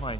Why?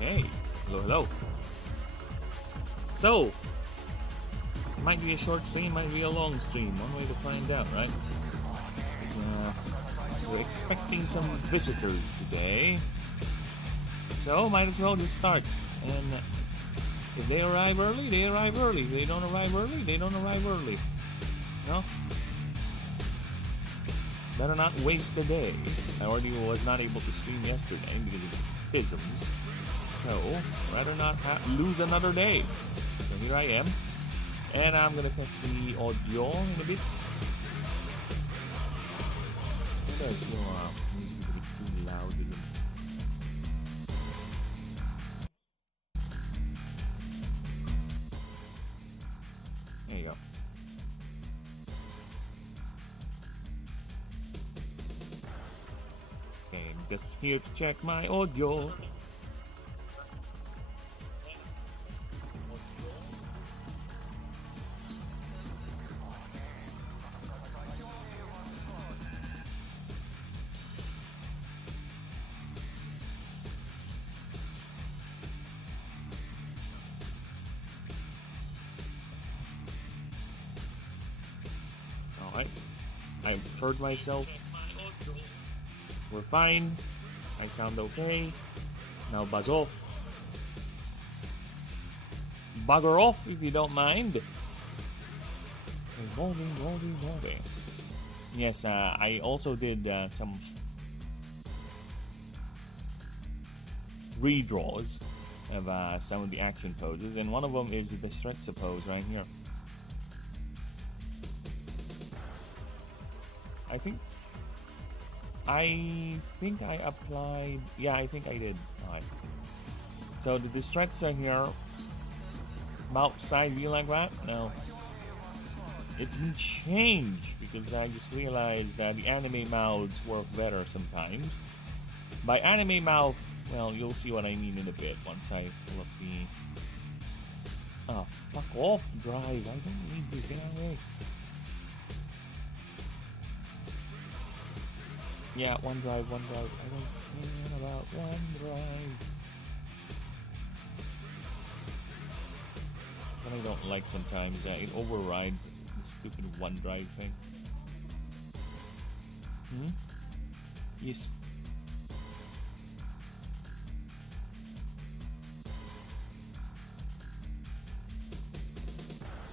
Okay. Hello, hello. So, might be a short stream, might be a long stream. One way to find out, right? We're expecting some visitors today, so might as well just start. And if they arrive early, they arrive early. If they don't arrive early, they don't arrive early. No? Better not waste the day. I already was not able to stream yesterday because of isms. So, rather not lose another day. So here I am. And I'm gonna test the audio in a bit. There's no music a bit too loud. There you go. Okay, I'm just here to check my audio. I've heard myself. We're fine. I sound okay. Now buzz off. Bugger off if you don't mind. Rolling. Yes, I also did some redraws of some of the action poses, and one of them is the stretch pose right here. I think I applied. Yeah, I think I did. Alright. So the stretch are here. Mouth side view like that? No. it's been changed because I just realized that the anime mouths work better sometimes. By anime mouth, well, you'll see what I mean in a bit once I pull up the... Oh, fuck off, drive. I don't need to get away. Yeah, OneDrive. I don't care about OneDrive. What I don't like sometimes, it overrides the stupid OneDrive thing. Yes.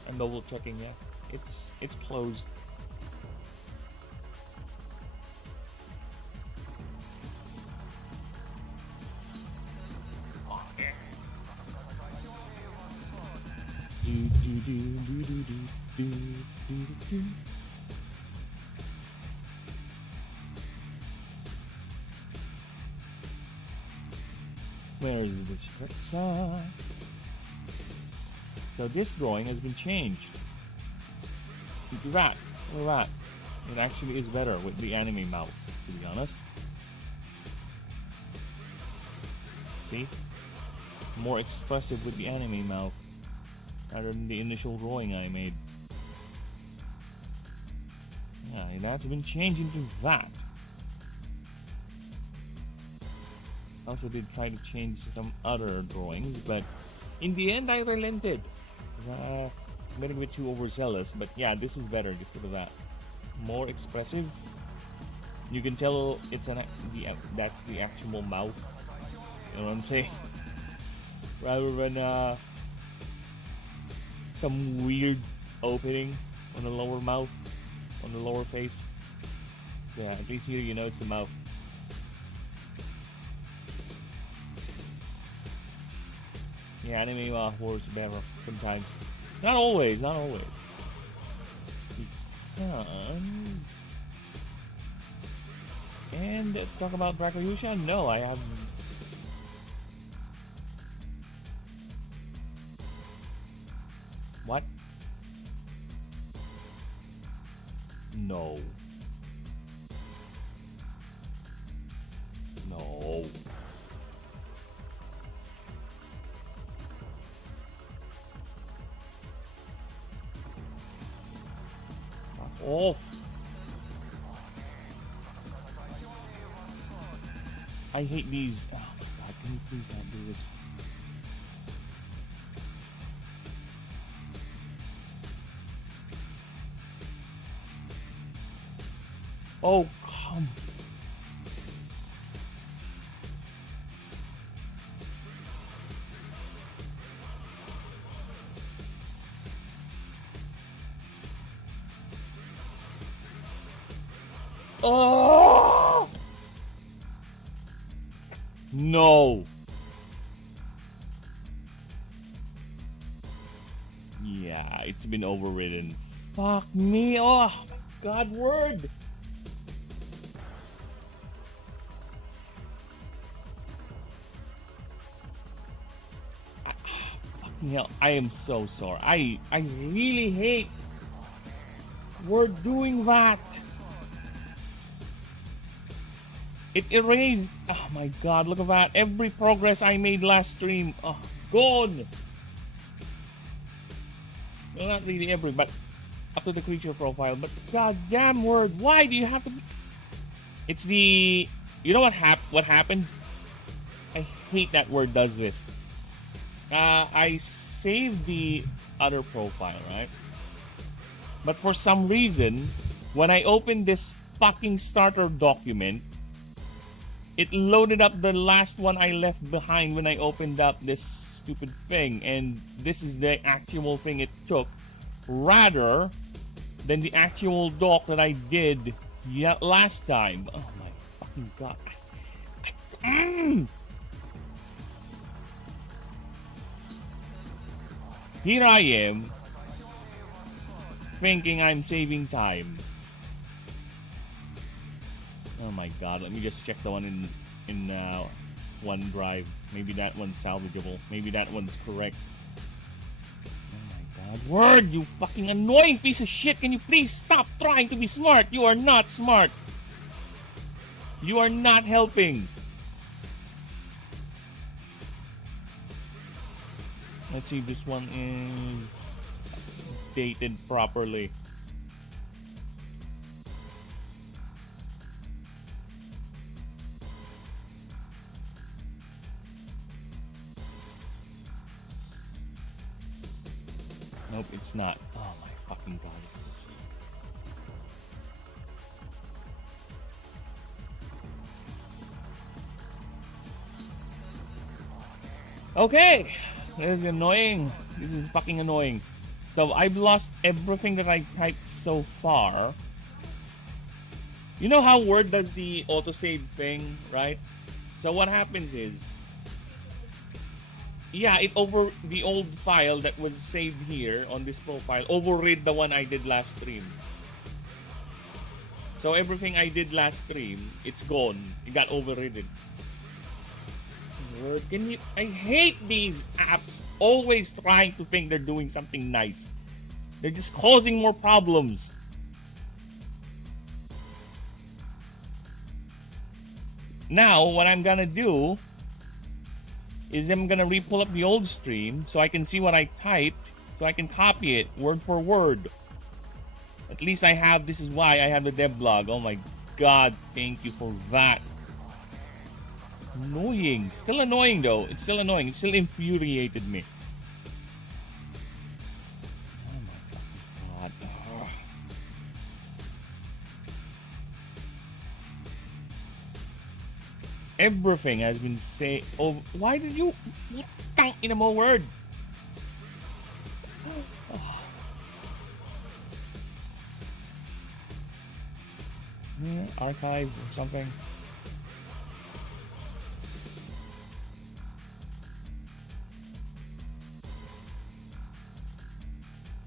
I'm double checking, yeah. It's closed. Where is the song? So this drawing has been changed. Look at that. Look at that. It actually is better with the anime mouth, to be honest. See? More expressive with the anime mouth rather than the initial drawing I made. Yeah, that's been changed into that. I also did try to change some other drawings, but in the end I relented. I'm getting a bit too overzealous, but yeah, this is better. Just look at that. More expressive. You can tell it's that's the actual mouth. You know what I'm saying? Rather than some weird opening on the lower mouth, on the lower face. Yeah, at least here you know it's a mouth. Yeah, anime works better sometimes. Not always, not always. Because... And talk about Brakyusha? No, I haven't. What? No. No. Oh. I hate these. Oh my god, can you please not do this? Oh, come. Oh! No. Yeah, it's been overridden. Fuck me. Oh, my god, word. Fucking hell, I am so sorry. I really hate Word doing that. It erased. Oh my god, look at that. Every progress I made last stream. Oh, gone. Well, not really every, but up to the creature profile. But goddamn Word, why do you have to be... It's the... You know what happened? I hate that Word does this. I saved the other profile, right? But for some reason, when I opened this fucking starter document, it loaded up the last one I left behind when I opened up this stupid thing. And this is the actual thing it took, rather than the actual doc that I did last time. Oh my fucking god. Here I am, thinking I'm saving time. Oh my god, let me just check the one in OneDrive. Maybe that one's salvageable. Maybe that one's correct. Oh my Word, you fucking annoying piece of shit. Can you please stop trying to be smart? You are not smart. You are not helping. Let's see if this one is dated properly. Nope, it's not. Oh my fucking god, it's the same. Okay, this is annoying. This is fucking annoying. So I've lost everything that I typed so far. You know how Word does the autosave thing, right? So what happens is, yeah, it over the old file that was saved here on this profile overrid the one I did last stream. So everything I did last stream, it's gone. It got overridden. Word, can you? I hate these apps always trying to think they're doing something nice. They're just causing more problems. Now, what I'm gonna do is I'm gonna re-pull up the old stream so I can see what I typed, so I can copy it word for word. At least I have, this is why I have the devlog. Oh my god, thank you for that. Annoying. Still annoying though. It's still annoying. It still infuriated me. Oh my fucking god. Ugh. Everything has been said. Oh, why did you tank in a more word? Yeah, archive or something.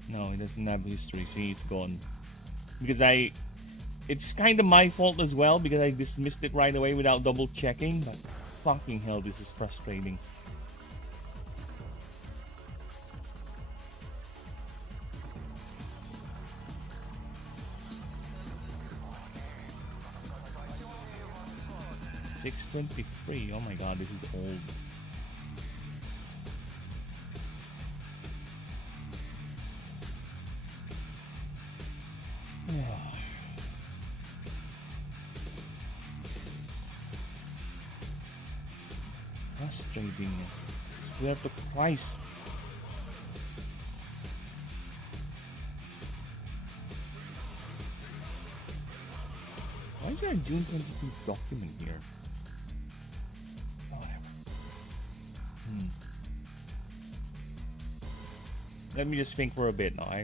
No, it doesn't have history. See, it's gone. Because it's kind of my fault as well because I dismissed it right away without double checking. But fucking hell, this is frustrating. $6.23. Oh my god, this is old. Frustrating. I swear to Christ. Why is there a June 22 document here? Oh, whatever. Let me just think for a bit now.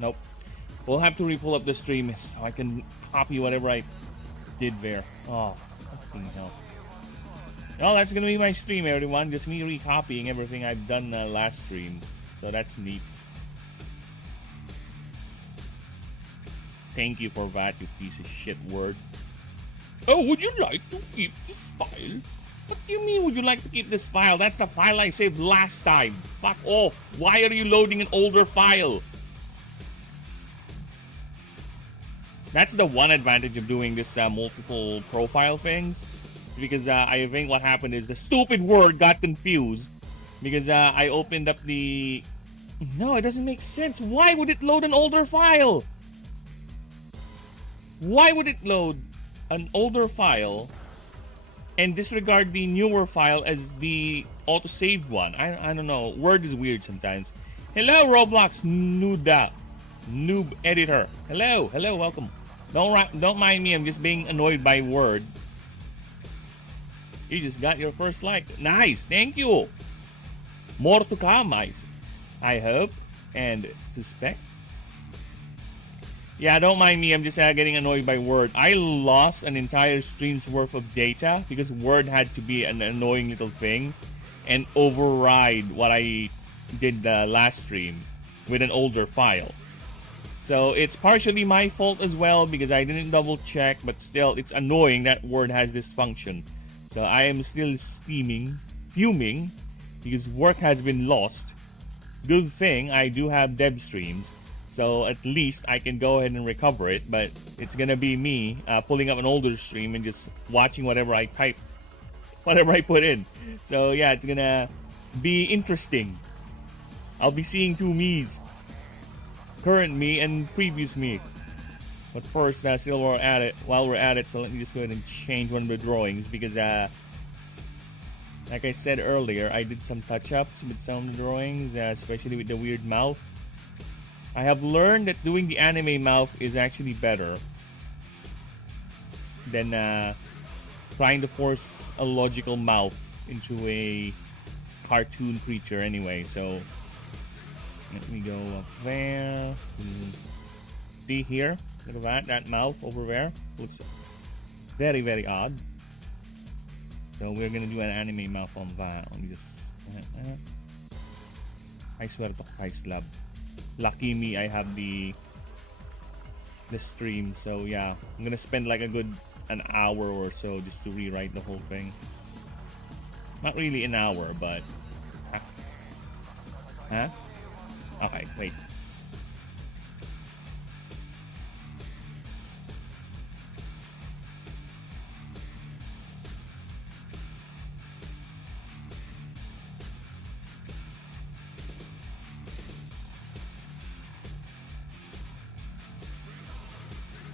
Nope. We'll have to re-pull up the stream so I can copy whatever I did there. Oh, fucking hell. Well, that's gonna be my stream, everyone. Just me recopying everything I've done last stream. So that's neat. Thank you for that, you piece of shit Word. Oh, would you like to keep this file? What do you mean, would you like to keep this file? That's the file I saved last time. Fuck off. Why are you loading an older file? That's the one advantage of doing this multiple profile things. Because I think what happened is the stupid Word got confused. Because I opened up the... No, it doesn't make sense. Why would it load an older file? Why would it load an older file and disregard the newer file as the auto-saved one? I don't know. Word is weird sometimes. Hello, Roblox Noob Editor. Hello, welcome. Don't mind me, I'm just being annoyed by Word. You just got your first like. Nice, thank you. More to come, I hope and suspect. Yeah, don't mind me, I'm just getting annoyed by Word. I lost an entire stream's worth of data because Word had to be an annoying little thing and override what I did last stream with an older file. So it's partially my fault as well because I didn't double check, but still it's annoying that Word has this function. So I am still fuming because work has been lost. Good thing I do have dev streams, so at least I can go ahead and recover it, but it's gonna be me pulling up an older stream and just watching whatever I typed, whatever I put in. So yeah, it's gonna be interesting. I'll be seeing two me's, current me and previous me. But first, still while we're at it, so let me just go ahead and change one of the drawings because like I said earlier, I did some touch-ups with some of the drawings, especially with the weird mouth. I have learned that doing the anime mouth is actually better than trying to force a logical mouth into a cartoon creature anyway. So let me go up there. See here? Look at that mouth over there. Looks very, very odd. So we're gonna do an anime mouth on that. Let me just... I swear to Christ, love. Lucky me, I have the stream. So yeah, I'm gonna spend like an hour or so just to rewrite the whole thing. Not really an hour, but... Huh? Okay, wait.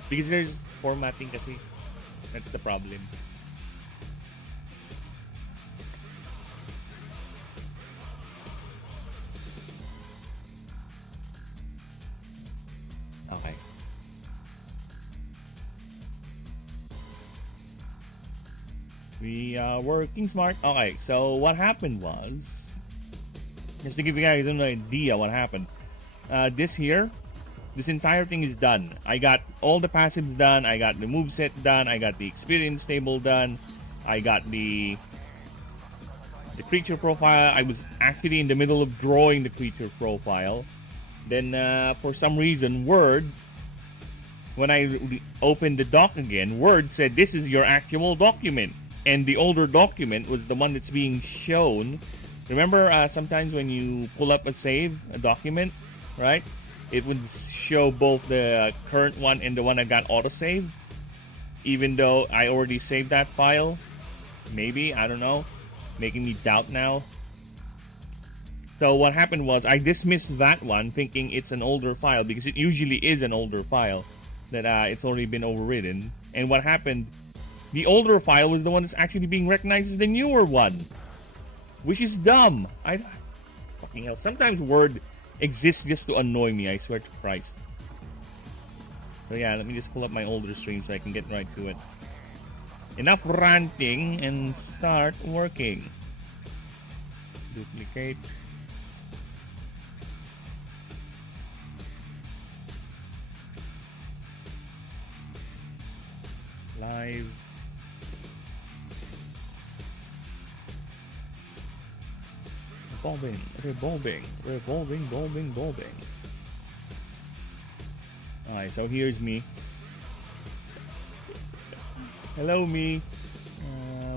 Because there's formatting kasi. That's the problem. Okay. We are working smart. Okay, so what happened was... Just to give you guys an idea what happened. This entire thing is done. I got all the passives done. I got the moveset done. I got the experience table done. I got the creature profile. I was actually in the middle of drawing the creature profile. Then for some reason, Word, when I opened the doc again, Word said this is your actual document. And the older document was the one that's being shown. Remember sometimes when you pull up a document, right? It would show both the current one and the one I got auto-saved, even though I already saved that file. Maybe, I don't know, making me doubt now. So what happened was I dismissed that one thinking it's an older file because it usually is an older file that it's already been overridden. And what happened, the older file was the one that's actually being recognized as the newer one, which is dumb. Fucking hell, sometimes Word exists just to annoy me, I swear to Christ. So yeah, let me just pull up my older stream so I can get right to it. Enough ranting and start working. Duplicate. Live. Revolving. Alright, so here's me. Hello, me.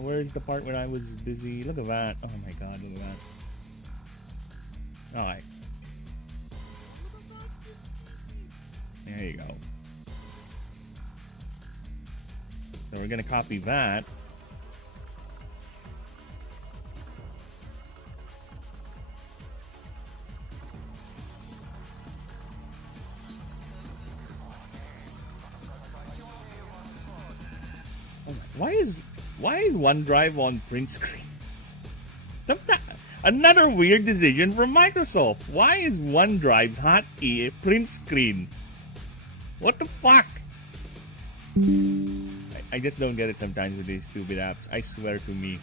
Where's the part where I was busy? Look at that. Oh my god, look at that. Alright. There you go. So we're gonna copy that. Why is OneDrive on print screen? Another weird decision from Microsoft. Why is OneDrive's hotkey a print screen? What the fuck? I just don't get it sometimes with these stupid apps. I swear to me.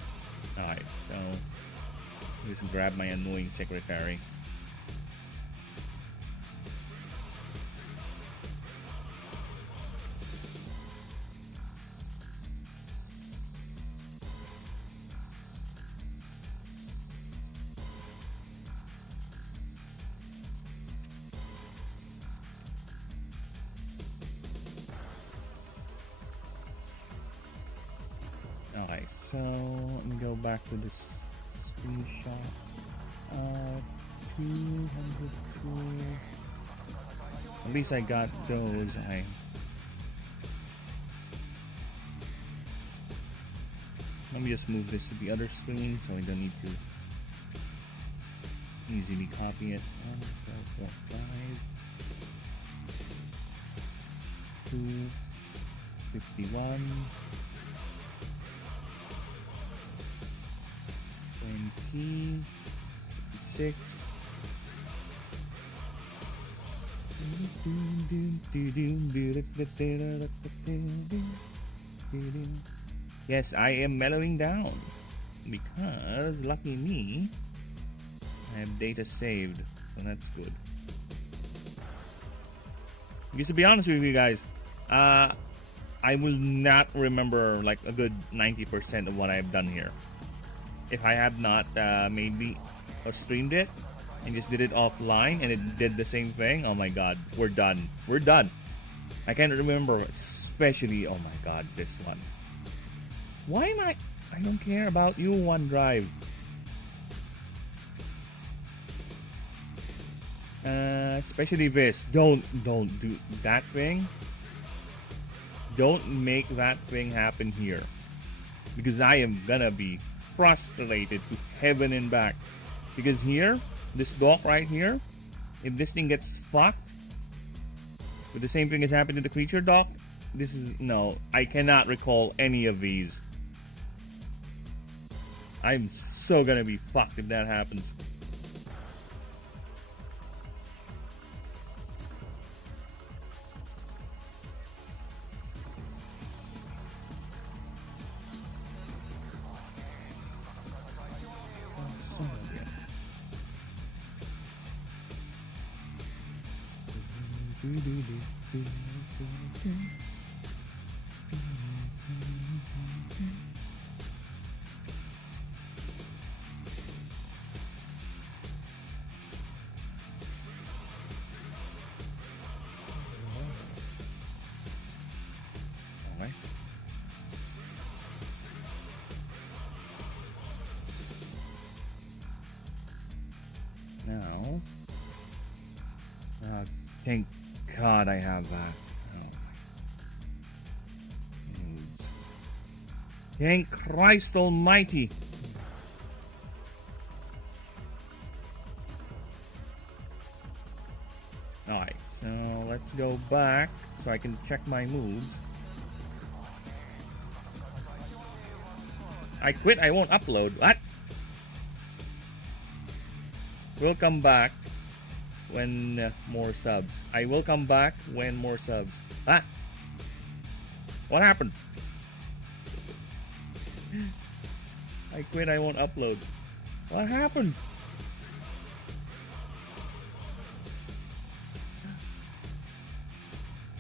Alright, so just grab my annoying secretary. Alright, so let me go back to this screenshot. 202. At least I got those. Let me just move this to the other screen so I don't need to easily copy it. 1, 4, 4, 5. 2, 51. 20, 56. Yes, I am mellowing down because, lucky me, I have data saved, so that's good. Because to be honest with you guys, I will not remember like a good 90% of what I've done here. If I have not maybe or streamed it and just did it offline and it did the same thing, oh my god, we're done. We're done. I can't remember, especially, oh my god, this one. Why am I don't care about you, OneDrive. Especially this. Don't do that thing. Don't make that thing happen here. Because I am gonna be frustrated to heaven and back. Because here, this dock right here, if this thing gets fucked with the same thing as happened to the creature dock, this is, no, I cannot recall any of these. I'm so gonna be fucked if that happens. Now, thank God I have that. Oh. Thank Christ Almighty. Alright, so let's go back so I can check my moves. I quit, I won't upload. What? We'll come back when more subs. I will come back when more subs. Ah! What happened? I quit, I won't upload. What happened?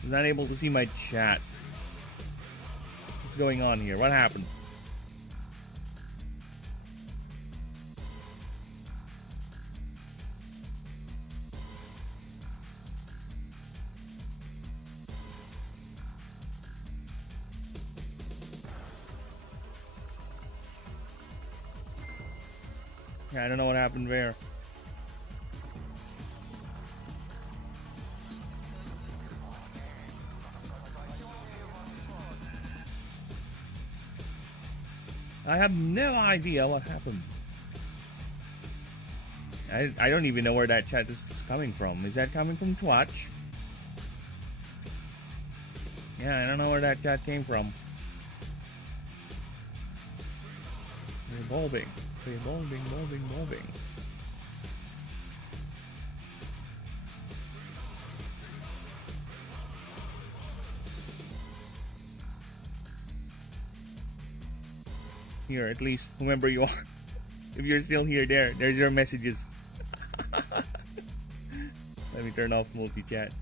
I'm not able to see my chat. What's going on here? What happened? I don't know what happened there. I have no idea what happened. I don't even know where that chat is coming from. Is that coming from Twitch? Yeah, I don't know where that chat came from. Revolving. Revolving. Here, at least, whomever you are. If you're still here, there's your messages. Let me turn off multi-chat.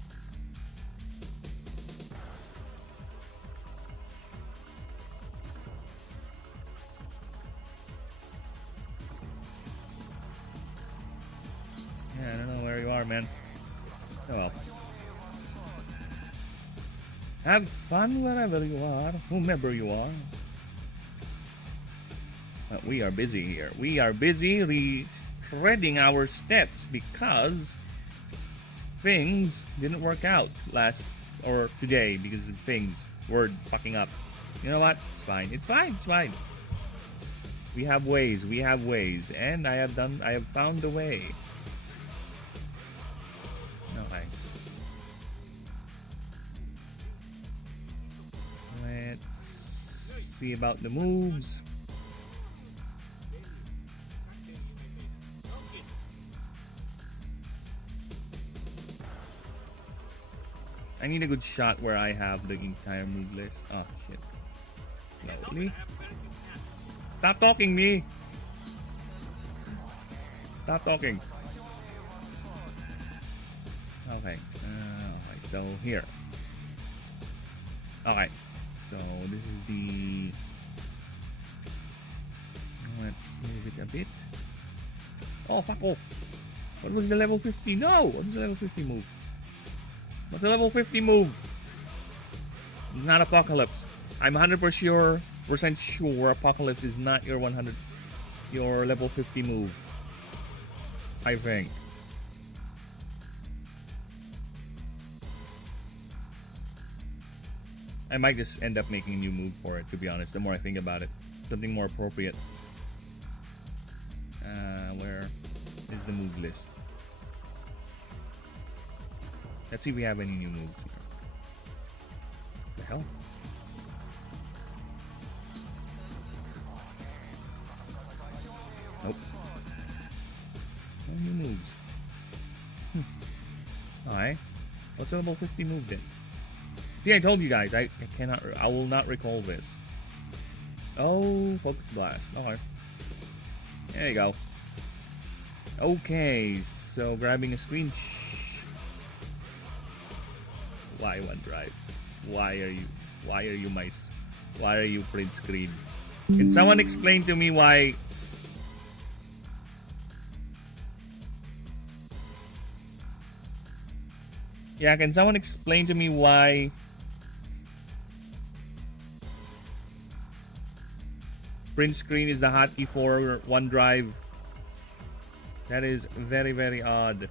Yeah, I don't know where you are, man. Oh well. Have fun wherever you are, whomever you are. But we are busy here. We are busy retreading our steps because things didn't work out today because of things. Word fucking up. You know what? It's fine. It's fine. It's fine. We have ways. We have ways. And I have found a way. Okay. Let's see about the moves. I need a good shot where I have the entire move list. Oh shit. Slowly. Stop talking, me! Stop talking. Okay. Okay, so here. Okay. So this is the... Let's move it a bit. Oh, fuck off! What was the level 50? No! What was the level 50 move? What's the level 50 move? It's not Apocalypse. I'm 100% sure Apocalypse is not your level 50 move. I think. I might just end up making a new move for it, to be honest, the more I think about it. Something more appropriate. Where is the move list? Let's see if we have any new moves here. The hell? Nope. No new moves. Alright. What's a level 50 move then? See, I told you guys, I will not recall this. Oh, Focus Blast. Okay. There you go. Okay, so grabbing a screen. Why OneDrive? Why are you print screen? Can someone explain to me why? Yeah, can someone explain to me why print screen is the hotkey for OneDrive? That is very, very odd.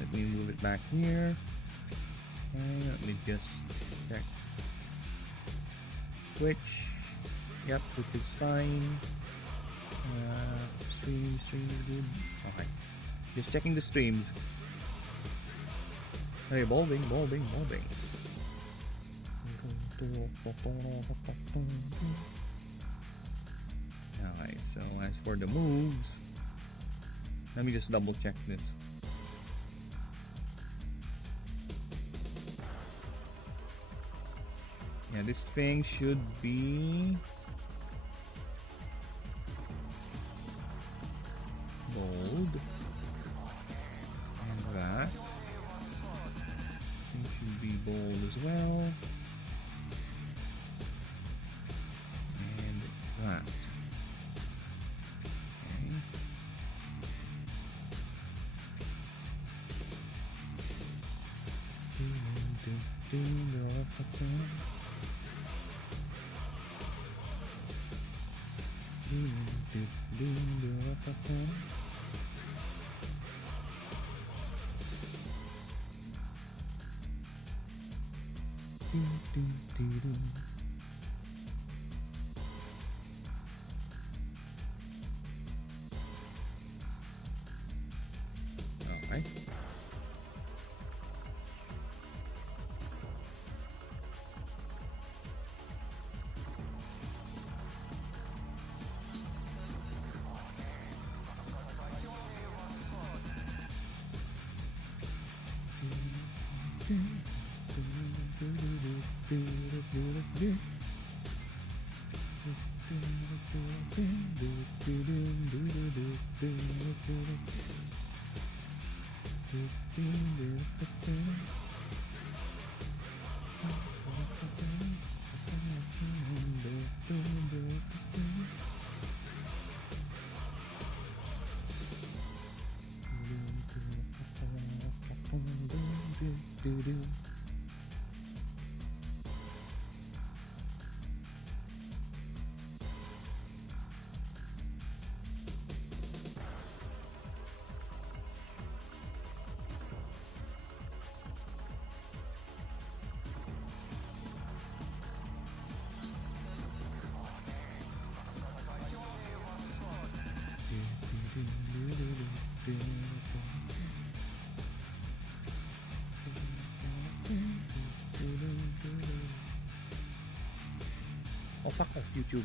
Let me move it back here. And let me just check. Switch. Yep, which is fine. Stream is good. Okay. Just checking the streams. Hey, balding. Alright, so as for the moves, let me just double check this. Yeah, this thing should be bold. And that thing should be bold as well. And that. Alright. Oh, fuck off, YouTube.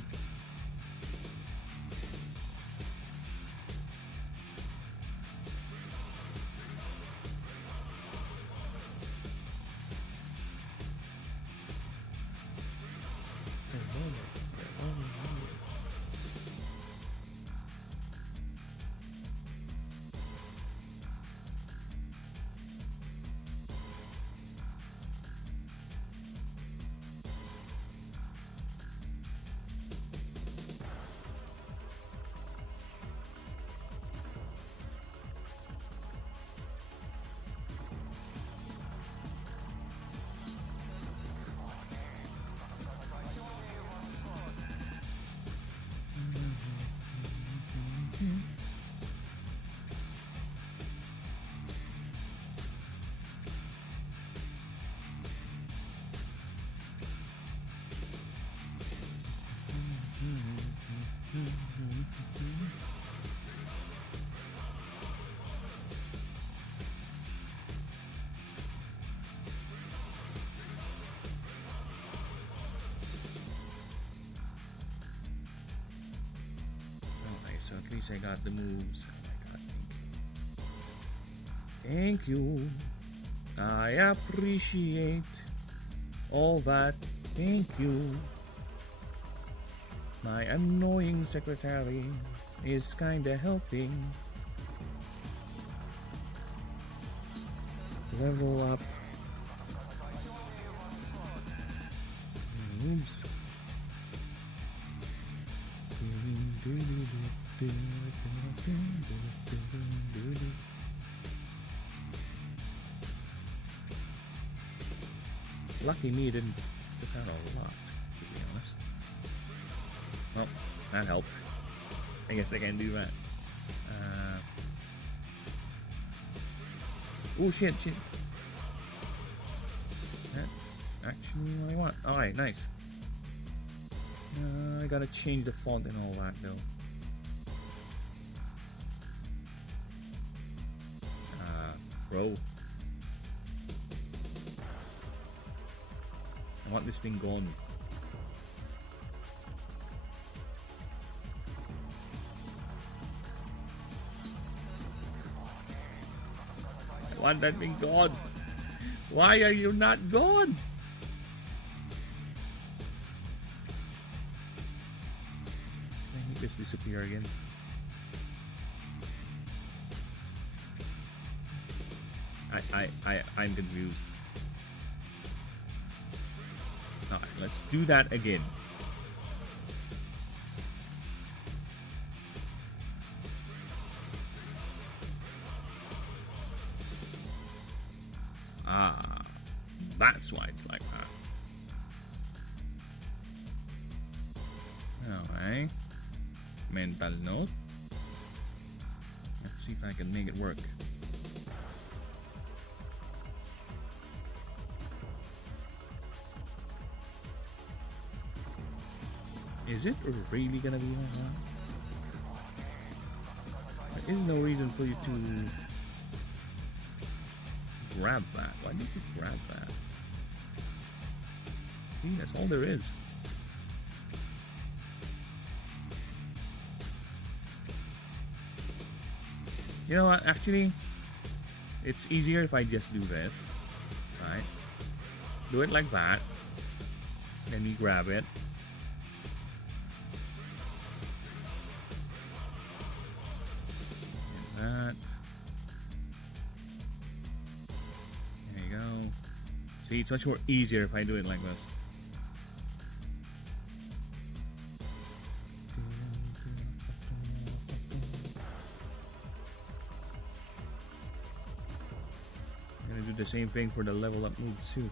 So at least I got the moves. Oh my god, thank you. I appreciate all that. Thank you. My annoying secretary is kinda helping. Level up. Oops. Lucky me, didn't took out a lot, to be honest. Well, that helped. I guess I can do that. Oh shit. That's actually what I want. Alright, nice. I gotta change the font and all that though. Bro. I want this thing gone. I want that thing gone. Why are you not gone? Can I make this disappear again? I'm confused. Alright, let's do that again. Ah, that's why it's like that. Alright. Mental note. Let's see if I can make it work. Is it really gonna be like that? There is no reason for you to grab that. Why did you grab that? See, that's all there is. You know what? Actually, it's easier if I just do this. Right? Do it like that. Then we grab it. That. There you go. See, it's much more easier if I do it like this. I'm gonna do the same thing for the level up moves too.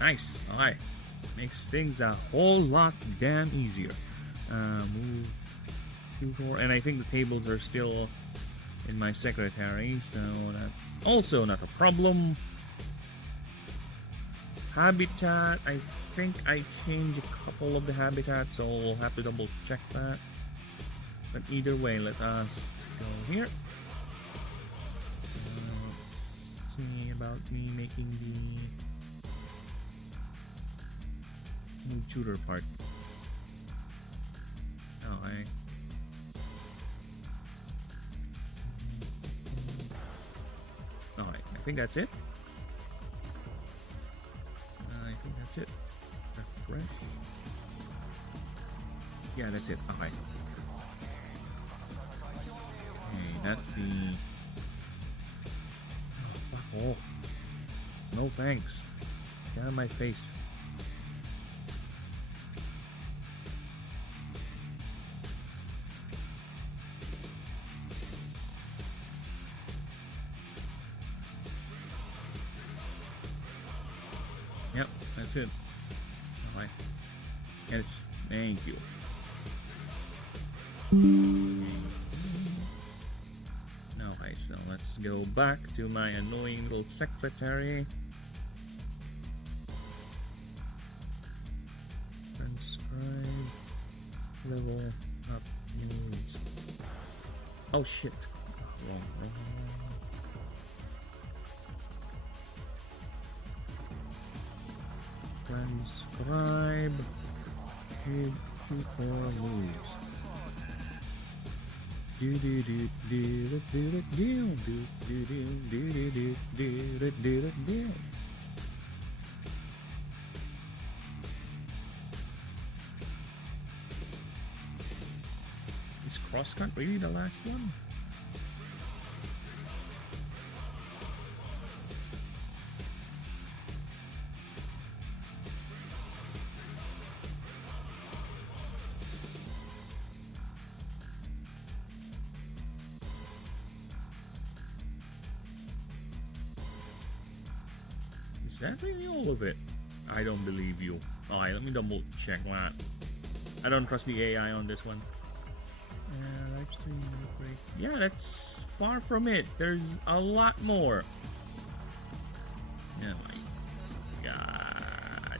Nice. Alright. Makes things a whole lot damn easier. Move 2, 4. And I think the tables are still in my secretary, so that's also not a problem. Habitat. I think I changed a couple of the habitats, so we'll have to double check that. But either way, let us go here. Let's see about me making the new tutor part. Alright. Alright, I think that's it. I think that's it. Refresh. Yeah, that's it. Alright. Okay, that's the... Oh, fuck off. No thanks. Get out of my face. Yep, that's it. Alright. And it's... Thank you. Alright, so let's go back to my annoying little secretary. Transcribe. Level up news. Oh shit. Wrong. Transcribe Q4 moves. Is crosscut really the last one? Is that really all of it? I don't believe you. Alright, let me double check that. I don't trust the AI on this one. Live stream break. Yeah, that's far from it. There's a lot more. Oh my god.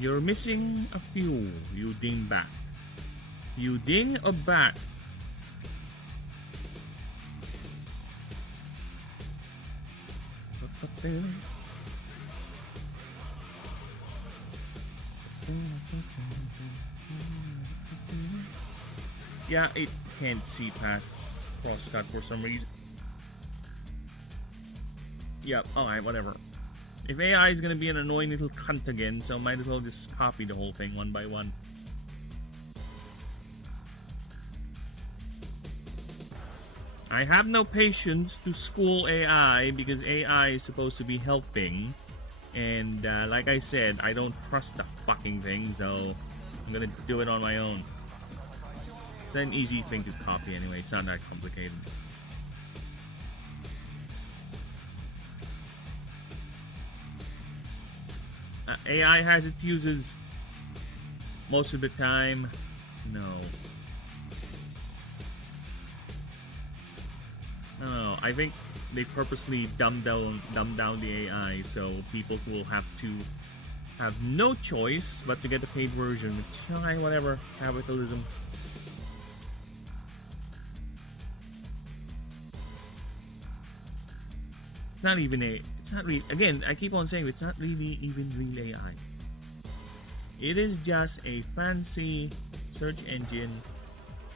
You're missing a few, you dingbat. You ding a bat. Yeah, it can't see past crosscut for some reason. Yep, alright, whatever. If AI is gonna be an annoying little cunt again, so might as well just copy the whole thing one by one. I have no patience to school AI because AI is supposed to be helping. And like I said, I don't trust the fucking thing, so I'm gonna do it on my own. It's an easy thing to copy anyway, it's not that complicated. AI has its uses. Most of the time, no. No, I think they purposely dumb down the AI so people will have to have no choice but to get the paid version. Which, whatever, capitalism. It's not even it's not really, again, I keep on saying it's not really even real AI. It is just a fancy search engine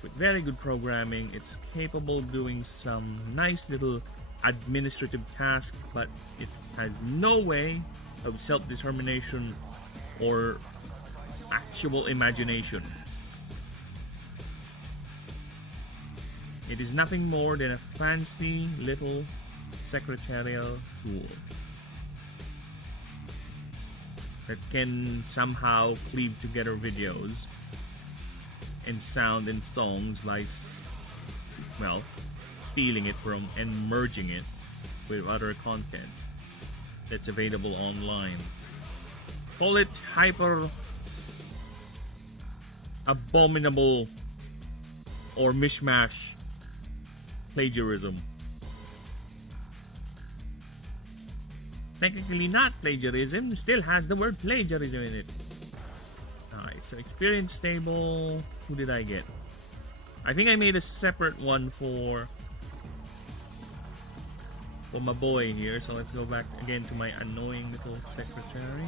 with very good programming. It's capable of doing some nice little administrative tasks, but it has no way of self-determination or actual imagination. It is nothing more than a fancy little secretarial tool that can somehow cleave together videos and sound and songs by, well, stealing it from and merging it with other content that's available online. Call it hyper abominable or mishmash plagiarism. Technically not plagiarism, still has the word plagiarism in it. Alright, so experience table. Who did I get? I think I made a separate one for my boy here. So let's go back again to my annoying little secretary.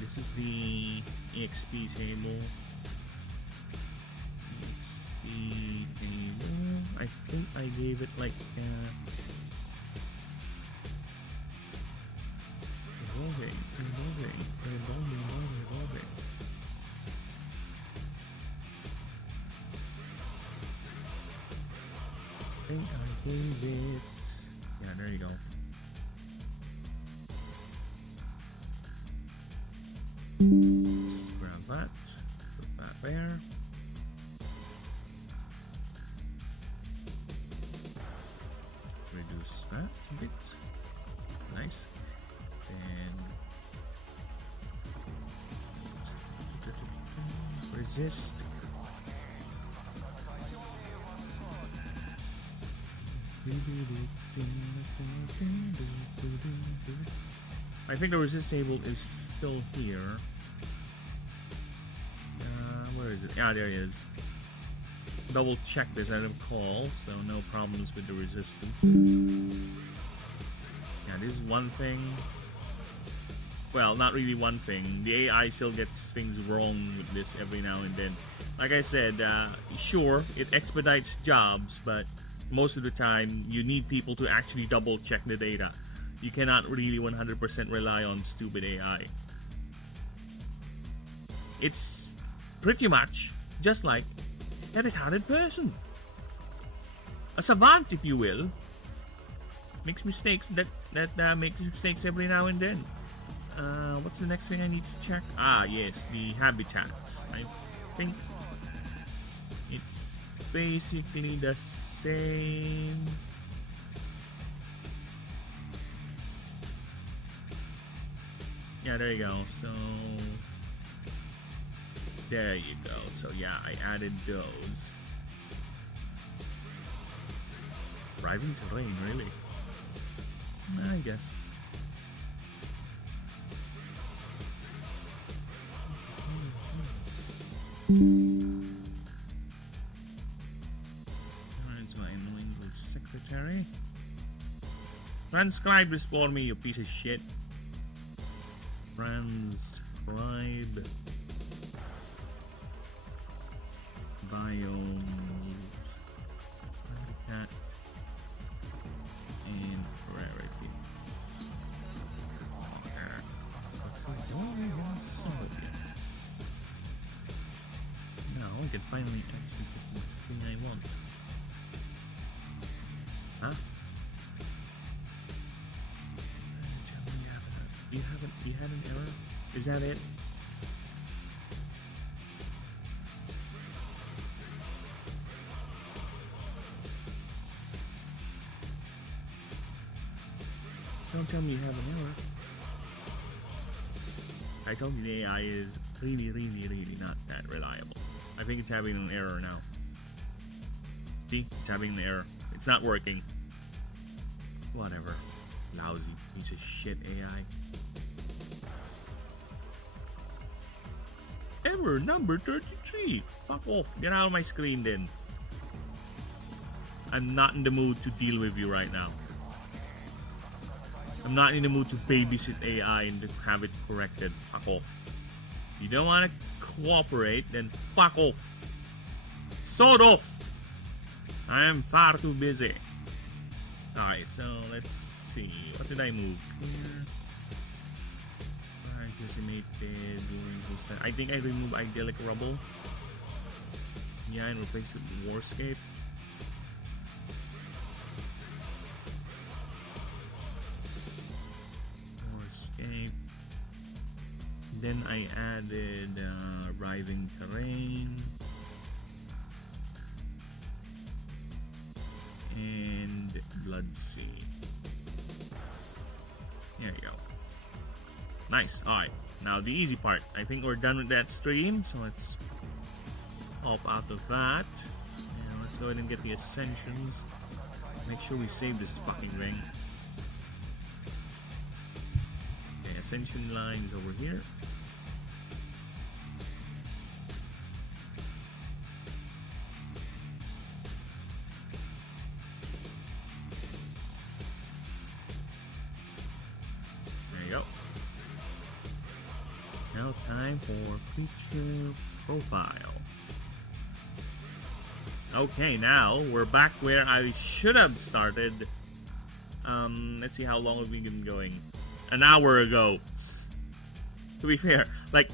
This is the EXP table. EXP table. I think I gave it like revolving. I think I gave it. Yeah, there you go. Grab that, put that there. Reduce that a bit. Nice. And resist. I think the resist table is still here. Where is it? Yeah, there it is. Double check this out of call, so no problems with the resistances. Yeah, this is one thing. Well, not really one thing. The AI still gets things wrong with this every now and then. Like I said, sure, it expedites jobs, but most of the time, you need people to actually double check the data. You cannot really 100% rely on stupid AI. It's pretty much just like a retarded person. A savant, if you will. Makes mistakes that makes mistakes every now and then. What's the next thing I need to check? Ah, yes, the habitats. I think it's basically the same. Yeah, there you go. So there you go. So yeah, I added those. Driving terrain, really? I guess. That's my annoying little secretary. Transcribe this for me, you piece of shit. Transcribe biomes, habitat, and rarity. Now I can finally actually get the thing I want. Huh? You had an error? Is that it? Don't tell me you have an error. I told you the AI is really, really, really not that reliable. I think it's having an error now. See? It's having an error. It's not working. Whatever. Lousy piece of shit AI. Error number 33. Fuck off. Get out of my screen then. I'm not in the mood to deal with you right now. I'm not in the mood to babysit AI and to have it corrected. Fuck off. If you don't want to cooperate, then fuck off. Sod off. I am far too busy. Alright, so let's see. What did I move here? I think I removed Idyllic Rubble. Yeah, and replace it with Warscape. Then I added Writhing Terrain and Bloodsea. There you go. Nice. Alright, now the easy part. I think we're done with that stream, so let's hop out of that. And let's go ahead and get the Ascensions. Make sure we save this fucking ring. Okay, Ascension lines over here. Now time for creature profile. Okay, now we're back where I should have started. Let's see how long have we been going. An hour ago. To be fair, like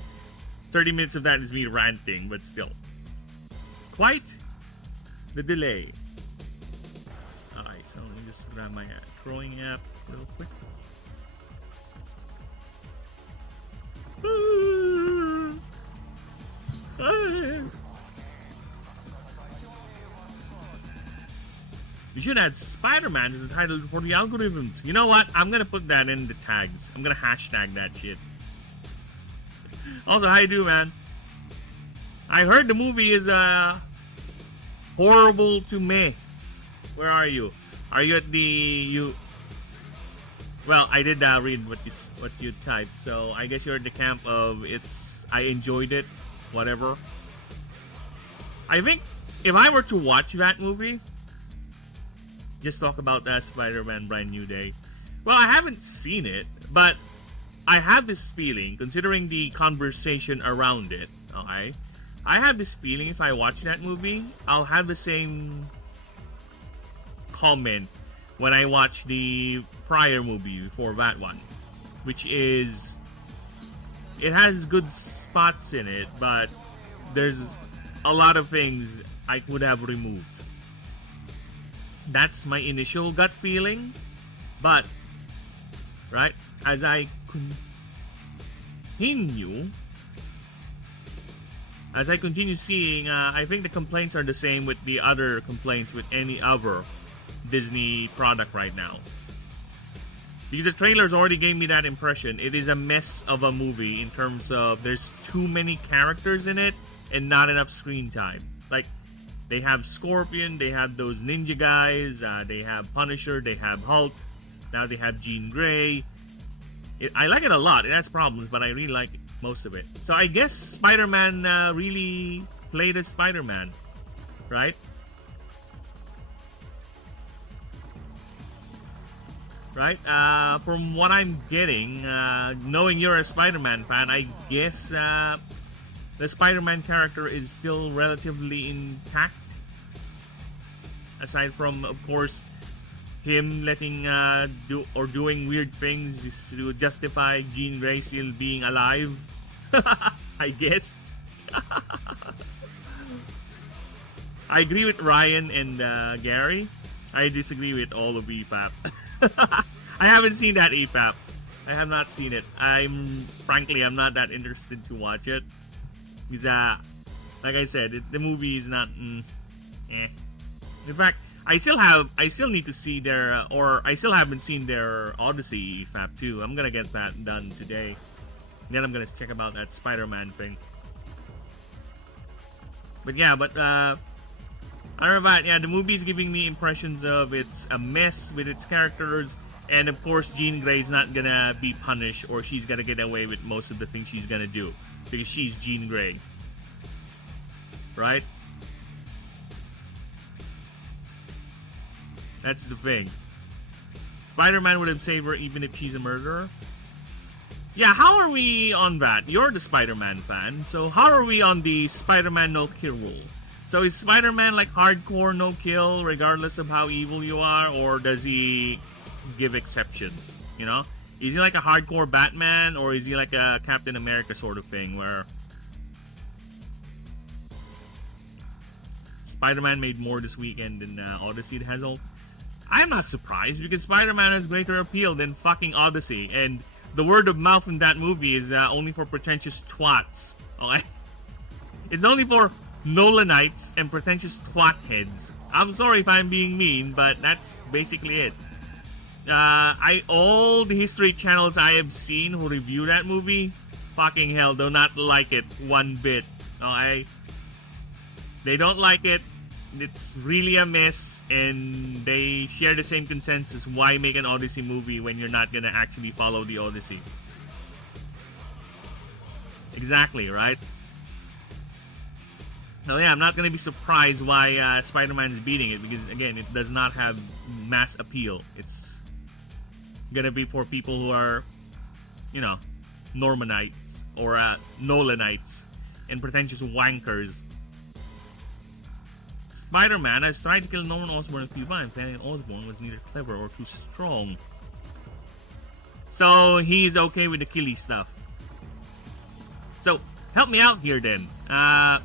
30 minutes of that is me ranting, but still. Quite the delay. Alright, so let me just grab my throwing app real quick. You should add Spider-Man to the title for the algorithms. You know what? I'm gonna put that in the tags. I'm gonna hashtag that shit. Also, how you do, man? I heard the movie is horrible to me. Where are you? Are you at the Well, I did read what you typed, so I guess you're at the camp of I enjoyed it, whatever. I think if I were to watch that movie, just talk about Spider-Man Brand New Day. Well, I haven't seen it, but I have this feeling, considering the conversation around it, okay? I have this feeling if I watch that movie, I'll have the same comment when I watch the prior movie before that one, which is it has good spots in it, but there's a lot of things I could have removed. That's my initial gut feeling, but right as I continue seeing, I think the complaints are the same with the other complaints with any other Disney product right now. Because the trailers already gave me that impression. It is a mess of a movie in terms of there's too many characters in it and not enough screen time. Like, they have Scorpion, they have those ninja guys, they have Punisher, they have Hulk, now they have Jean Grey. I like it a lot. It has problems, but I really like most of it. So I guess Spider-Man really played as Spider-Man, right? Right? From what I'm getting, knowing you're a Spider-Man fan, I guess the Spider-Man character is still relatively intact. Aside from, of course, him letting doing weird things to justify Jean Grey still being alive. I guess. I agree with Ryan and Gary. I disagree with all of EFAP. I haven't seen that EFAP. I have not seen it. Frankly, I'm not that interested to watch it. Because, like I said, the movie is not, In fact, I still need to see their, or I still haven't seen their Odyssey FAP 2. I'm gonna get that done today. Then I'm gonna check about that Spider-Man thing. But yeah, other than that, yeah, the movie is giving me impressions of it's a mess with its characters, and of course Jean Grey's not gonna be punished, or she's gonna get away with most of the things she's gonna do because she's Jean Grey, right? That's the thing. Spider-Man would have saved her even if she's a murderer. Yeah, how are we on that? You're the Spider-Man fan, so how are we on the Spider-Man no-kill rule? So is Spider-Man like hardcore no-kill regardless of how evil you are, or does he give exceptions? You know? Is he like a hardcore Batman, or is he like a Captain America sort of thing where Spider-Man made more this weekend than Odyssey has all? I'm not surprised because Spider-Man has greater appeal than fucking Odyssey, and the word of mouth in that movie is only for pretentious twats. Okay? It's only for Nolanites and pretentious twat heads. I'm sorry if I'm being mean, but that's basically it. All the history channels I have seen who review that movie, fucking hell, do not like it one bit. Okay? They don't like it. It's really a mess, and they share the same consensus. Why make an Odyssey movie when you're not gonna actually follow the Odyssey? Exactly, right? So yeah, I'm not gonna be surprised why Spider-Man is beating it, because again, it does not have mass appeal. It's gonna be for people who are, you know, Normanites or Nolanites and pretentious wankers. Spider-Man has tried to kill Norman Osborn a few times, and Osborn was neither clever or too strong. So he's okay with the killy stuff. So help me out here then. I'm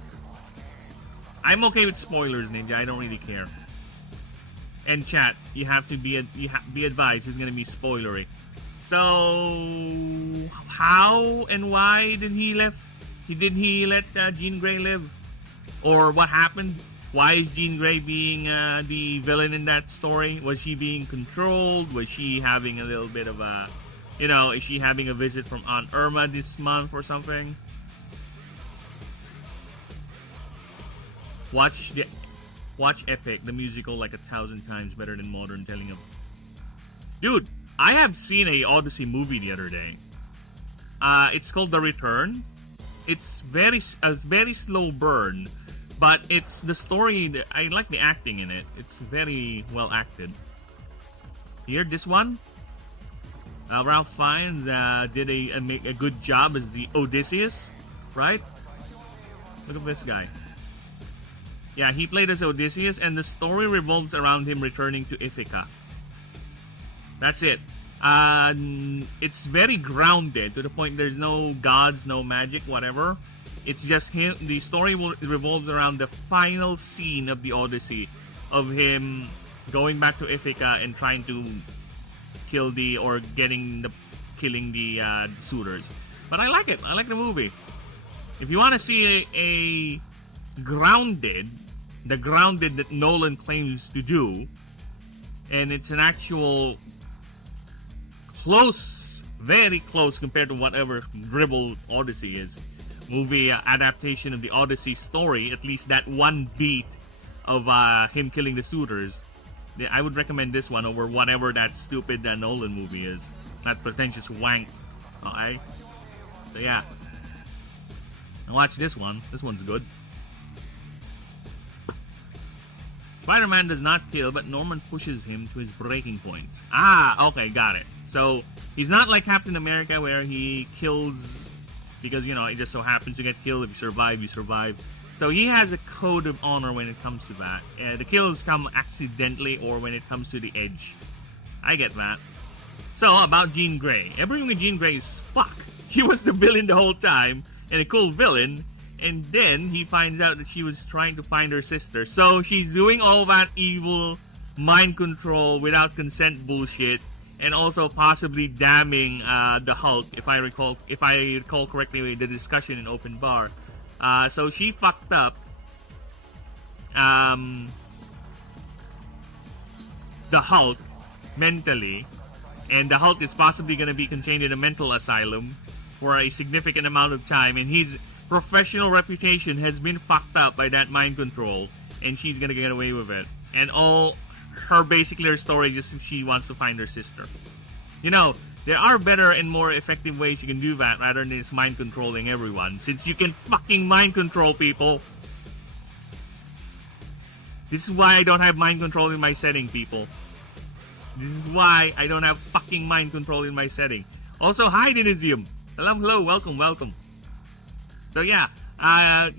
okay with spoilers, Ninja. I don't really care. And chat, you have to be be advised. It's gonna be spoilery. So how and why did he let Jean Grey live, or what happened? Why is Jean Grey being the villain in that story? Was she being controlled? Was she having a little bit of a, you know, is she having a visit from Aunt Irma this month or something? Watch Epic, the musical, like 1,000 times better than modern telling of. Dude, I have seen a Odyssey movie the other day. It's called The Return. It's a very slow burn. But it's the story that I like the acting in it. It's very well acted. Here, this one, Ralph Fiennes did a good job as the Odysseus, right? Look at this guy. Yeah, he played as Odysseus, and the story revolves around him returning to Ithaca. That's it. It's very grounded to the point there's no gods, no magic, whatever. It's just him. The story revolves around the final scene of the Odyssey, of him going back to Ithaca and trying to killing the suitors. But I like it. I like the movie. If you want to see a grounded, the grounded that Nolan claims to do, and it's an actual close, very close compared to whatever dribble Odyssey is. Movie adaptation of the Odyssey story, at least that one beat of him killing the suitors. I would recommend this one over whatever that stupid Nolan movie is. That pretentious wank. Okay? So yeah. And watch this one. This one's good. Spider-Man does not kill, but Norman pushes him to his breaking points. Ah, okay, got it. So he's not like Captain America where he kills because, you know, it just so happens to get killed. If you survive, you survive. So he has a code of honor when it comes to that. The kills come accidentally or when it comes to the edge. I get that. So, about Jean Grey. Everything with Jean Grey is fuck. She was the villain the whole time, and a cool villain. And then he finds out that she was trying to find her sister. So she's doing all that evil mind control without consent bullshit. And also possibly damning the Hulk, if I recall correctly the discussion in Open Bar. So she fucked up. the Hulk mentally, and the Hulk is possibly going to be contained in a mental asylum for a significant amount of time, and his professional reputation has been fucked up by that mind control, and she's going to get away with it. And all her basically her story is just she wants to find her sister. You know, there are better and more effective ways you can do that rather than just mind controlling everyone, since you can fucking mind control people. This is why I don't have mind control in my setting, people. This is why I don't have fucking mind control in my setting. Also, hi Denisium. Hello, welcome. So yeah,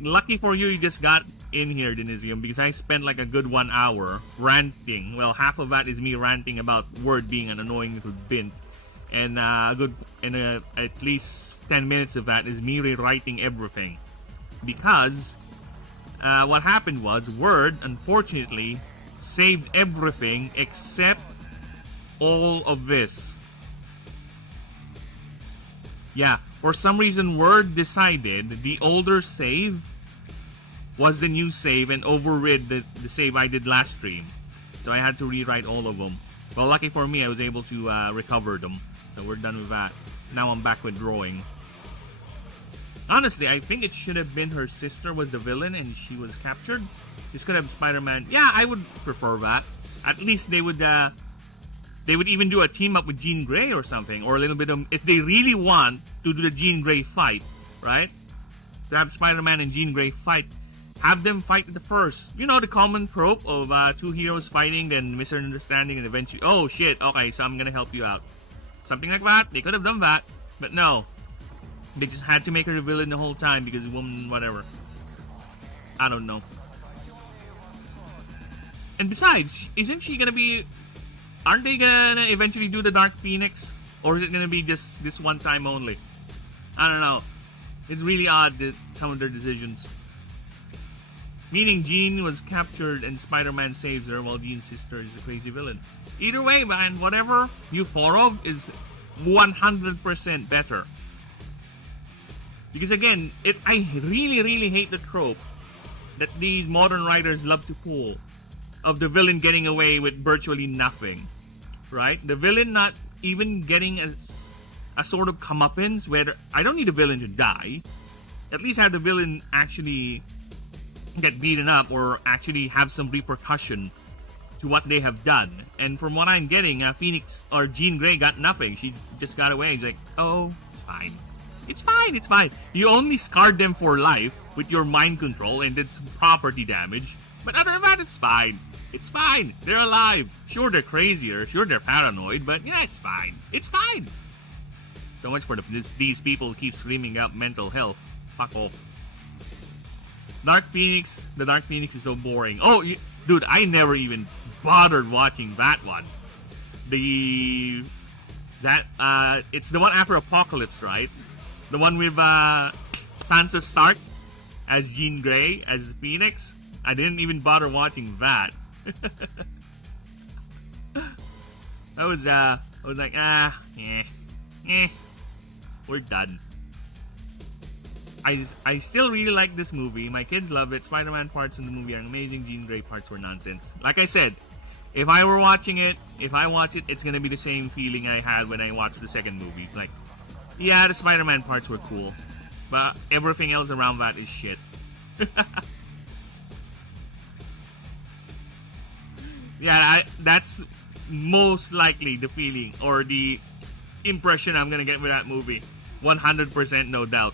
lucky for you, you just got in here, Denisium, because I spent like a good 1 hour ranting. Well, half of that is me ranting about Word being an annoying little bint, and at least 10 minutes of that is me rewriting everything. Because what happened was Word, unfortunately, saved everything except all of this. Yeah, for some reason Word decided the older save was the new save and overrid the save I did last stream. So I had to rewrite all of them. Well, lucky for me, I was able to recover them. So we're done with that. Now I'm back with drawing. Honestly, I think it should have been her sister was the villain and she was captured. This could have Spider-Man. Yeah, I would prefer that. At least they would even do a team up with Jean Grey or something, or a little bit of, if they really want to do the Jean Grey fight, right? To have Spider-Man and Jean Grey fight, have them fight at the first. You know, the common trope of two heroes fighting, then misunderstanding, and eventually, oh shit, okay, so I'm gonna help you out. Something like that. They could have done that, but no. They just had to make her a villain the whole time because woman, whatever. I don't know. And besides, isn't she gonna be... Aren't they gonna eventually do the Dark Phoenix? Or is it gonna be just this one time only? I don't know. It's really odd that some of their decisions. Meaning Jean was captured and Spider-Man saves her while Jean's sister is a crazy villain. Either way, man, whatever you thought of is 100% better. Because again, I really hate the trope that these modern writers love to pull of the villain getting away with virtually nothing. Right? The villain not even getting a sort of comeuppance where I don't need a villain to die. At least have the villain actually get beaten up or actually have some repercussion to what they have done. And from what I'm getting, Phoenix or Jean Grey got nothing. She just got away. He's like, oh, it's fine. It's fine, it's fine. You only scarred them for life with your mind control and did some property damage. But other than that, it's fine. It's fine. They're alive. Sure, they're crazier. Sure, they're paranoid. But yeah, it's fine. It's fine. So much for these people who keep screaming out mental health. Fuck off. Dark Phoenix. The Dark Phoenix is so boring. Oh, dude, I never even bothered watching that one. It's the one after Apocalypse, right? The one with Sansa Stark as Jean Grey as Phoenix. I didn't even bother watching that. I was like, we're done. I still really like this movie. My kids love it. Spider-Man parts in the movie are amazing. Jean Grey parts were nonsense. Like I said, if I were watching it, if I watch it, it's gonna be the same feeling I had when I watched the second movie. It's like, yeah, the Spider-Man parts were cool, but everything else around that is shit. Yeah, that's most likely the feeling or the impression I'm gonna get with that movie. 100% no doubt.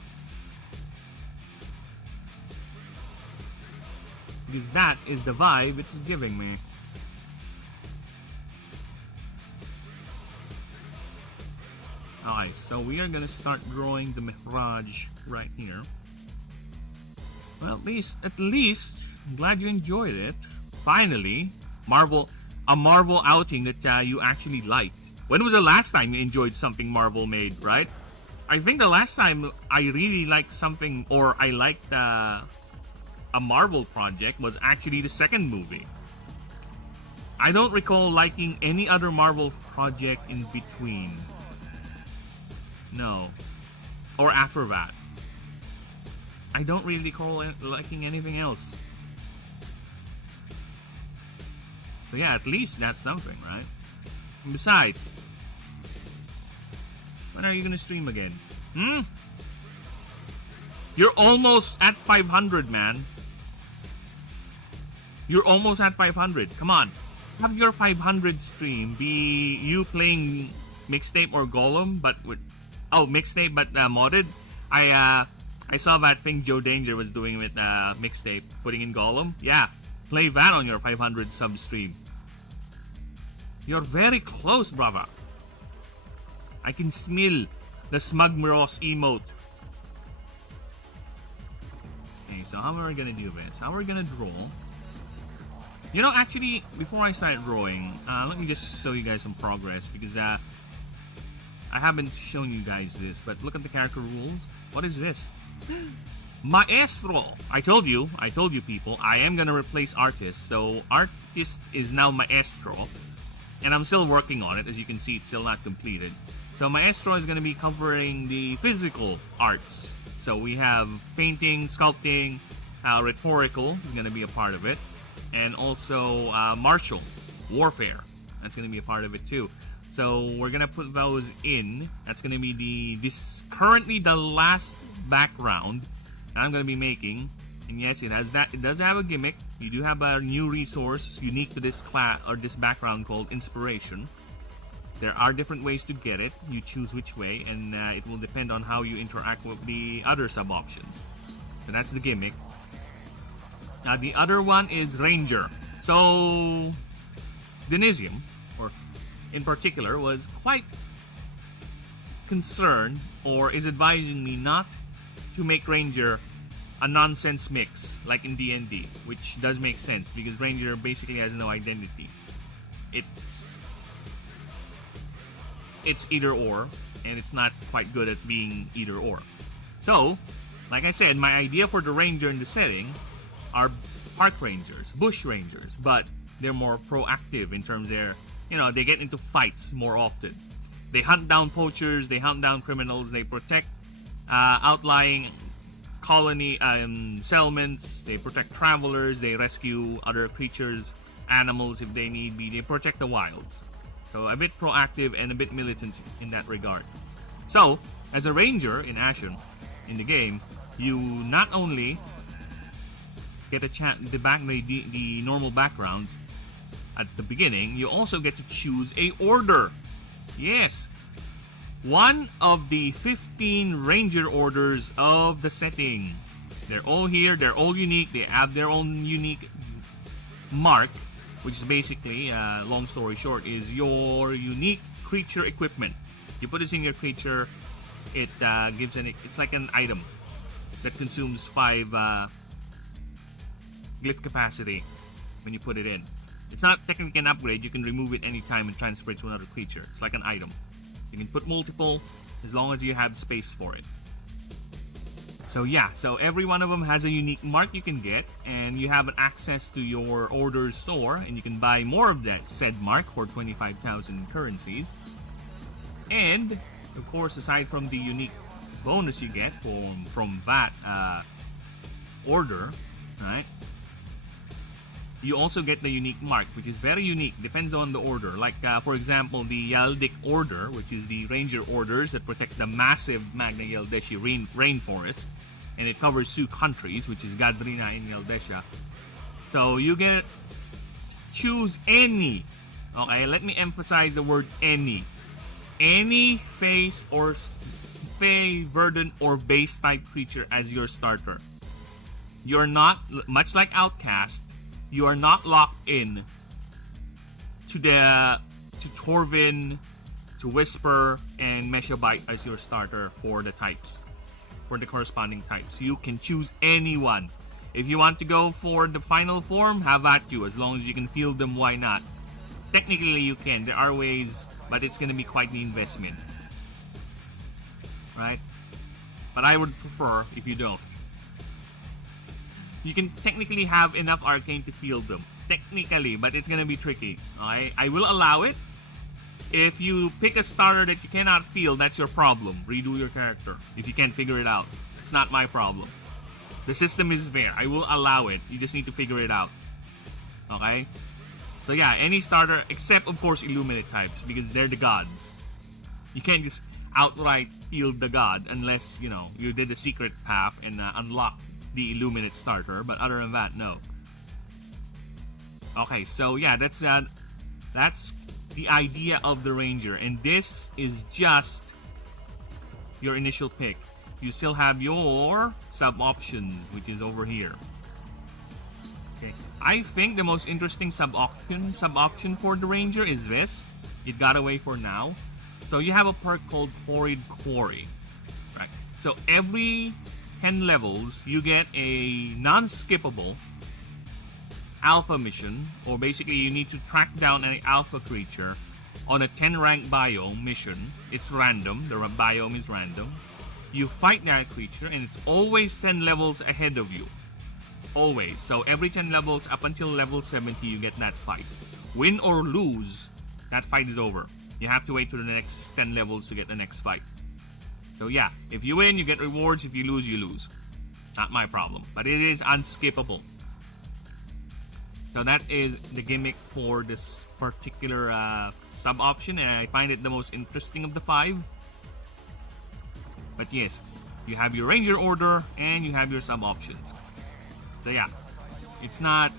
Because that is the vibe it's giving me. Alright, so we are gonna start drawing the Mihraj right here. Well, at least, I'm glad you enjoyed it. Finally, a Marvel outing that you actually liked. When was the last time you enjoyed something Marvel made, right? I think the last time I really liked something, or I liked a Marvel project, was actually the second movie. I don't recall liking any other Marvel project in between. No. Or after that. I don't really recall liking anything else. So yeah, at least that's something, right? And besides, when are you gonna stream again? You're almost at 500, man. You're almost at 500. Come on. Have your 500 stream be you playing mixtape or Golem, but with mixtape but modded. I saw that thing Joe Danger was doing with mixtape, putting in Golem. Yeah, play that on your 500 sub stream. You're very close, brother. I can smell the Smug Miros emote. Okay, so how are we gonna do this? How are we gonna draw? You know, actually, before I start drawing, let me just show you guys some progress, because I haven't shown you guys this, but look at the character rules. What is this? Maestro! I told you people, I am gonna replace artist, so artist is now Maestro, and I'm still working on it. As you can see, it's still not completed. So Maestro is gonna be covering the physical arts. So we have painting, sculpting, rhetorical is gonna be a part of it. And also martial warfare, that's going to be a part of it too. So we're going to put those in. That's going to be currently the last background I'm going to be making. And yes, it does have a gimmick. You do have a new resource unique to this class or this background called inspiration. There are different ways to get it. You choose which way, and it will depend on how you interact with the other sub options. So that's the gimmick. The other one is Ranger. So Denisium, or in particular, was quite concerned, or is advising me not to make Ranger a nonsense mix like in D&D, which does make sense because Ranger basically has no identity. It's either or, and it's not quite good at being either or. So, like I said, my idea for the Ranger in the setting are park rangers, bush rangers, but they're more proactive in terms of they get into fights more often. They hunt down poachers, they hunt down criminals, they protect outlying colony settlements, they protect travelers, they rescue other creatures, animals if they need be, they protect the wilds. So a bit proactive and a bit militant in that regard. So, as a ranger in Ashen, in the game, you not only get a chance the normal backgrounds at the beginning, you also get to choose a order. Yes, one of the 15 ranger orders of the setting. They're all here, they're all unique, they have their own unique mark, which is basically, long story short, is your unique creature equipment. You put this in your creature, it gives it's like an item that consumes 5 glyph capacity when you put it in. It's not technically an upgrade, you can remove it anytime and transfer it to another creature. It's like an item. You can put multiple as long as you have space for it. So yeah, so every one of them has a unique mark you can get, and you have access to your order store, and you can buy more of that said mark for 25,000 currencies. And of course, aside from the unique bonus you get from that order, right? You also get the unique mark, which is very unique, depends on the order. Like, for example, the Yaldic Order, which is the ranger orders that protect the massive Magna Yaldeshi rainforest, and it covers 2 countries, which is Gadrina and Yaldesha. So you get choose any. Okay, let me emphasize the word any. Any face or fey, verdant, or base type creature as your starter. You're not, much like Outcast, you are not locked in to Torvin, to Whisper, and Meshabite as your starter for the types, for the corresponding types. You can choose anyone. If you want to go for the final form, have at you. As long as you can field them, why not? Technically you can. There are ways, but it's going to be quite the investment. Right? But I would prefer if you don't. You can technically have enough arcane to field them. Technically, but it's going to be tricky. Okay? I will allow it. If you pick a starter that you cannot field, that's your problem. Redo your character if you can't figure it out. It's not my problem. The system is there. I will allow it. You just need to figure it out. Okay? So yeah, any starter except of course Illuminate types, because they're the gods. You can't just outright field the god unless, you know, you did the secret path and unlock the Illuminate starter, but other than that, no. Okay, so yeah, that's the idea of the Ranger, and this is just your initial pick. You still have your sub options, which is over here. Okay, I think the most interesting sub option for the Ranger is this. It got away for now. So you have a perk called Quarried Quarry, right? So every 10 levels, you get a non-skippable alpha mission, or basically you need to track down an alpha creature on a 10 rank biome mission. It's random, the biome is random. You fight that creature and it's always 10 levels ahead of you. Always. So every 10 levels up until level 70 you get that fight. Win or lose, that fight is over. You have to wait to the next 10 levels to get the next fight. So yeah, if you win, you get rewards. If you lose, you lose. Not my problem. But it is unskippable. So that is the gimmick for this particular sub-option, and I find it the most interesting of the 5. But yes, you have your Ranger order, and you have your sub-options. So yeah, it's not...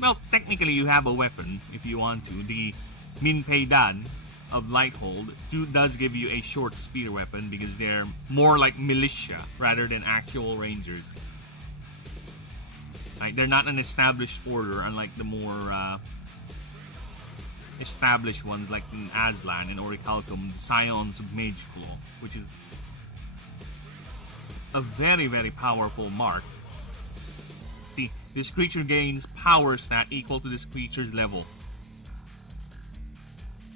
Well, technically you have a weapon, if you want to. The Minpeidan of Lighthold does give you a short spear weapon, because they're more like militia rather than actual Rangers. Like, they're not an established order, unlike the more established ones like in Aslan and Orichalcum, the Scions of Mageclaw, which is a very, very powerful mark. See, this creature gains power stat equal to this creature's level.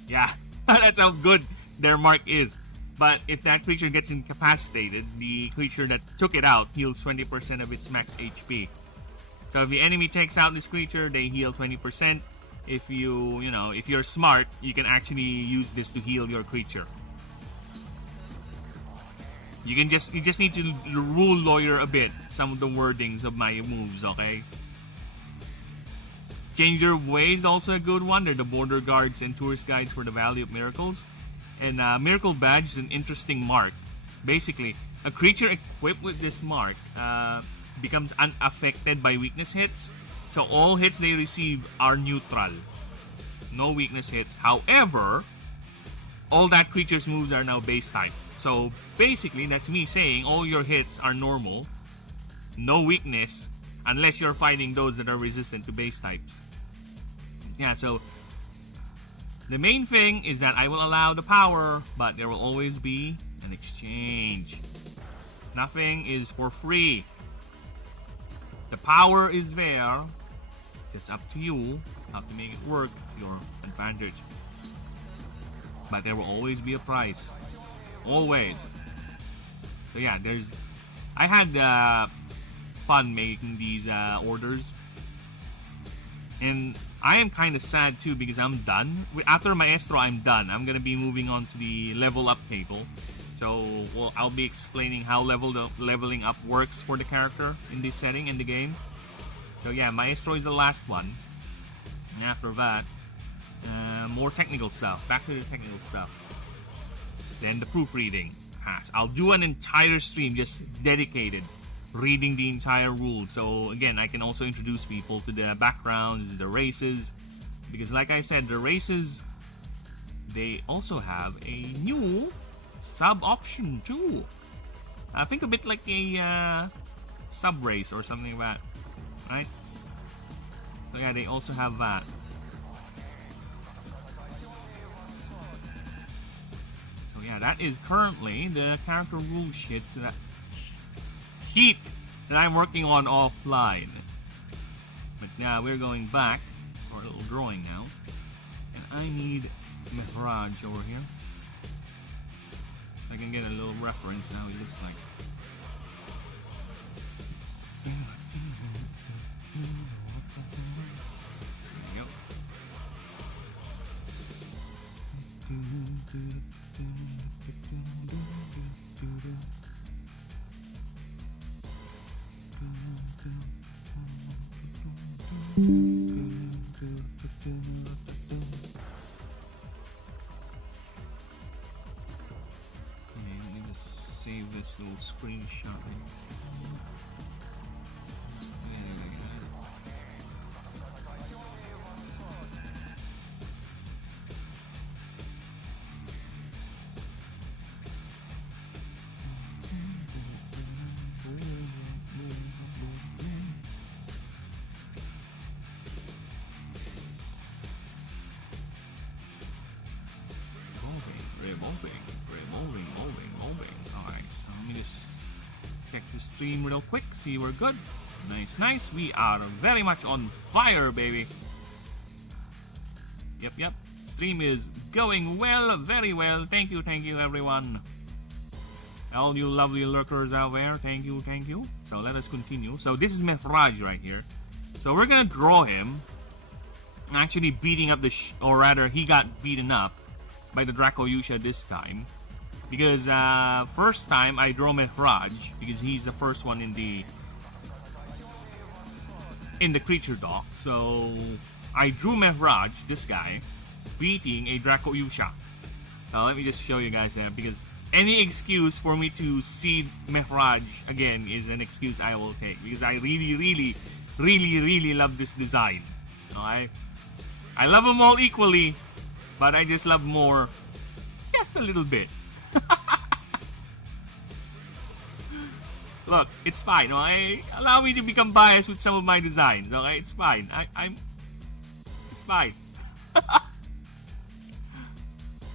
Yeah, that's how good their mark is. But if that creature gets incapacitated, the creature that took it out heals 20% of its max HP. So if the enemy takes out this creature, they heal 20%. If if you're smart, you can actually use this to heal your creature. You just need to rule lawyer a bit some of the wordings of my moves, okay? Change Your Ways, also a good one. They're the border guards and tourist guides for the Valley of Miracles. And Miracle Badge is an interesting mark. Basically, a creature equipped with this mark becomes unaffected by weakness hits. So all hits they receive are neutral. No weakness hits. However, all that creature's moves are now base type. So basically, that's me saying all your hits are normal. No weakness, unless you're fighting those that are resistant to base types. Yeah, so the main thing is that I will allow the power, but there will always be an exchange. Nothing is for free. The power is there. It's just up to you how to make it work to your advantage. But there will always be a price. Always. So yeah, I had fun making these orders. And I am kind of sad too because I'm done. After Maestro, I'm done. I'm going to be moving on to the level up table. So I'll be explaining how leveling up works for the character in this setting in the game. So yeah, Maestro is the last one. And after that, more technical stuff. Back to the technical stuff. Then the proofreading. I'll do an entire stream just dedicated reading the entire rules. So again, I can also introduce people to the backgrounds, the races, because like I said, the races, they also have a new sub option too. I think a bit like a sub race or something like that, right? So yeah, they also have that. So yeah, that is currently the character rule sheet that I'm working on offline. But now we're going back for a little drawing now, and I need Mihraj over here. I can get a little reference how he looks like. There you go. save this little screenshot. Removing. Alright, so let me just check the stream real quick, see we're good. Nice. We are very much on fire, baby. Yep. Stream is going well, very well. Thank you, everyone. All you lovely lurkers out there, thank you. So let us continue. So this is Mithraj right here. So we're gonna draw him actually beating up or rather he got beaten up by the Dracoyusha this time, because first time I draw Mithraj because he's the first one in the creature dock. So I drew Mithraj, this guy, beating a Dracoyusha. Now let me just show you guys that, because any excuse for me to see Mithraj again is an excuse I will take, because I really love this design. I love them all equally, but I just love more just a little bit. Look, it's fine. Allow me to become biased with some of my designs. Okay, it's fine. It's fine.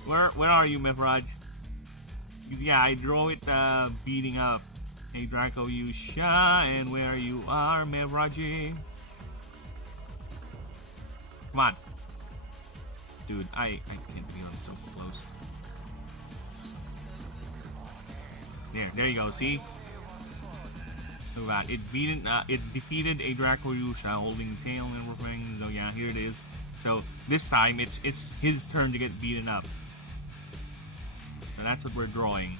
Where are you, Mithraj? Because yeah, I draw it beating up a Dracoyusha, and where you are, Mithraj? Come on. Dude, I can't be on so close. There you go, see? So that it defeated a Dracoyusha holding the tail and everything. So yeah, here it is. So this time it's his turn to get beaten up. So that's what we're drawing.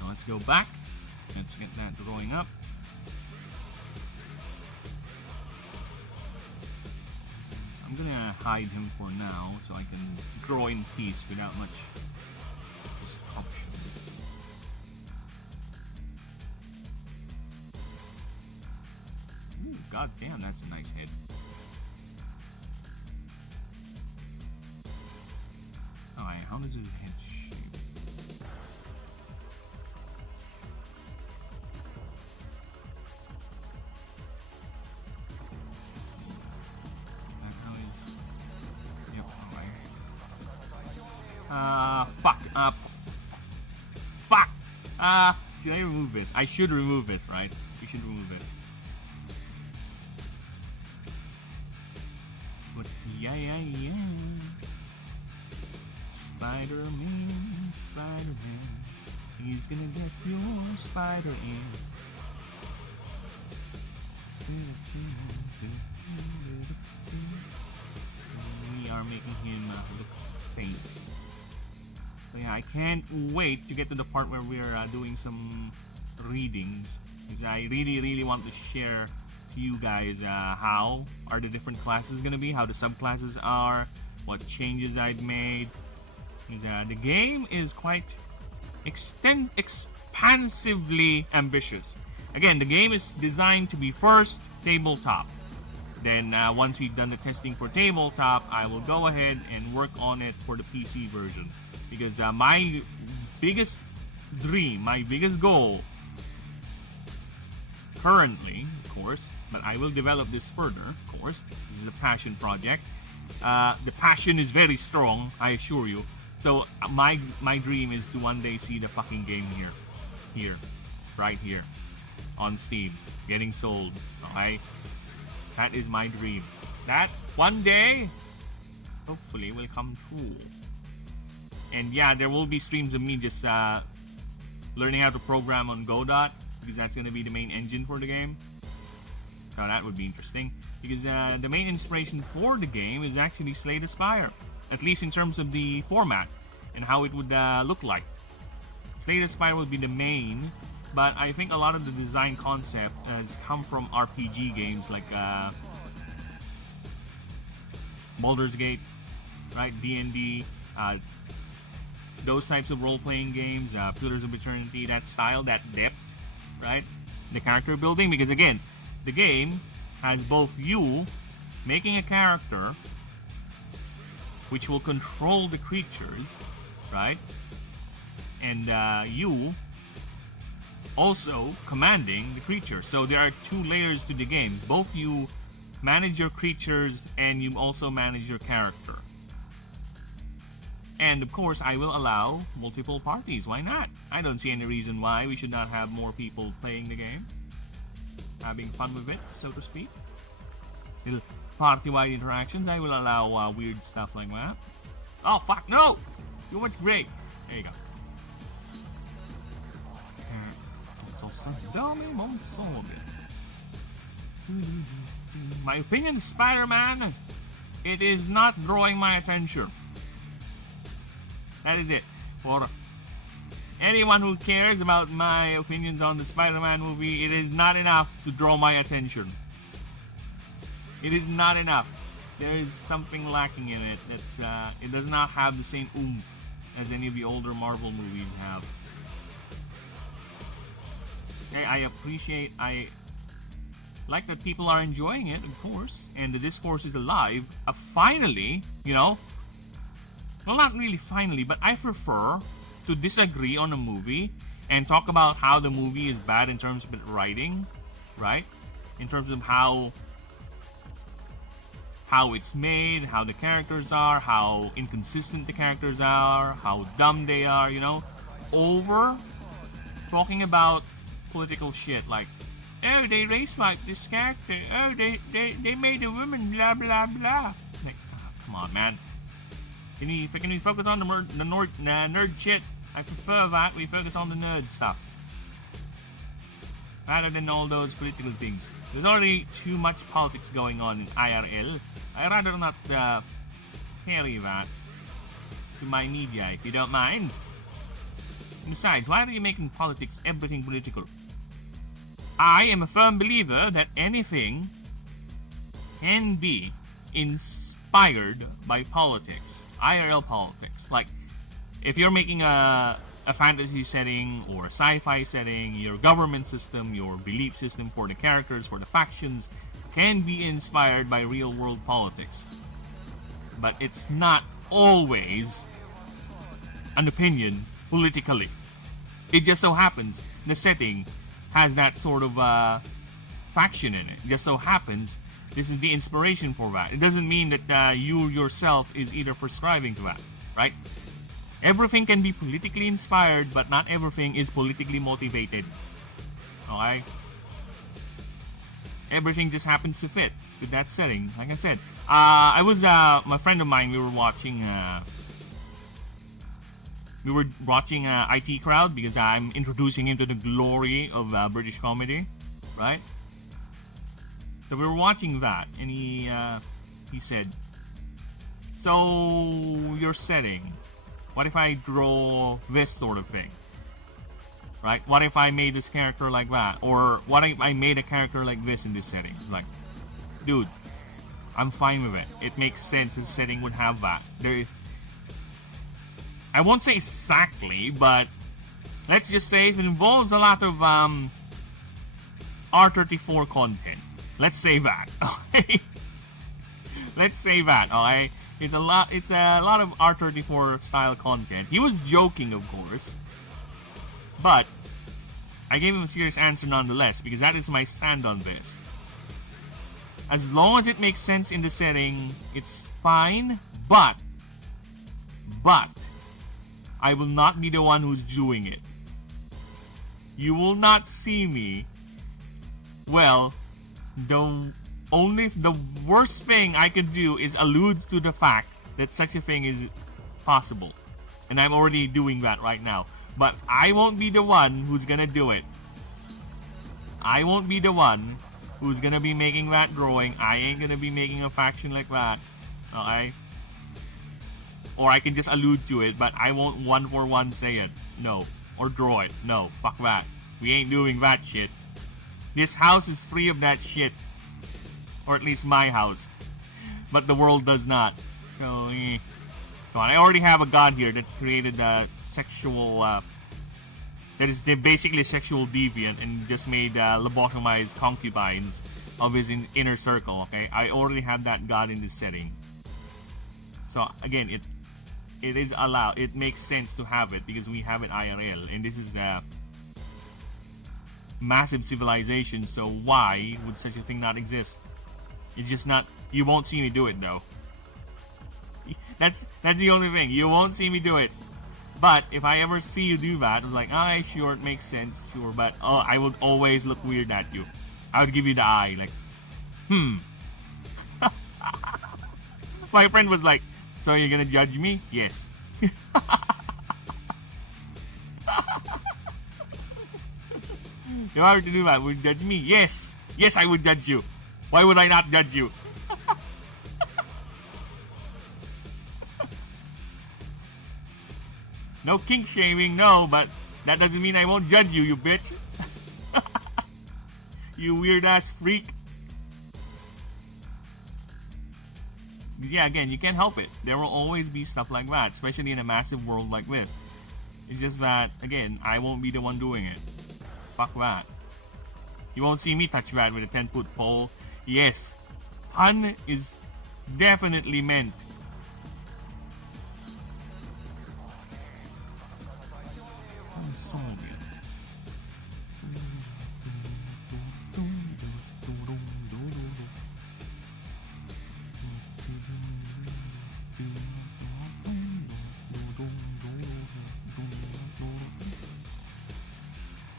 Now let's go back. Let's get that drawing up. I'm gonna hide him for now so I can draw in peace without much disruption. Ooh, god damn, that's a nice head. Alright, how does his head shape? Fuck! Should I remove this? I should remove this, right? We should remove this. But yeah. Spider-Man. He's gonna get your spider ants. We are making him look faint. So yeah, I can't wait to get to the part where we're doing some readings, because I really want to share to you guys how are the different classes gonna be, how the subclasses are, what changes I've made. The game is quite expansively ambitious. Again, the game is designed to be first tabletop. Then once we've done the testing for tabletop, I will go ahead and work on it for the PC version. Because my biggest dream, my biggest goal, currently, of course, but I will develop this further, of course. This is a passion project. The passion is very strong, I assure you. So my dream is to one day see the fucking game right here, on Steam, getting sold. Okay, that is my dream. That one day, hopefully, will come true. And yeah, there will be streams of me just learning how to program on Godot, because that's going to be the main engine for the game. So that would be interesting, because the main inspiration for the game is actually Slay the Spire, at least in terms of the format and how it would look like. Slay the Spire would be the main, but I think a lot of the design concept has come from RPG games like Baldur's Gate, right? D&D, those types of role-playing games, Pillars of Eternity, that style, that depth, right? The character building, because again, the game has both you making a character which will control the creatures, right? And you also commanding the creature. So there are two layers to the game. Both you manage your creatures and you also manage your character. And of course, I will allow multiple parties. Why not? I don't see any reason why we should not have more people playing the game, having fun with it, so to speak. Little party-wide interactions. I will allow weird stuff like that. Oh fuck no! Too much gray. There you go. My opinion, Spider-Man, it is not drawing my attention. That is it. For anyone who cares about my opinions on the Spider-Man movie, it is not enough to draw my attention. It is not enough. There is something lacking in it that it does not have the same oomph as any of the older Marvel movies have. Okay, I like that people are enjoying it, of course, and the discourse is alive. Finally, you know, well, not really finally, but I prefer to disagree on a movie and talk about how the movie is bad in terms of its writing, right? In terms of how it's made, how the characters are, how inconsistent the characters are, how dumb they are, you know, over talking about political shit like, oh, they race like this character, oh, they made a woman, blah blah blah. Like, oh, come on, man. Can we focus on the nerd shit? I prefer that we focus on the nerd stuff rather than all those political things. There's already too much politics going on in IRL. I'd rather not carry that to my media, if you don't mind. Besides, why are you making politics everything political? I am a firm believer that anything can be inspired by politics, IRL politics. Like, if you're making a fantasy setting or a sci-fi setting, your government system, your belief system for the characters, for the factions, can be inspired by real-world politics. But it's not always an opinion politically. It just so happens the setting has that sort of faction in it. It just so happens this is the inspiration for that. It doesn't mean that you yourself is either prescribing to that, right? Everything can be politically inspired, but not everything is politically motivated. Okay? Everything just happens to fit with that setting. Like I said, I was my friend of mine. We were watching IT Crowd because I'm introducing him to the glory of British comedy, right? So we were watching that, and he said, "So your setting, what if I draw this sort of thing, right? What if I made this character like that, or what if I made a character like this in this setting?" Like, dude, I'm fine with it. It makes sense. The setting would have that. I won't say exactly, but let's just say it involves a lot of R34 content. Let's say that. Okay? Let's say that. Okay? It's a lot of R34 style content. He was joking, of course, but I gave him a serious answer nonetheless because that is my stand on this. As long as it makes sense in the setting, it's fine, but I will not be the one who's doing it. You will not see me. Well, the worst thing I could do is allude to the fact that such a thing is possible. And I'm already doing that right now. But I won't be the one who's gonna do it. I won't be the one who's gonna be making that drawing. I ain't gonna be making a faction like that. Okay? Or I can just allude to it, but I won't one for one say it. No. Or draw it. No. Fuck that. We ain't doing that shit. This house is free of that shit. Or at least my house. But the world does not. So, Come on, I already have a god here that created a sexual, that is basically a sexual deviant and just made lobotomized concubines of his inner circle, okay? I already have that god in this setting. So, again, it is allowed, it makes sense to have it because we have it IRL, and this is a massive civilization, so why would such a thing not exist? It's just not, you won't see me do it though. That's the only thing, you won't see me do it. But if I ever see you do that, I'm like, ah, sure, it makes sense, sure, but I would always look weird at you. I would give you the eye, like, My friend was like, so you're gonna judge me? Yes. If I were to do that, would you judge me? Yes. Yes, I would judge you. Why would I not judge you? No kink shaming, no, but that doesn't mean I won't judge you, you bitch. You weird ass freak. Yeah, again, you can't help it. There will always be stuff like that, especially in a massive world like this. It's just that, again, I won't be the one doing it. Fuck that. You won't see me touch that with a 10-foot pole. Yes, pun is definitely meant.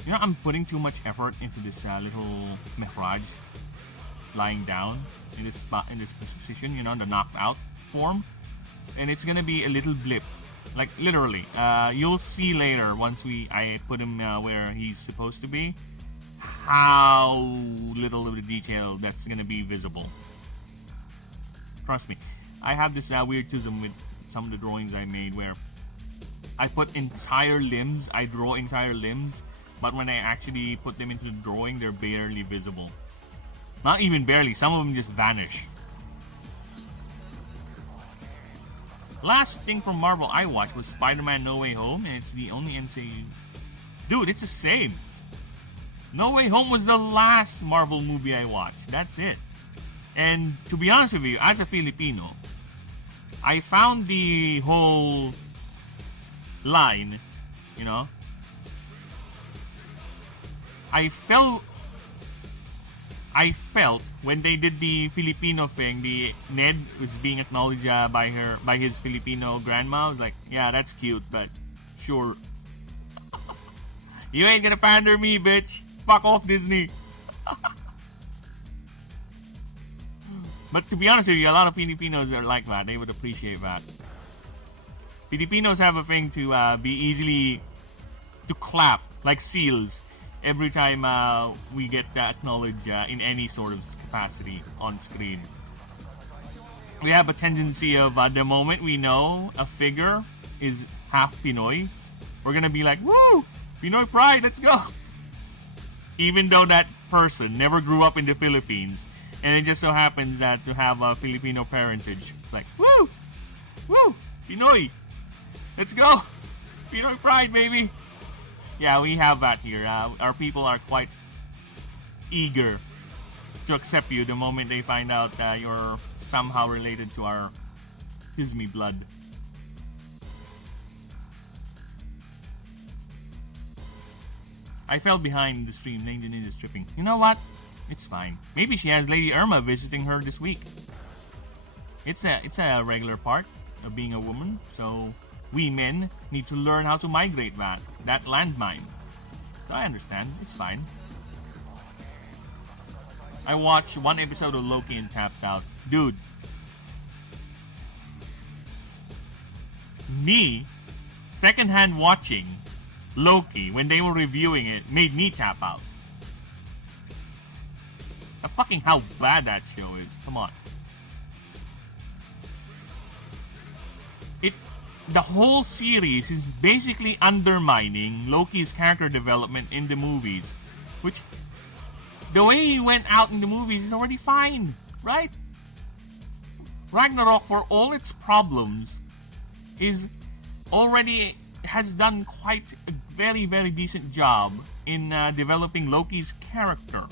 You know, I'm putting too much effort into this little Mehraj lying down in this spot, in this position, you know, the knocked out form, and it's gonna be a little blip, like literally. You'll see later once I put him where he's supposed to be, how little of the detail that's gonna be visible. Trust me, I have this weirdism with some of the drawings I made where I put entire limbs, I draw entire limbs, but when I actually put them into the drawing, they're barely visible. Not even barely, some of them just vanish. Last thing from Marvel I watched was Spider-Man No Way Home, and it's the only MCU. Dude, it's the same. No Way Home was the last Marvel movie I watched. That's it. And to be honest with you, as a Filipino, I found the whole line, you know, I felt when they did the Filipino thing, the Ned was being acknowledged by his Filipino grandma. I was like, yeah, that's cute, but sure. You ain't gonna pander me, bitch. Fuck off, Disney. But to be honest with you, a lot of Filipinos are like that. They would appreciate that. Filipinos have a thing to be easily to clap like seals every time we get acknowledged in any sort of capacity on screen. We have a tendency of the moment we know a figure is half Pinoy, we're gonna be like, woo! Pinoy pride, let's go! Even though that person never grew up in the Philippines, and it just so happens that to have a Filipino parentage. It's like, woo! Woo! Pinoy! Let's go! Pinoy pride, baby! Yeah, we have that here. Our people are quite eager to accept you the moment they find out that you're somehow related to our Pismi blood. I fell behind in the stream. Lane Denise is tripping. You know what? It's fine. Maybe she has Lady Irma visiting her this week. It's a regular part of being a woman, so we men need to learn how to migrate that landmine. So I understand. It's fine. I watched one episode of Loki and tapped out. Dude. Me, secondhand watching Loki when they were reviewing it made me tap out. Fucking how bad that show is. Come on. The whole series is basically undermining Loki's character development in the movies, which the way he went out in the movies is already fine, right? Ragnarok, for all its problems, is already has done quite a very, very decent job in developing Loki's character.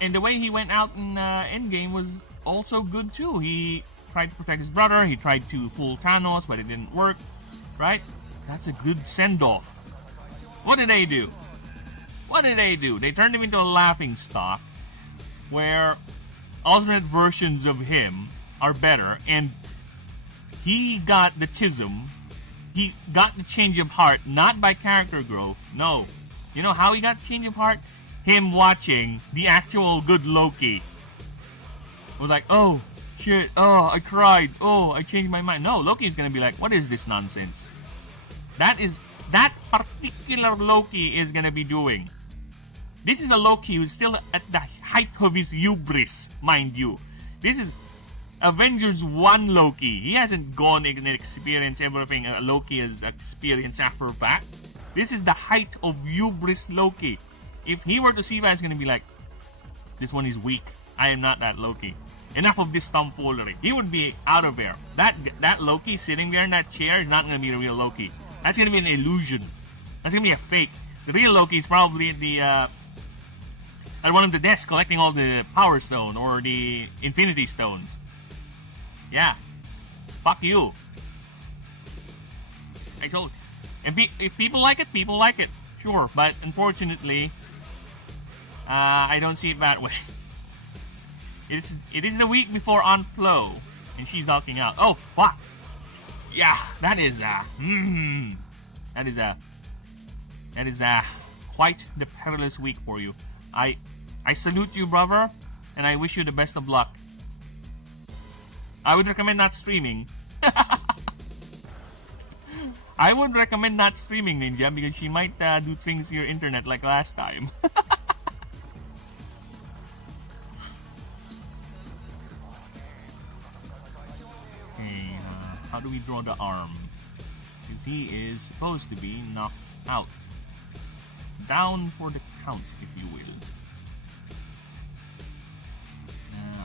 And the way he went out in Endgame was also good too. He tried to protect his brother, he tried to fool Thanos, but it didn't work, right? That's a good send-off. What did they do? What did they do? They turned him into a laughing stock where alternate versions of him are better, and he got the tism. He got the change of heart, not by character growth. No. You know how he got the change of heart? Him watching the actual good Loki. Was like, oh, shit, oh, I cried, oh, I changed my mind. No, Loki is gonna be like, what is this nonsense? That particular Loki is gonna be doing. This is a Loki who's still at the height of his hubris, mind you. This is Avengers 1 Loki. He hasn't gone and experienced everything Loki has experienced after that. This is the height of hubris Loki. If he were to see that, he's gonna be like, this one is weak. I am not that Loki. Enough of this tomfoolery. He would be out of there. That Loki sitting there in that chair is not gonna be the real Loki. That's gonna be an illusion. That's gonna be a fake. The real Loki is probably at one of the desks collecting all the Power Stone or the Infinity Stones. Yeah. Fuck you. I told you. And if people like it, people like it. Sure. But unfortunately, I don't see it that way. It is the week before On Flow, and she's knocking out. Oh, fuck. Yeah, that is quite the perilous week for you. I salute you, brother, and I wish you the best of luck. I would recommend not streaming. I would recommend not streaming, Ninja, because she might do things to your internet like last time. Okay, how do we draw the arm? Because he is supposed to be knocked out. Down for the count, if you will.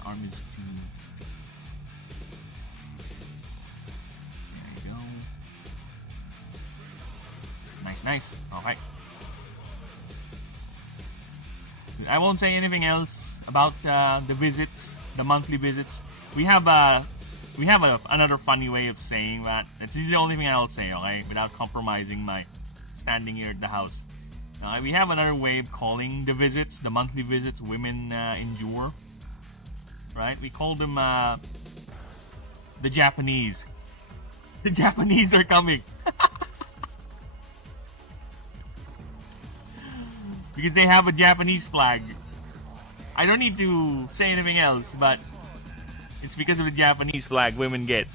Arm is too... There you go. Nice. Alright. I won't say anything else about the visits, the monthly visits. We have another funny way of saying that. That's the only thing I'll say, okay? Without compromising my standing here at the house. We have another way of calling the visits, the monthly visits women endure. Right? We call them the Japanese. The Japanese are coming. Because they have a Japanese flag. I don't need to say anything else, but it's because of the Japanese flag women get.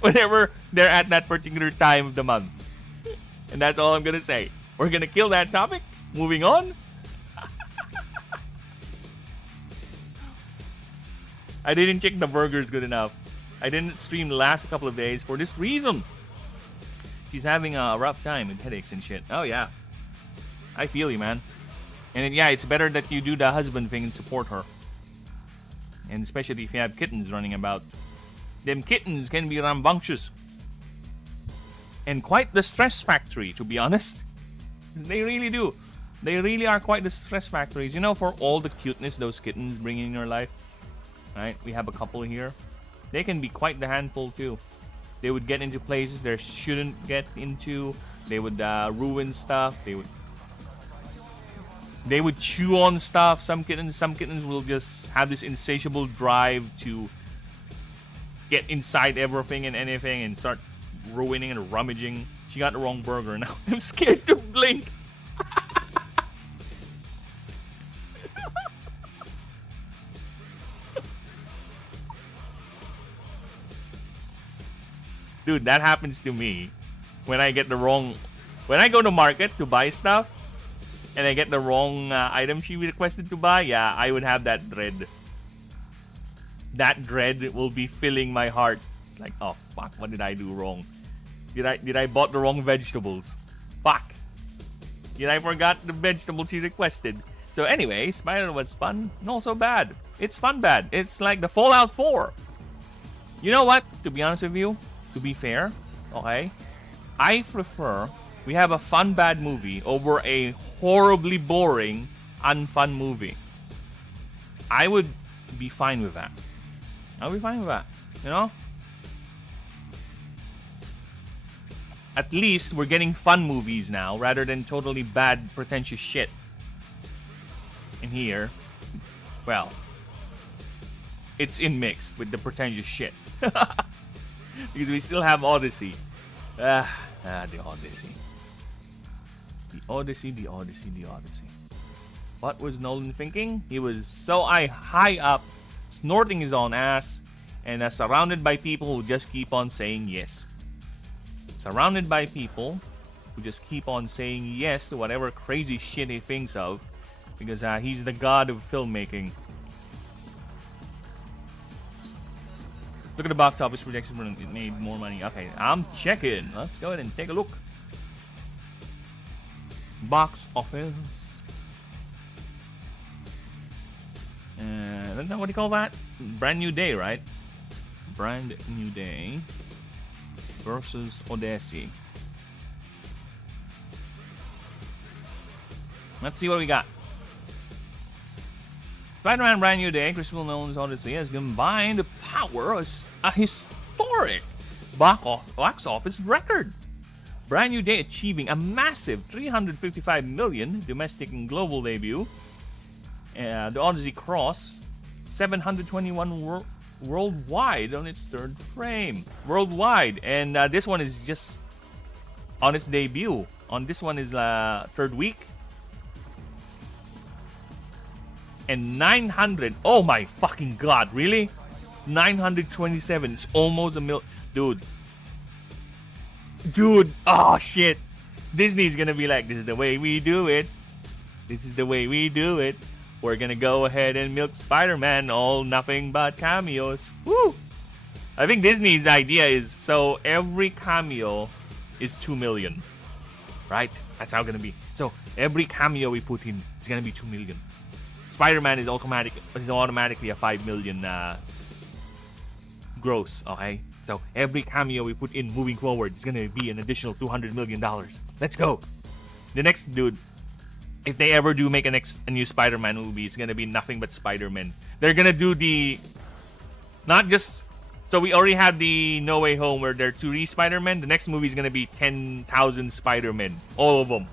Whenever they're at that particular time of the month. And that's all I'm gonna say. We're gonna kill that topic. Moving on. I didn't check the burgers good enough. I didn't stream the last couple of days for this reason. She's having a rough time with headaches and shit. Oh yeah. I feel you, man. And then, yeah, it's better that you do the husband thing and support her. And especially if you have kittens running about. Them kittens can be rambunctious. And quite the stress factory, to be honest. They really do. They really are quite the stress factories. You know, for all the cuteness those kittens bring in your life. Right? We have a couple here. They can be quite the handful too. They would get into places they shouldn't get into. They would ruin stuff. They would chew on stuff. Some kittens will just have this insatiable drive to get inside everything and anything and start ruining and rummaging. She got the wrong burger now. I'm scared to blink. Dude, that happens to me when I get the wrong... When I go to market to buy stuff and I get the wrong item she requested to buy, yeah, I would have that dread. That dread will be filling my heart. Like, oh, fuck, what did I do wrong? Did I bought the wrong vegetables? Fuck. Did I forgot the vegetables she requested? So anyway, Spider was fun, not so bad. It's fun bad. It's like the Fallout 4. You know what? To be honest with you, to be fair, okay, I prefer we have a fun bad movie over a horribly boring unfun movie. I would be fine with that. I'll be fine with that. You know? At least we're getting fun movies now rather than totally bad, pretentious shit. And here, well, it's in mixed with the pretentious shit. Because we still have Odyssey. The Odyssey. The Odyssey, the Odyssey, the Odyssey. What was Nolan thinking? He was so high up, snorting his own ass, and surrounded by people who just keep on saying yes. Surrounded by people who just keep on saying yes to whatever crazy shit he thinks of, because he's the god of filmmaking. Look at the box office projection when it made more money. Okay, I'm checking. Let's go ahead and take a look. Box office. What do you call that? Brand New Day, right? Brand New Day versus Odyssey. Let's see what we got. Spider-Man Brand New Day, Christopher Nolan's Odyssey, has combined the power of a historic box office record. Brand New Day achieving a massive 355 million domestic and global debut. The Odyssey crossed 721 worldwide on its third frame. Worldwide. And this one is just on its debut. On this one is third week. And 900. Oh my fucking god, really? 927. It's almost a mil. Dude, oh shit. Disney's gonna be like, this is the way we do it. This is the way we do it. We're gonna go ahead and milk Spider-Man, all nothing but cameos. Woo! I think Disney's idea is, so every cameo is 2 million. Right? That's how it's gonna be. So every cameo we put in is gonna be 2 million. Spider-Man is automatically a 5 million gross, okay? So every cameo we put in moving forward is gonna be an additional $200 million. Let's go. The next dude, if they ever do make a new Spider-Man movie, it's gonna be nothing but Spider-Man. They're gonna do not just, so we already had the No Way Home where there are 2 Spider-Man. The next movie is gonna be 10,000 Spider-Man, all of them.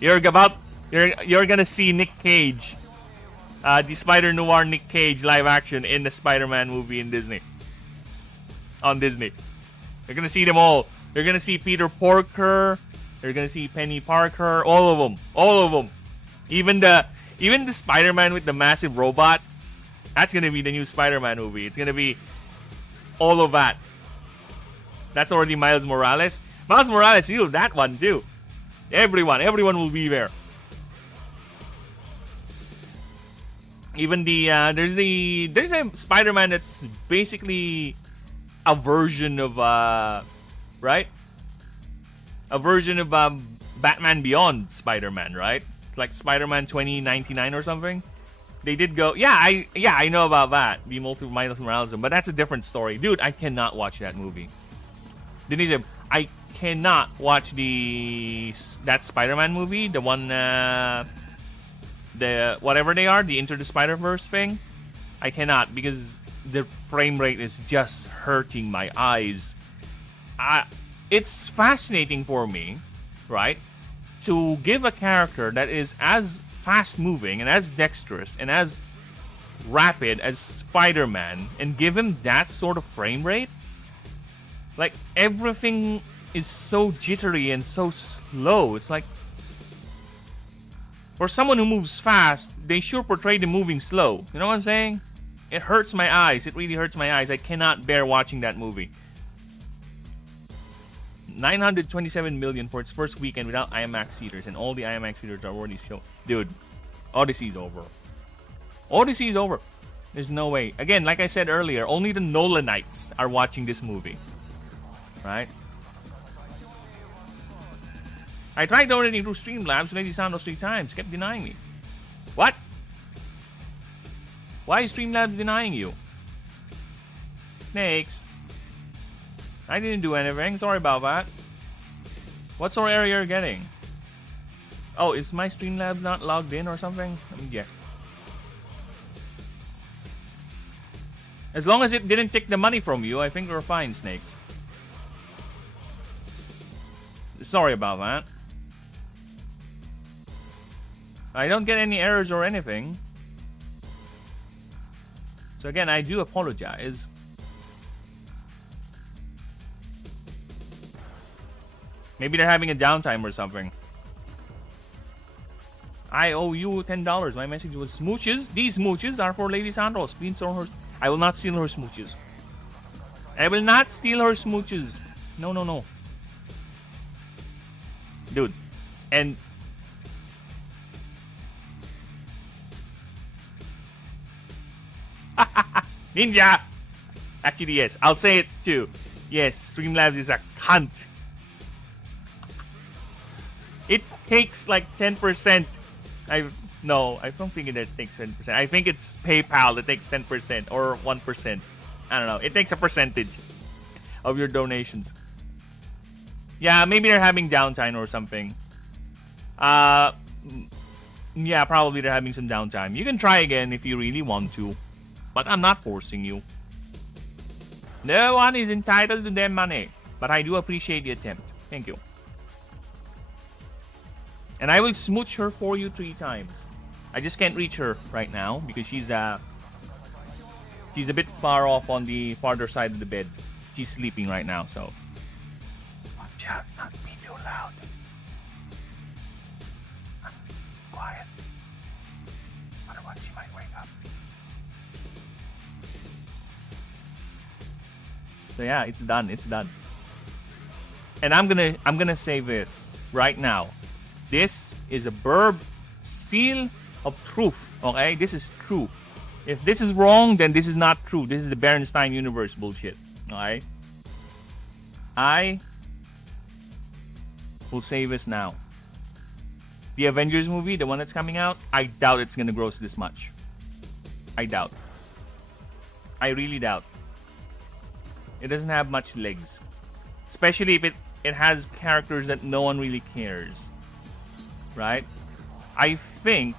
You're gonna see Nick Cage, the Spider Noir Nick Cage live action in the Spider-Man movie in Disney. On Disney, you're gonna see them all. You're gonna see Peter Porker. You're gonna see Penny Parker. All of them. Even the Spider-Man with the massive robot. That's gonna be the new Spider-Man movie. It's gonna be all of that. That's already Miles Morales. Miles Morales, you know that one too. Everyone will be there. Even there's a Spider-Man that's basically a version of right? A version of Batman Beyond Spider-Man, right? Like Spider-Man 2099 or something. They did go, I know about that. The Miles Morales, but that's a different story. Dude, I cannot watch that movie. Denise, I cannot watch that Spider-Man movie, the one the whatever they are, the Into the Spider-Verse thing. I cannot, because the frame rate is just hurting my eyes. It's fascinating for me, right, to give a character that is as fast-moving and as dexterous and as rapid as Spider-Man and give him that sort of frame rate. Like, everything is so jittery and so slow. It's like, for someone who moves fast, they sure portray them moving slow. You know what I'm saying? It hurts my eyes. It really hurts my eyes. I cannot bear watching that movie. 927 million for its first weekend without IMAX theaters, and all the IMAX theaters are already shown. Dude, Odyssey's over. Odyssey's over. There's no way. Again, like I said earlier, only the Nolanites are watching this movie. Right? I tried downloading through Streamlabs, Lady Santos 3 times. Kept denying me. What? Why is Streamlabs denying you? Snakes. I didn't do anything. Sorry about that. What sort of area you're getting? Oh, is my Streamlabs not logged in or something? Let me guess. As long as it didn't take the money from you, I think we're fine, Snakes. Sorry about that. I don't get any errors or anything. So again, I do apologize. Maybe they're having a downtime or something. I owe you $10. My message was smooches. These smooches are for Lady Santos. Please store her. I will not steal her smooches. I will not steal her smooches. No, no, no. Dude. And Ninja! Actually, yes. I'll say it too. Yes, Streamlabs is a cunt. It takes like 10%. I don't think it takes 10%. I think it's PayPal that takes 10% or 1%. I don't know. It takes a percentage of your donations. Yeah, maybe they're having downtime or something. Yeah, probably they're having some downtime. You can try again if you really want to. But I'm not forcing you. No one is entitled to their money. But I do appreciate the attempt. Thank you. And I will smooch her for you 3 times. I just can't reach her right now because she's a bit far off on the farther side of the bed. She's sleeping right now, so watch out, not be too loud. Quiet. Otherwise she might wake up. So yeah, it's done. It's done. And I'm gonna say this right now. This is a burb seal of truth. Okay, this is true. If this is wrong, then this is not true. This is the Berenstein universe bullshit. Alright? I will say this now. The Avengers movie, the one that's coming out, I doubt it's gonna gross this much. I doubt. I really doubt. It doesn't have much legs. Especially if it has characters that no one really cares. Right? I think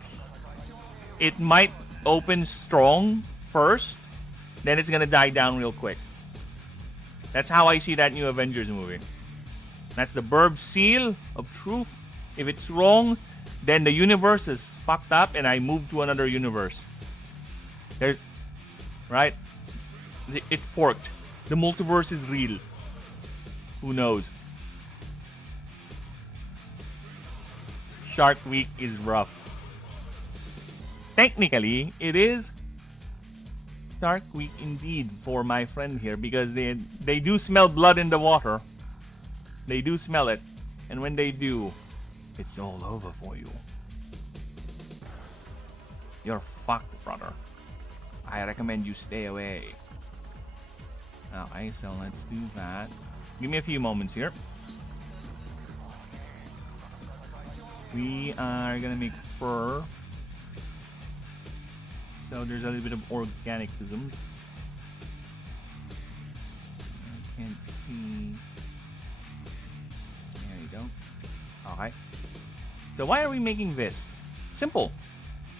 it might open strong first, then it's gonna die down real quick. That's how I see that new Avengers movie. That's the burb seal of truth. If it's wrong, then the universe is fucked up and I move to another universe. There's, right? It forked. The multiverse is real. Who knows? Shark Week is rough. Technically, it is Shark Week indeed for my friend here because they do smell blood in the water. They do smell it. And when they do, it's all over for you. You're fucked, brother. I recommend you stay away. Okay, so let's do that. Give me a few moments here. We are gonna make fur. So there's a little bit of organicisms. I can't see. There you go. Alright. So why are we making this? Simple.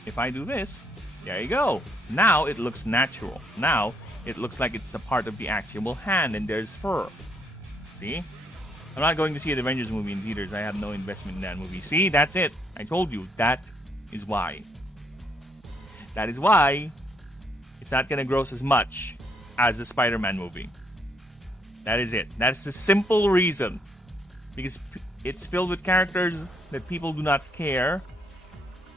If I do this, there you go. Now it looks natural. Now it looks like it's a part of the actual hand and there's fur. See? I'm not going to see the Avengers movie in theaters. I have no investment in that movie. See? That's it. I told you. That is why. That is why it's not going to gross as much as the Spider-Man movie. That is it. That's the simple reason. Because it's filled with characters that people do not care.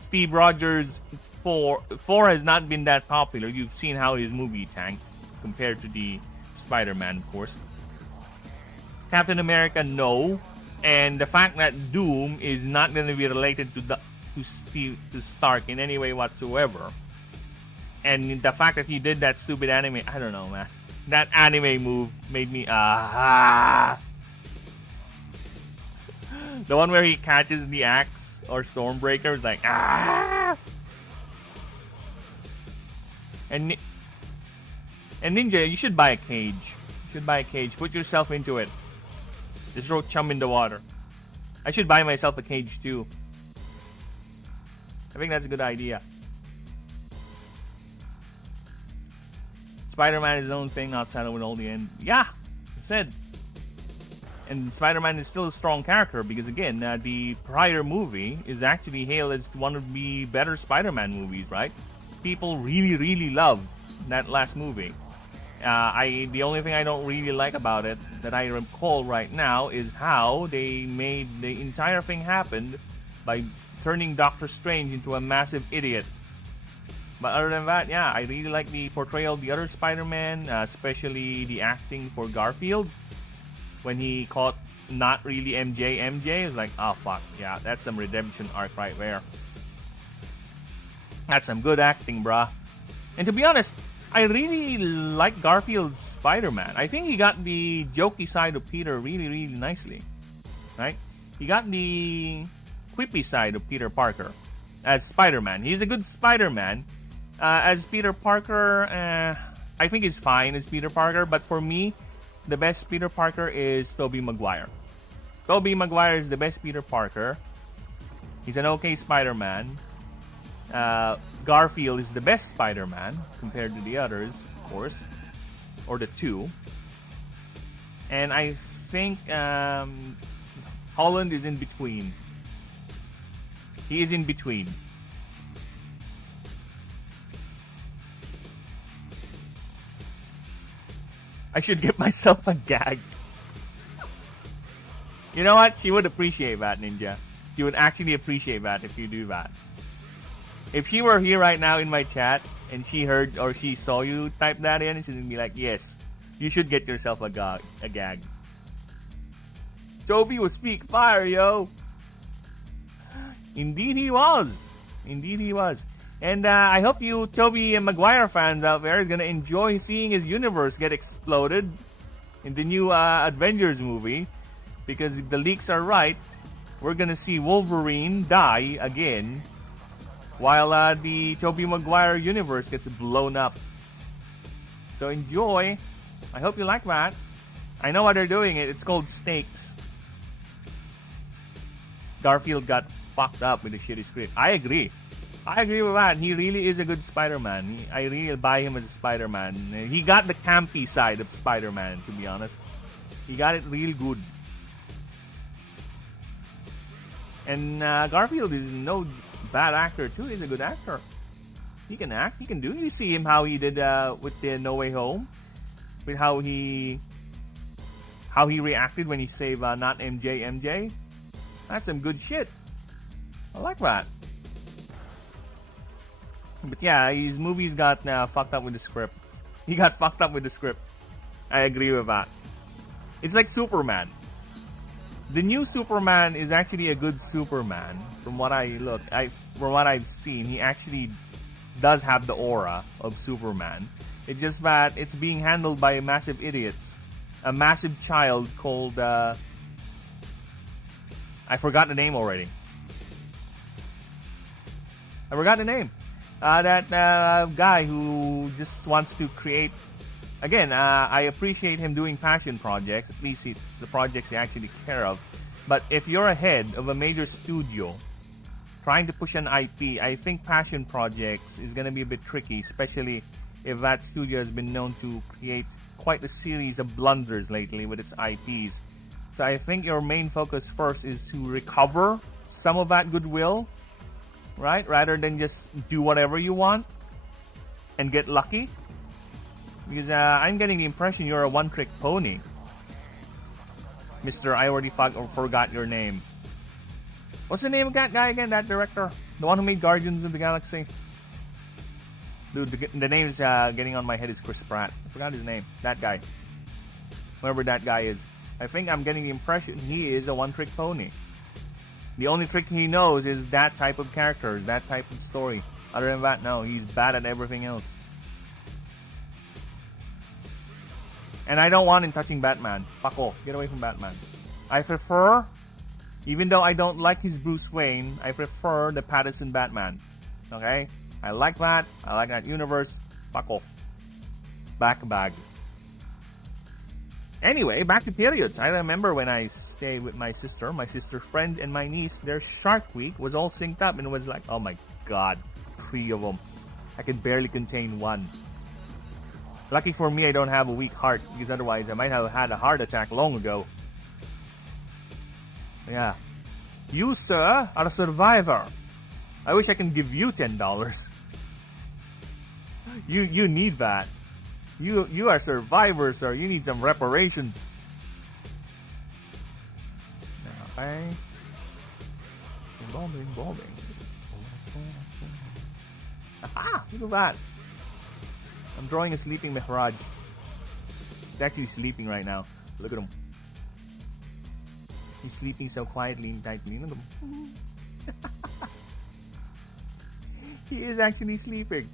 Steve Rogers' Thor has not been that popular. You've seen how his movie tanked compared to the Spider-Man, of course. Captain America, no. And the fact that Doom is not going to be related to Stark in any way whatsoever. And the fact that he did that stupid anime, I don't know, man. That anime move made me, The one where he catches the axe or Stormbreaker is like, And And Ninja, you should buy a cage. You should buy a cage. Put yourself into it. Just throw chum in the water. I should buy myself a cage too. I think that's a good idea. Spider-Man is his own thing outside of all the end. Yeah, I said. And Spider-Man is still a strong character because, again, the prior movie is actually hailed as one of the better Spider-Man movies, right? People really, really love that last movie. The only thing I don't really like about it that I recall right now is how they made the entire thing happen by turning Doctor Strange into a massive idiot. But other than that, yeah, I really like the portrayal of the other Spider-Man, especially the acting for Garfield. When he caught not really MJ, it's like, oh fuck, yeah, that's some redemption arc right there. That's some good acting, bruh. And to be honest, I really like Garfield's Spider-Man. I think he got the jokey side of Peter really, really nicely. Right? He got the quippy side of Peter Parker as Spider-Man. He's a good Spider-Man. As Peter Parker, I think he's fine as Peter Parker, but for me, the best Peter Parker is Tobey Maguire. Tobey Maguire is the best Peter Parker. He's an okay Spider-Man. Garfield is the best Spider-Man compared to the others, of course, or the two. And I think Holland is in between. He is in between. I should get myself a gag. You know what? She would appreciate that, Ninja. She would actually appreciate that if you do that. If she were here right now in my chat and she heard or she saw you type that in, she's gonna be like, yes, you should get yourself a gag. Toby was peak fire, yo. Indeed he was. Indeed he was. And I hope you Tobey and Maguire fans out there is going to enjoy seeing his universe get exploded in the new Avengers movie. Because if the leaks are right, we're going to see Wolverine die again while the Tobey Maguire universe gets blown up. So enjoy. I hope you like that. I know why they're doing it. It's called stakes. Garfield got fucked up with the shitty script. I agree with that. He really is a good Spider-Man. I really buy him as a Spider-Man. He got the campy side of Spider-Man, to be honest. He got it real good. And Garfield is no bad actor, too. He's a good actor. He can act. He can do it. You see him how he did with the No Way Home. With how he reacted when he saved not MJ. That's some good shit. I like that. But yeah, his movies got fucked up with the script. He got fucked up with the script. I agree with that. It's like Superman. The new Superman is actually a good Superman. From what I've seen, he actually does have the aura of Superman. It's just that it's being handled by massive idiots. A massive child called I forgot the name already. I forgot the name. That guy who just wants to create. Again, I appreciate him doing passion projects. At least it's the projects he actually care of. But if you're a head of a major studio trying to push an IP, I think passion projects is going to be a bit tricky, especially if that studio has been known to create quite a series of blunders lately with its IPs. So I think your main focus first is to recover some of that goodwill, right? Rather than just do whatever you want and get lucky. Because I'm getting the impression you're a one-trick pony. Mr. I already forgot your name. What's the name of that guy again, that director? The one who made Guardians of the Galaxy? Dude, the name is getting on my head is Chris Pratt. I forgot his name. That guy. Whoever that guy is. I think I'm getting the impression he is a one-trick pony. The only trick he knows is that type of character, that type of story. Other than that, no, he's bad at everything else. And I don't want him touching Batman. Fuck off. Get away from Batman. I prefer, even though I don't like his Bruce Wayne, I prefer the Pattinson Batman. Okay? I like that. I like that universe. Fuck off. back bag. Anyway, back to periods. I remember when I stayed with my sister friend, and my niece. Their Shark Week was all synced up, and it was like, oh my god, 3 of them. I could barely contain one. Lucky for me, I don't have a weak heart, because otherwise I might have had a heart attack long ago. Yeah. You, sir, are a survivor. I wish I can give you $10. You need that. You are survivors, sir. You need some reparations. Okay. Bombing. Aha! Look at that. I'm drawing a sleeping Mihraj. He's actually sleeping right now. Look at him. He's sleeping so quietly and tightly. Look at him. He is actually sleeping.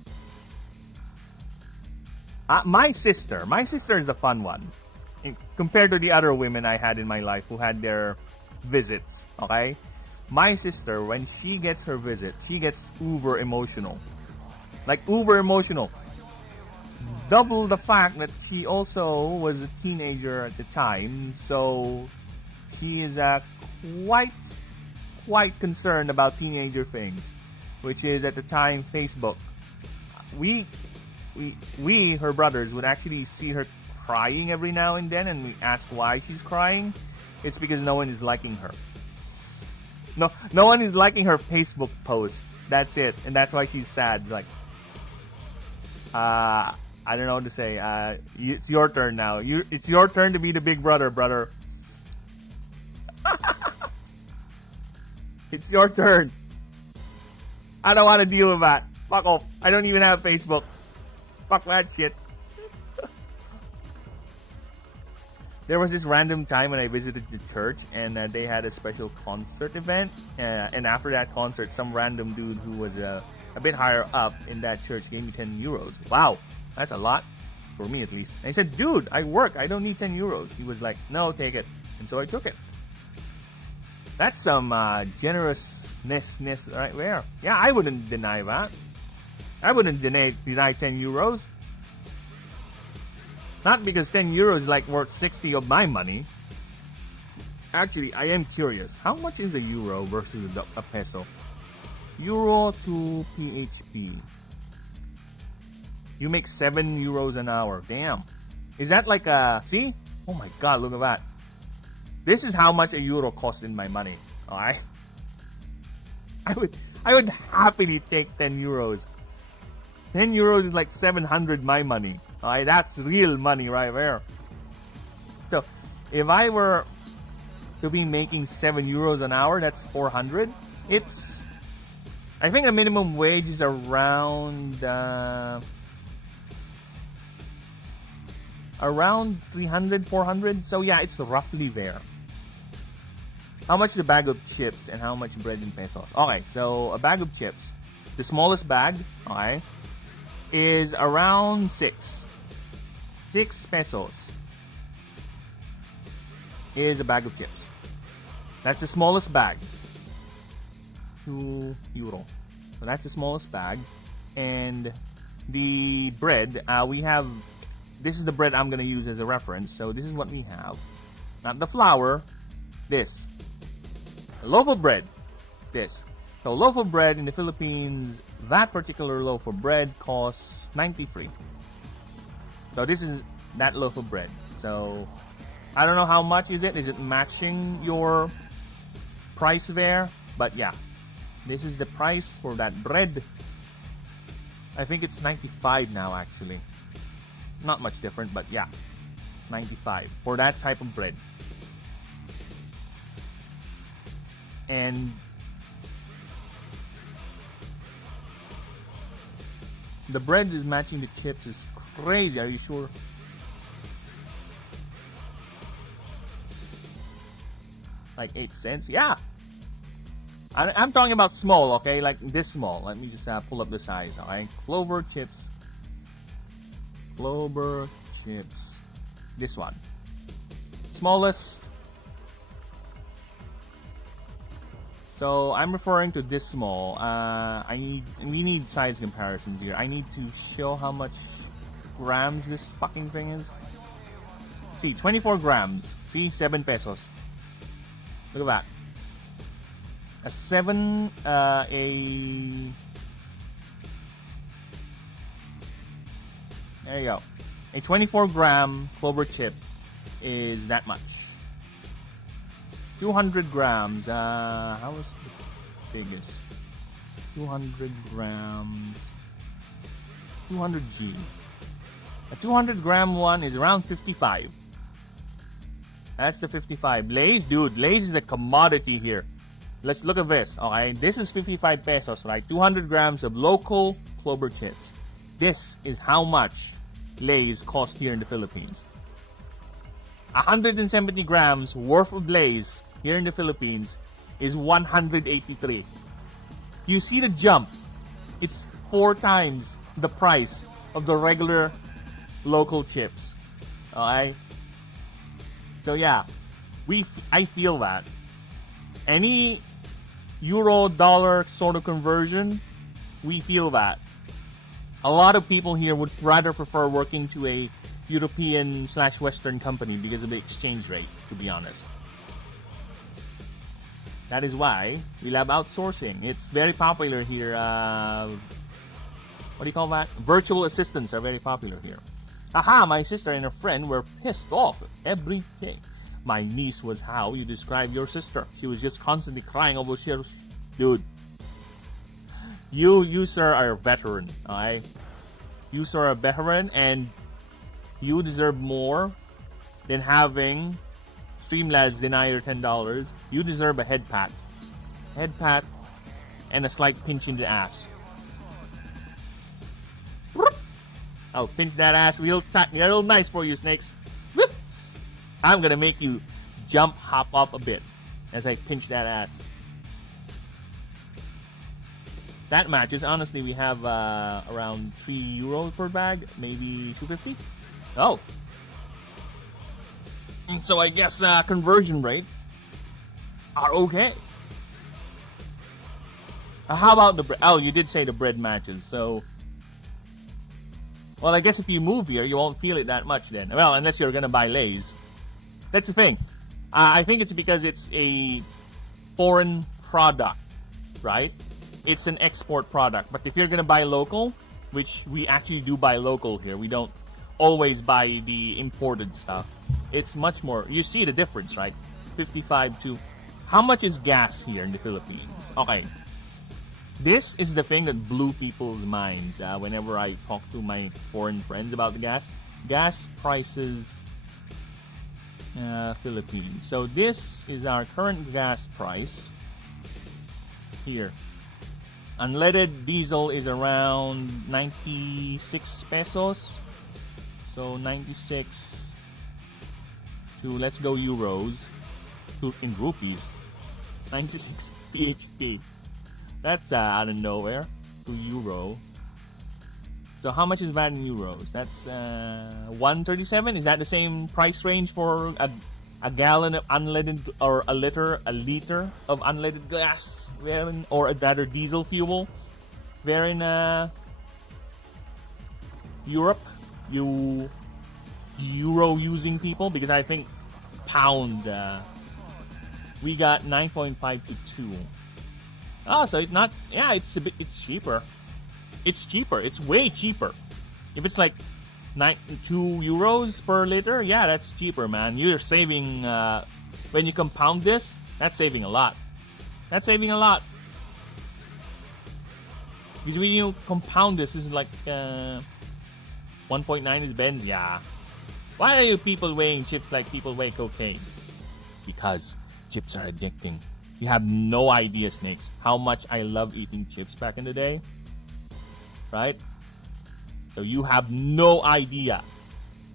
My sister is a fun one. Compared to the other women I had in my life who had their visits, okay? My sister, when she gets her visit, she gets uber emotional. Like, uber emotional. Double the fact that she also was a teenager at the time, so she is quite concerned about teenager things, which is at the time Facebook. We, her brothers, would actually see her crying every now and then, and we ask why she's crying. It's because no one is liking her. No one is liking her Facebook post. That's it, and that's why she's sad. Like, I don't know what to say. It's your turn now. It's your turn to be the big brother. It's your turn. I don't want to deal with that. Fuck off. I don't even have Facebook. Fuck that shit. There was this random time when I visited the church, and they had a special concert event. And after that concert, some random dude who was a bit higher up in that church gave me 10 euros. Wow, that's a lot. For me, at least. And I said, dude, I work. I don't need 10 euros. He was like, no, take it. And so I took it. That's some generousness right there. Yeah, I wouldn't deny that. I wouldn't deny 10 euros. Not because 10 euros is like worth 60 of my money. Actually, I am curious. How much is a euro versus a peso? Euro to PHP. You make 7 euros an hour. Damn. Is that like a... See? Oh my god, look at that. This is how much a euro costs in my money. Alright? I would happily take 10 euros. 10 euros is like 700 my money. Alright, that's real money right there. So, if I were to be making 7 euros an hour, that's 400. It's... I think the minimum wage is around 300, 400. So yeah, it's roughly there. How much is a bag of chips and how much bread in pesos? Okay, so a bag of chips, the smallest bag, okay, is around 6 pesos is a bag of chips. That's the smallest bag. 2 euro. So that's the smallest bag. And the bread, we have, this is the bread I'm going to use as a reference. So this is what we have. Not the flour, this. A loaf of bread, this. So a loaf of bread in the Philippines, that particular loaf of bread costs 93. So this is that loaf of bread. So I don't know how much is it. Is it matching your price there? But yeah, this is the price for that bread. I think it's 95 now actually. Not much different, but yeah, 95 for that type of bread. And the bread is matching the chips is crazy. Are you sure? Like 8 cents? Yeah. I'm talking about small, okay? Like this small. Let me just pull up the size, okay? Clover chips. Clover chips. This one. Smallest. So I'm referring to this small. We need size comparisons here. I need to show how much grams this fucking thing is? See, 24 grams. See, 7 pesos. Look at that. A 7, there you go. A 24 gram clover chip is that much. 200 grams. How is the biggest? 200 grams. 200G. A 200 gram one is around 55. That's the 55. Lay's, dude, Lay's is the commodity here. Let's look at this. Okay, this is 55 pesos, right? 200 grams of local clover chips. This is how much Lay's cost here in the Philippines. 170 grams worth of Lay's here in the Philippines is 183. You see the jump? It's 4 times the price of the regular local chips. Okay? So yeah, I feel that. Any euro dollar sort of conversion, we feel that. A lot of people here would rather prefer working to a European/Western company because of the exchange rate, to be honest. That is why we love outsourcing. It's very popular here. What do you call that? Virtual assistants are very popular here. Aha, my sister and her friend were pissed off every day. My niece was how you describe your sister. She was just constantly crying over shit. Dude, you sir are a veteran, alright? You sir are a veteran, and you deserve more than having Streamlabs deny your $10. You deserve a head pat. Head pat and a slight pinch in the ass. I'll pinch that ass real nice for you, snakes. I'm gonna make you jump, hop up a bit as I pinch that ass. That matches. Honestly, we have around €3 per bag, maybe 250. Oh, so I guess conversion rates are okay. How about the bread? Oh, you did say the bread matches. So, well, I guess if you move here, you won't feel it that much then. Well, unless you're gonna buy Lay's. That's the thing. I think it's because it's a foreign product, right? It's an export product. But if you're gonna buy local, which we actually do buy local here, we don't always buy the imported stuff. It's much more. You see the difference, right? 55 to... How much is gas here in the Philippines? Okay. This is the thing that blew people's minds whenever I talk to my foreign friends about the gas. Gas prices... Philippines. So this is our current gas price here. Unleaded diesel is around 96 pesos. So 96 to, let's go euros, to in rupees. 96 PHP. That's out of nowhere. To euro. So how much is that in euros? That's 137. Is that the same price range for a gallon of unleaded, or a liter of unleaded gas, or a rather diesel fuel? There in Europe, you euro using people, because I think pound we got 9.5 to 2. Oh, so it's not. Yeah, it's a bit. It's cheaper. It's cheaper. It's way cheaper. If it's like 2 euros per liter, yeah, that's cheaper, man. You're saving, when you compound this, that's saving a lot. That's saving a lot. Because when you compound this, is like 1.9 is Benz, yeah. Why are you people weighing chips like people weigh cocaine? Because chips are addicting. You have no idea, snakes, how much I love eating chips back in the day. Right? So you have no idea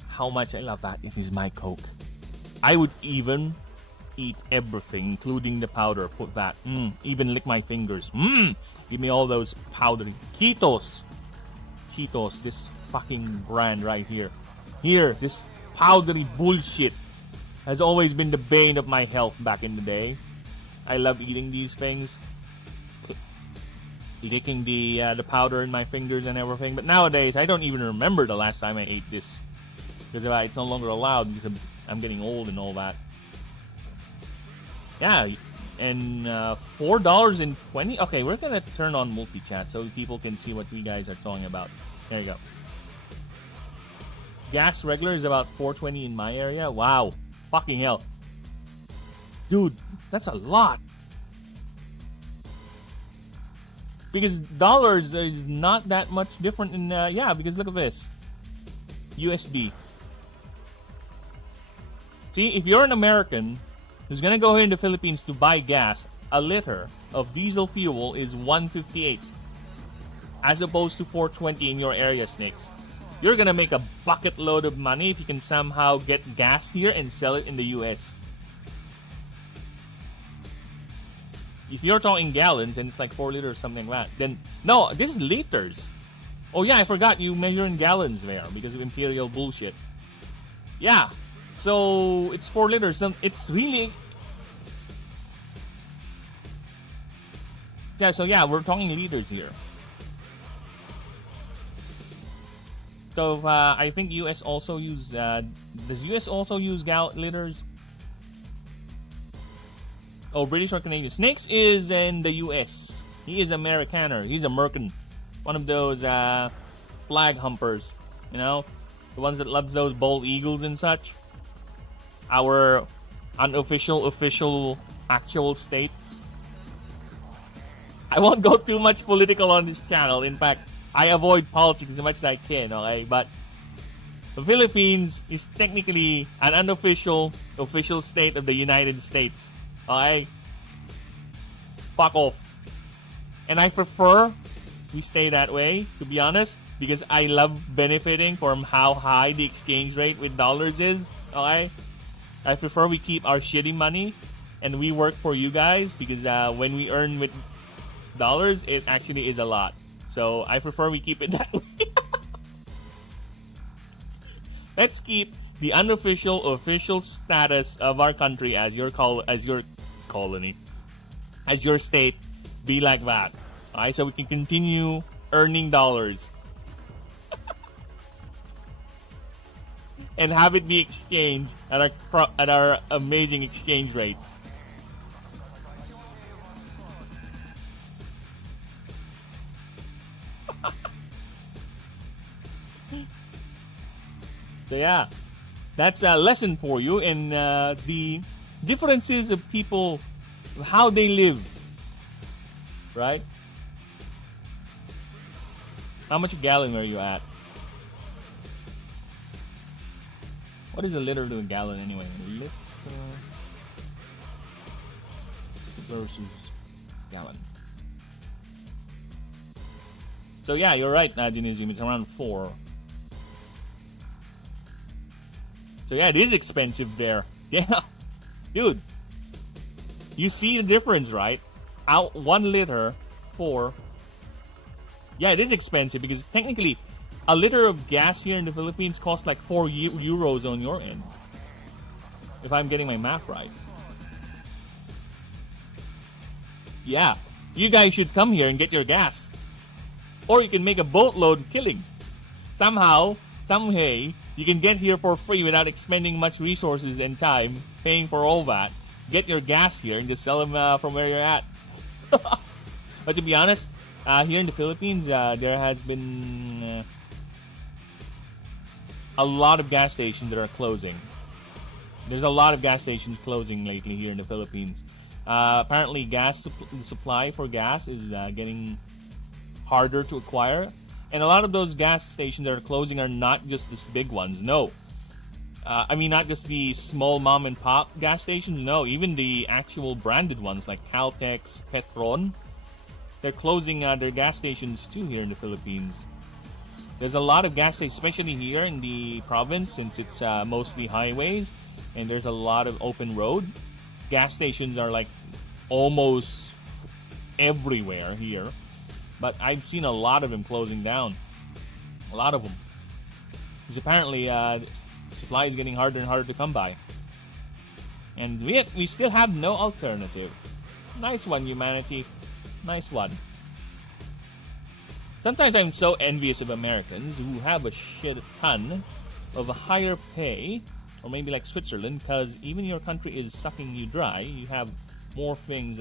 how much I love that. It is my Coke. I would even eat everything, including the powder. Put that. Even lick my fingers. Give me all those powdery. Cheetos. Cheetos. This fucking brand right here. Here, this powdery bullshit has always been the bane of my health back in the day. I love eating these things. licking the powder in my fingers and everything. But nowadays, I don't even remember the last time I ate this because it's no longer allowed because I'm getting old and all that. Yeah, and $4.20. Okay, we're gonna turn on multi-chat so people can see what you guys are talking about. There you go. Gas regular is about $4.20 in my area. Wow, fucking hell, dude, that's a lot. Because dollars is not that much different in yeah. Because look at this, USD. See, if you're an American who's gonna go here in the Philippines to buy gas, a liter of diesel fuel is $1.58, as opposed to $4.20 in your area, Snakes. You're gonna make a bucket load of money if you can somehow get gas here and sell it in the US. If you're talking gallons and it's like 4 liters or something like that, then no, this is liters. Oh yeah, I forgot you measure in gallons there because of imperial bullshit. Yeah. So it's 4 liters. It's really, yeah. So yeah, we're talking liters here. So I think US also use. Does US also use liters? Oh, British or Canadian? Snakes is in the US. He is Americaner. He's American. One of those flag humpers. You know, the ones that loves those bald eagles and such. Our unofficial, official, actual state. I won't go too much political on this channel. In fact, I avoid politics as much as I can, okay? But the Philippines is technically an unofficial, official state of the United States, okay? Fuck off. And I prefer we stay that way, to be honest, because I love benefiting from how high the exchange rate with dollars is, okay? I prefer we keep our shitty money and we work for you guys because when we earn with dollars, it actually is a lot. So I prefer we keep it that way. Let's keep the unofficial, official status of our country as your colony, as your state, be like that. Alright, so we can continue earning dollars. And have it be exchanged at our amazing exchange rates. So yeah, that's a lesson for you in the differences of people, how they live, right? How much a gallon are you at? What is a liter to a gallon anyway? Liter versus gallon. So yeah, you're right, Dinizim. It's around 4. So yeah, it is expensive there. Yeah, dude. You see the difference, right? Out 1 liter, 4. Yeah, it is expensive because technically, a liter of gas here in the Philippines costs like 4 euros on your end. If I'm getting my math right. Yeah, you guys should come here and get your gas. Or you can make a boatload killing. Somehow, some way, you can get here for free without expending much resources and time, paying for all that. Get your gas here and just sell them from where you're at. But to be honest, here in the Philippines, there has been a lot of gas stations that are closing. There's a lot of gas stations closing lately here in the Philippines. Apparently, supply for gas is getting harder to acquire. And a lot of those gas stations that are closing are not just these big ones, no. I mean, not just the small mom and pop gas stations, no. Even the actual branded ones like Caltex, Petron, they're closing their gas stations too here in the Philippines. There's a lot of gas stations, especially here in the province, since it's mostly highways and there's a lot of open road. Gas stations are like almost everywhere here. But I've seen a lot of them closing down. A lot of them. Because apparently supply is getting harder and harder to come by. And yet we still have no alternative. Nice one, humanity. Nice one. Sometimes I'm so envious of Americans who have a shit ton of a higher pay, or maybe like Switzerland, because even your country is sucking you dry. You have more things,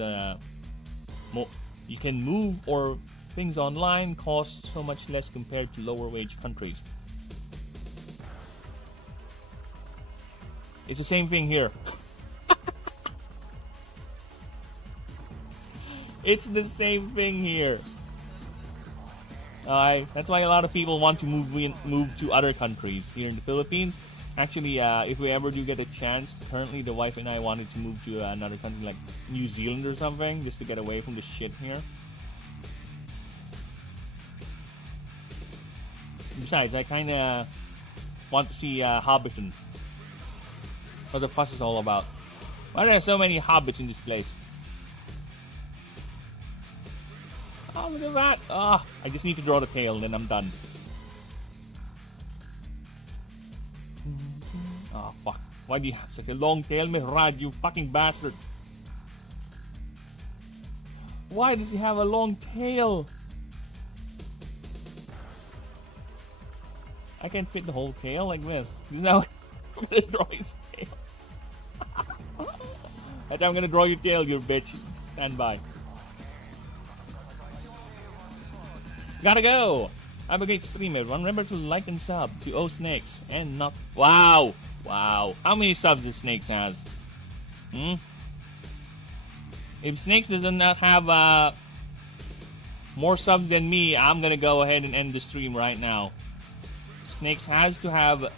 you can move, or things online cost so much less compared to lower wage countries. It's the same thing here. It's the same thing here. That's why a lot of people want to move to other countries here in the Philippines. Actually, if we ever do get a chance, currently the wife and I wanted to move to another country like New Zealand or something, just to get away from the shit here. Besides, I kind of want to see Hobbiton. What the fuss is all about. Why are there so many hobbits in this place? Oh, look at that. I just need to draw the tail and then I'm done. Oh, fuck. Why do you have such a long tail, Mihraj, you fucking bastard? Why does he have a long tail? I can't fit the whole tail like this. This is how I'm gonna draw his tail. That's how I'm gonna draw your tail, you bitch. Stand by. Gotta go! I'm a great streamer. Remember to like and sub to O Snakes and not. Wow! Wow. How many subs does Snakes has? If Snakes does not have more subs than me, I'm gonna go ahead and end the stream right now. Snakes has to have.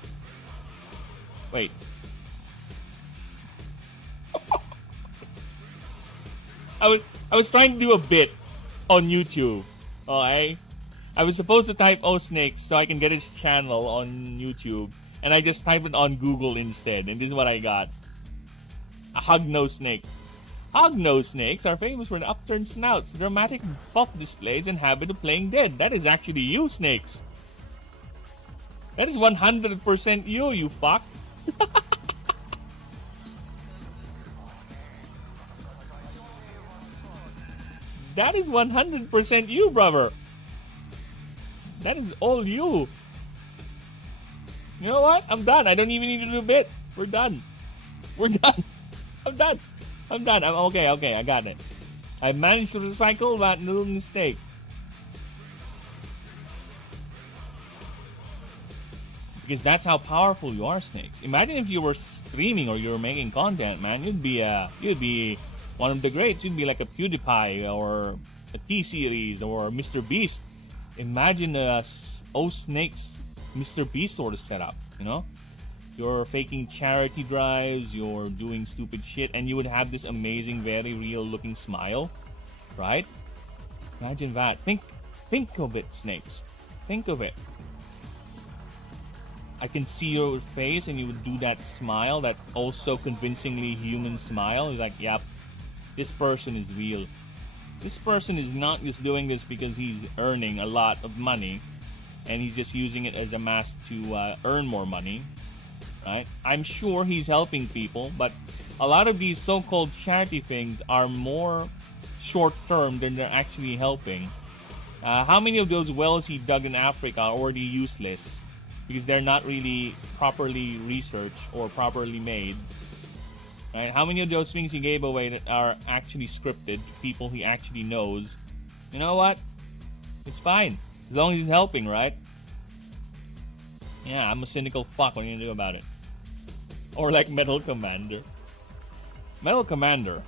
Wait. I was trying to do a bit on YouTube. Okay? I was supposed to type O Snakes so I can get his channel on YouTube, and I just typed it on Google instead, and this is what I got. A hog-nosed snake. Hog-nosed snakes are famous for their upturned snouts, dramatic buff displays, and habit of playing dead. That is actually you, Snakes. That is 100% you, you fuck. That is 100% you, brother. That is all you. You know what? I'm done. I don't even need to do a bit. We're done. We're done. I'm done. I'm done. I'm okay. Okay, I got it. I managed to recycle that little mistake. Because that's how powerful you are, Snakes. Imagine if you were streaming or you were making content, man. You'd be one of the greats. You'd be like a PewDiePie or a T-Series or Mr. Beast. Imagine O Snakes Mr. Beast sort of setup, you know? You're faking charity drives, you're doing stupid shit, and you would have this amazing, very real looking smile, right? Imagine that. Think of it, Snakes. Think of it. I can see your face and you would do that smile, that also convincingly human smile. You're like, yep, this person is real. This person is not just doing this because he's earning a lot of money and he's just using it as a mask to earn more money, right? I'm sure he's helping people, but a lot of these so-called charity things are more short-term than they're actually helping. How many of those wells he dug in Africa are already useless because they're not really properly researched or properly made? Right? How many of those things he gave away that are actually scripted to people he actually knows? You know what? It's fine. As long as he's helping, right? Yeah, I'm a cynical fuck. What are you gonna do about it? Or like Metal Commander. Metal Commander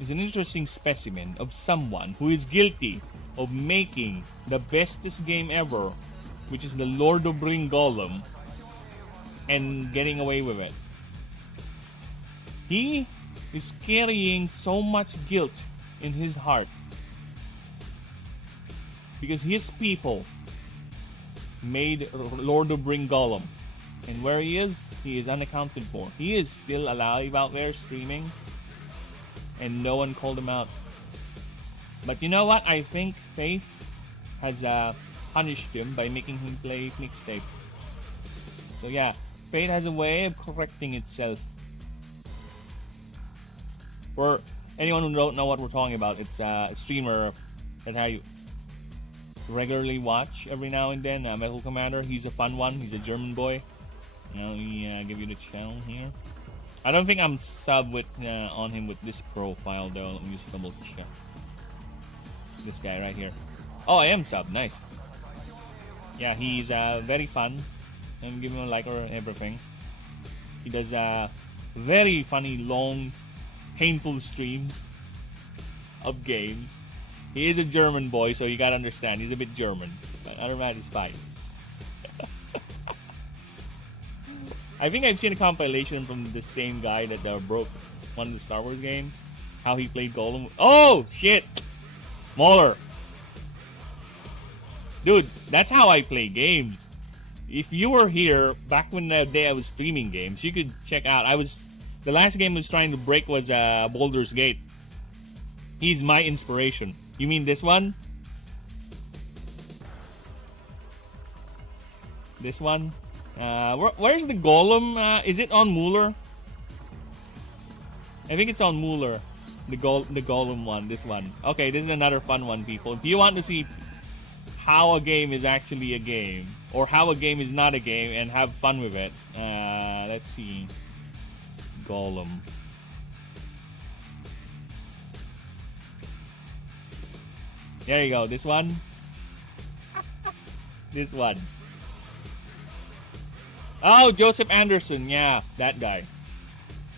is an interesting specimen of someone who is guilty of making the bestest game ever, which is the Lord of Ring Golem, and getting away with it. He is carrying so much guilt in his heart because his people made Lord of Ring Golem, and where he is unaccounted for. He is still alive out there streaming, and no one called him out. But you know what? I think Faith has punished him by making him play mixtape. So yeah, Fate has a way of correcting itself. For anyone who don't know what we're talking about, it's a streamer that regularly watch every now and then. Metal Commander, he's a fun one. He's a German boy. Let me give you the channel here. I don't think I'm sub with on him with this profile though. Let me just double check. This guy right here. Oh, I am sub. Nice. Yeah, he's very fun. I'm giving him a like or everything. He does very funny, long, painful streams of games. He is a German boy, so you gotta understand. He's a bit German. But other man is fine. I think I've seen a compilation from the same guy that broke one of the Star Wars game. How he played Golem. Oh, shit! Mauler. Dude, that's how I play games. If you were here back when the day I was streaming games, you could check out. The last game I was trying to break was Baldur's Gate. He's my inspiration. You mean this one? This one? Where's the Golem? Is it on Mueller? I think it's on Mueller. The Golem one. This one. Okay, this is another fun one, people. If you want to see how a game is actually a game, or how a game is not a game, and have fun with it, let's see. Golem. There you go. This one. This one. Oh, Joseph Anderson. Yeah, that guy.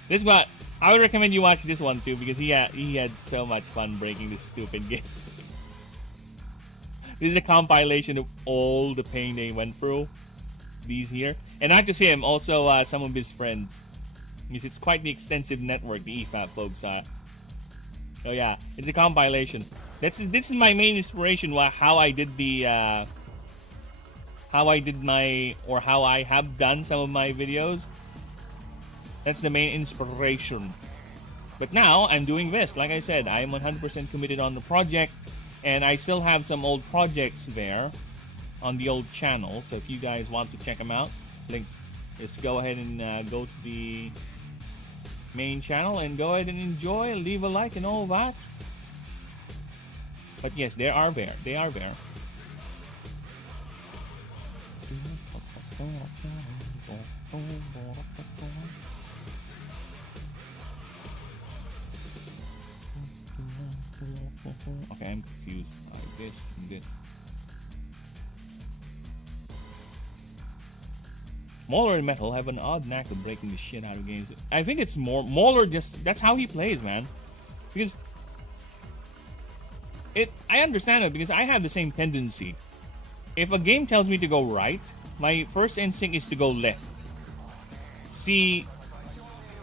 This one. I would recommend you watch this one too, because he had so much fun breaking this stupid game. This is a compilation of all the pain they went through. These here. And not just him, also some of his friends. Because it's quite the extensive network, the EFAP folks. So yeah, it's a compilation. This is my main inspiration. How I did the how I have done some of my videos. That's the main inspiration. But now I'm doing this. Like I said, I am 100% committed on the project, and I still have some old projects there on the old channel. So if you guys want to check them out, links, just go ahead and go to the main channel and go ahead and enjoy, leave a like and all that. But yes, they are there. They are there. Okay, I'm confused. This and this. Mauler and Metal have an odd knack of breaking the shit out of games. I think it's more Mauler, just that's how he plays, man. Because I understand it, because I have the same tendency. If a game tells me to go right, my first instinct is to go left. See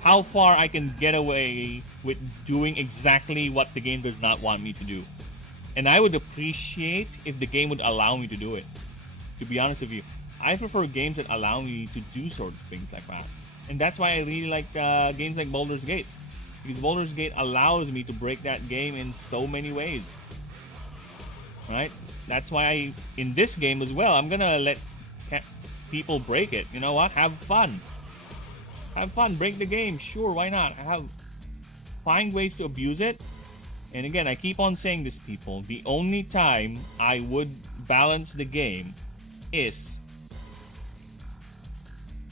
how far I can get away with doing exactly what the game does not want me to do. And I would appreciate if the game would allow me to do it. To be honest with you, I prefer games that allow me to do sort of things like that. And that's why I really like games like Baldur's Gate. Because Baldur's Gate allows me to break that game in so many ways. Right? That's why in this game as well, I'm gonna let people break it. You know what? Have fun. Have fun. Break the game. Sure, why not? Find ways to abuse it. And again, I keep on saying this, people. The only time I would balance the game is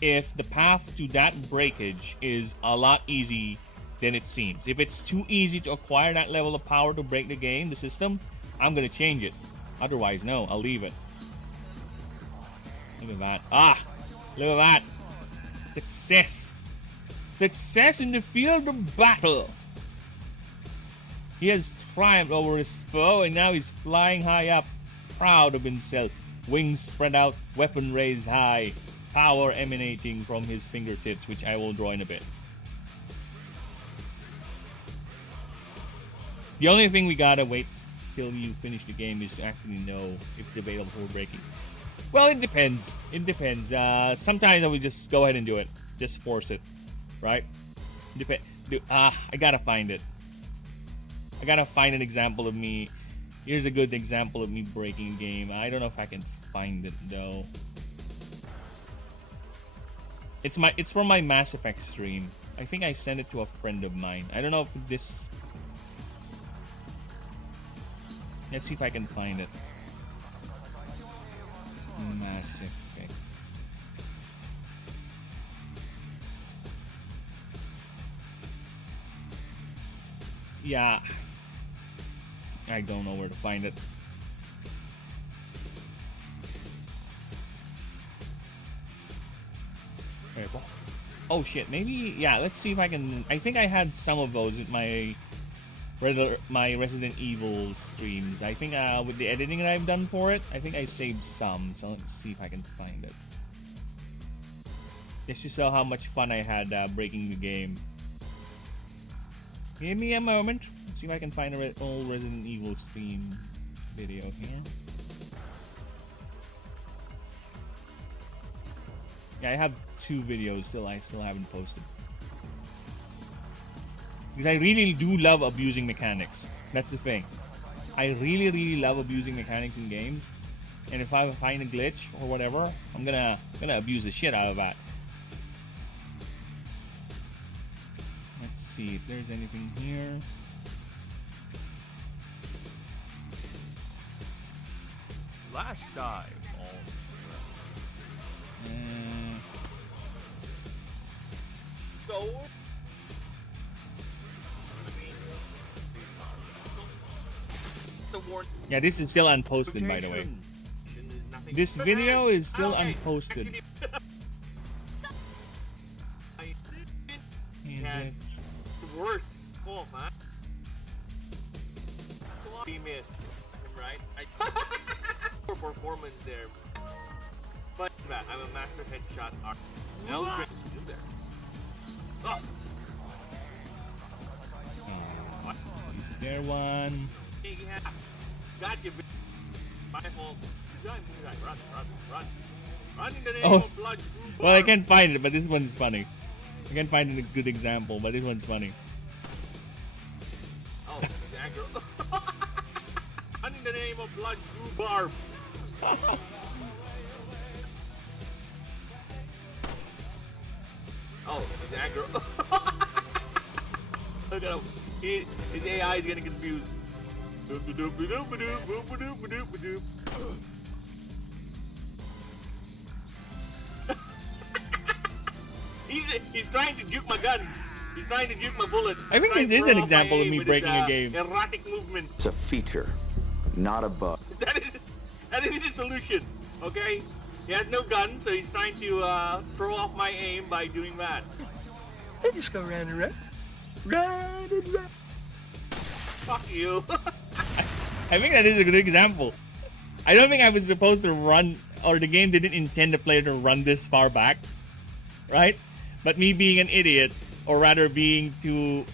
if the path to that breakage is a lot easy than it seems. If it's too easy to acquire that level of power to break the game, the system, I'm gonna change it. Otherwise, no, I'll leave it. Look at that. Ah! Look at that! Success! Success in the field of battle! He has triumphed over his foe, and now he's flying high up, proud of himself. Wings spread out, weapon raised high, power emanating from his fingertips, which I will draw in a bit. The only thing we gotta wait till you finish the game is to actually know if it's available for breaking. Well, it depends. It depends. Sometimes I will just go ahead and do it. Just force it. Right? I gotta find it. I gotta find an example of me. Here's a good example of me breaking a game. I don't know if I can find it though. It's from my Mass Effect stream. I think I sent it to a friend of mine. I don't know if this. Let's see if I can find it. Mass Effect. Yeah. I don't know where to find it. Oh shit, maybe, yeah, let's see if I can, I think I had some of those with my Resident Evil streams. I think with the editing that I've done for it, I think I saved some, so let's see if I can find it. Just to show how much fun I had breaking the game. Give me a moment. Let's see if I can find an old Resident Evil stream video here. Yeah, I have 2 videos I still haven't posted. Because I really do love abusing mechanics. That's the thing. I really love abusing mechanics in games. And if I find a glitch or whatever, I'm gonna abuse the shit out of that. Let's see if there's anything here. Last time on so yeah, this is still unposted, by the way. This video is still unposted. Worse. Oh man. He missed him, right? Poor performance there. But I'm a master headshot artist. No trick to do there. Oh. Is there one? Yeah. Got you. My fault. Run in the name of blood. Well, I can't find it, but this one's funny. I can't find a good example, but this one's funny. Oh, aggro. Run in the name of blood, rhubarb. Oh, he's aggro. Look at him. His AI is getting confused. He's trying to juke my gun. He's trying to juke my bullets. I think this is an example of me breaking a game. Erratic movement. It's a feature, not a bug. That is his solution. Okay, he has no gun, so he's trying to throw off my aim by doing that. I just go round and round, round and round. Fuck you. I think that is a good example. I don't think I was supposed to run, or the game didn't intend the player to run this far back, right? But me being an idiot, or rather being too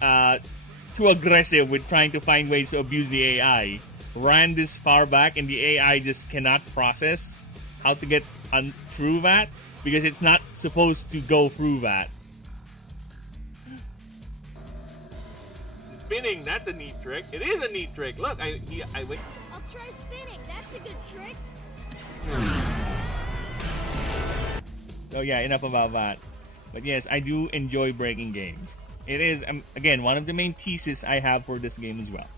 aggressive with trying to find ways to abuse the AI, ran this far back, and the AI just cannot process how to get through that because it's not supposed to go through that. Spinning, that's a neat trick. It is a neat trick. Look, I wait. I'll try spinning. That's a good trick. So yeah, enough about that. But yes, I do enjoy breaking games. It is, again, one of the main theses I have for this game as well.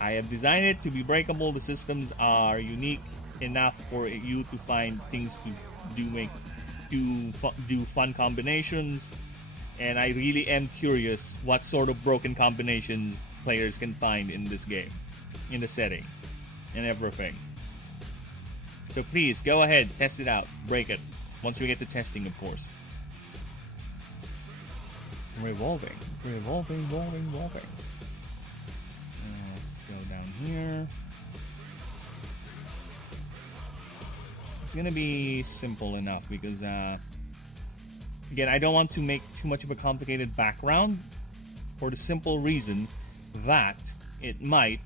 I have designed it to be breakable. The systems are unique enough for you to find things to do fun combinations. And I really am curious what sort of broken combinations players can find in this game, in the setting, and everything. So please, go ahead, test it out, break it. Once we get to testing, of course. Revolving. Let's go down here. It's gonna be simple enough because, again, I don't want to make too much of a complicated background for the simple reason that it might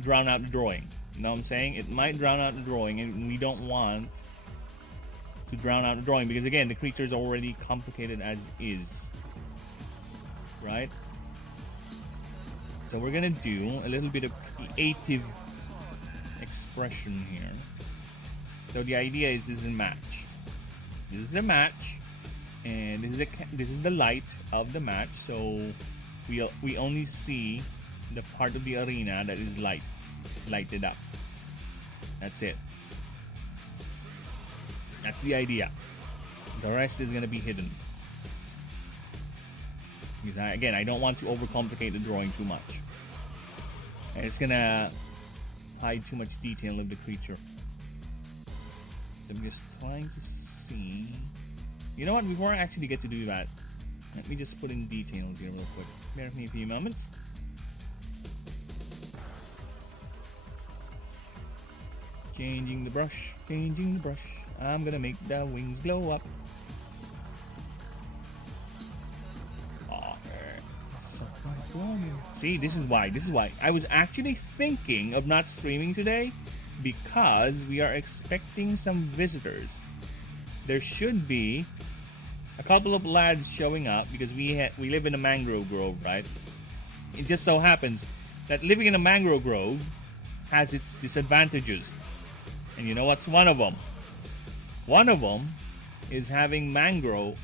drown out the drawing. You know what I'm saying? It might drown out the drawing, and we don't want to drown out the drawing because, again, the creature is already complicated as is. Right? So we're gonna do a little bit of creative expression here. So the idea is this is a match. This is a match, and this is the light of the match. So we only see the part of the arena that is lighted up. That's it. That's the idea. The rest is gonna be hidden. Because I don't want to overcomplicate the drawing too much. And it's gonna hide too much detail of the creature. So I'm just trying to see. You know what? Before I actually get to do that, let me just put in details here real quick. Bear with me a few moments. Changing the brush, changing the brush. I'm gonna make the wings glow up. See, this is why. I was actually thinking of not streaming today because we are expecting some visitors. There should be a couple of lads showing up because we live in a mangrove grove, right? It just so happens that living in a mangrove grove has its disadvantages. And you know what's one of them? One of them is having mangoes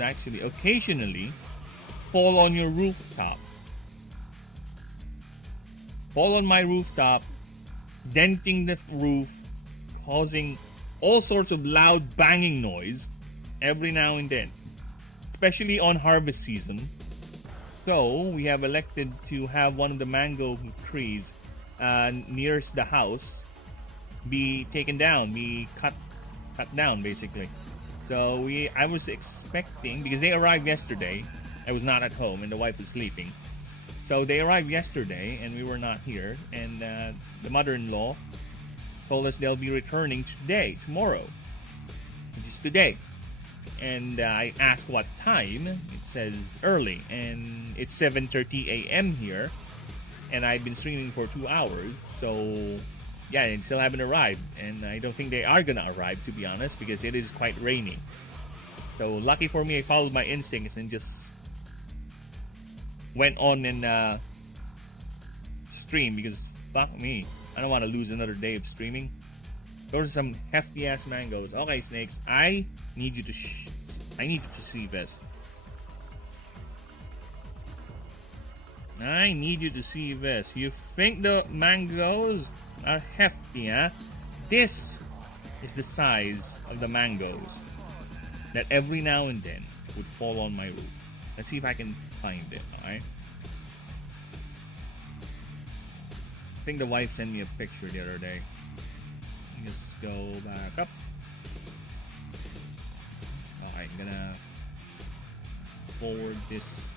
actually occasionally fall on your rooftop. Fall on my rooftop, denting the roof, causing all sorts of loud banging noise every now and then, especially on harvest season. So we have elected to have one of the mango trees nearest the house be taken down, be cut down basically. So I was expecting, because they arrived yesterday, I was not at home and the wife was sleeping. So they arrived yesterday and we were not here, and the mother-in-law told us they'll be returning tomorrow, which is today. And I asked what time. It says early, and it's 7:30 a.m. here, and I've been streaming for 2 hours. So yeah, they still haven't arrived, and I don't think they are gonna arrive, to be honest, because it is quite rainy. So lucky for me, I followed my instincts and just went on and stream, because fuck me, I don't want to lose another day of streaming. Those are some hefty ass mangoes. Okay, snakes, I need you to see this. I need you to see this. You think the mangoes are hefty, huh? This is the size of the mangoes that every now and then would fall on my roof. Let's see if I can find it, alright? I think the wife sent me a picture the other day. Let me just go back up. Alright, I'm gonna forward this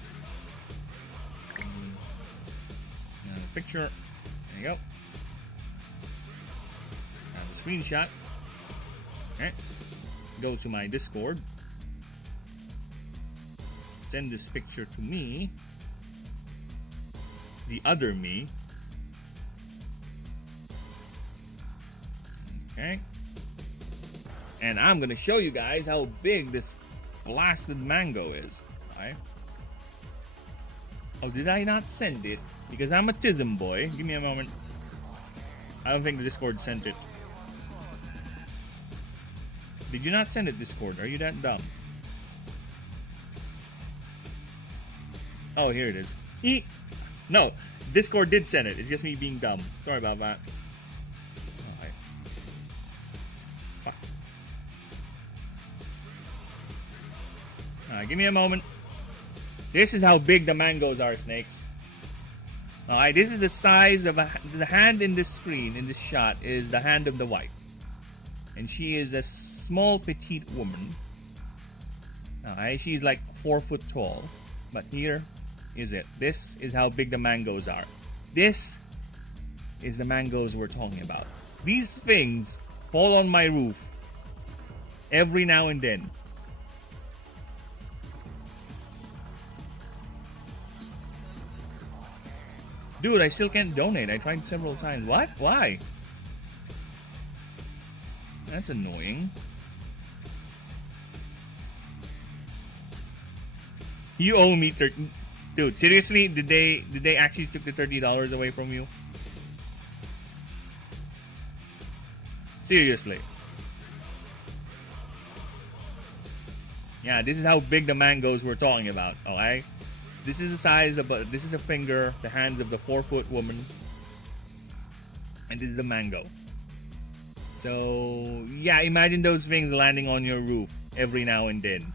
picture. There you go. Have a screenshot. Alright. Go to my Discord. Send this picture to me. The other me. Okay. And I'm gonna show you guys how big this blasted mango is. Alright. Oh, did I not send it? Because I'm a Tism boy. Give me a moment. I don't think the Discord sent it. Did you not send it, Discord? Are you that dumb? Oh, here it is. No, Discord did send it. It's just me being dumb. Sorry about that. Alright. Fuck. Alright, give me a moment. This is how big the mangoes are, snakes. Alright, this is the size of the hand in this screen, in this shot, is the hand of the wife. And she is a small, petite woman. Alright, she's like 4 foot tall. But here is it. This is how big the mangoes are. This is the mangoes we're talking about. These things fall on my roof every now and then. Dude, I still can't donate. I tried several times. What? Why? That's annoying. You owe me 30. Dude, seriously? Did they actually took the $30 away from you? Seriously. Yeah, this is how big the mangoes we're talking about, okay? This is the size of this is a finger, the hands of the 4 foot woman. And this is the mango. So yeah, imagine those things landing on your roof every now and then.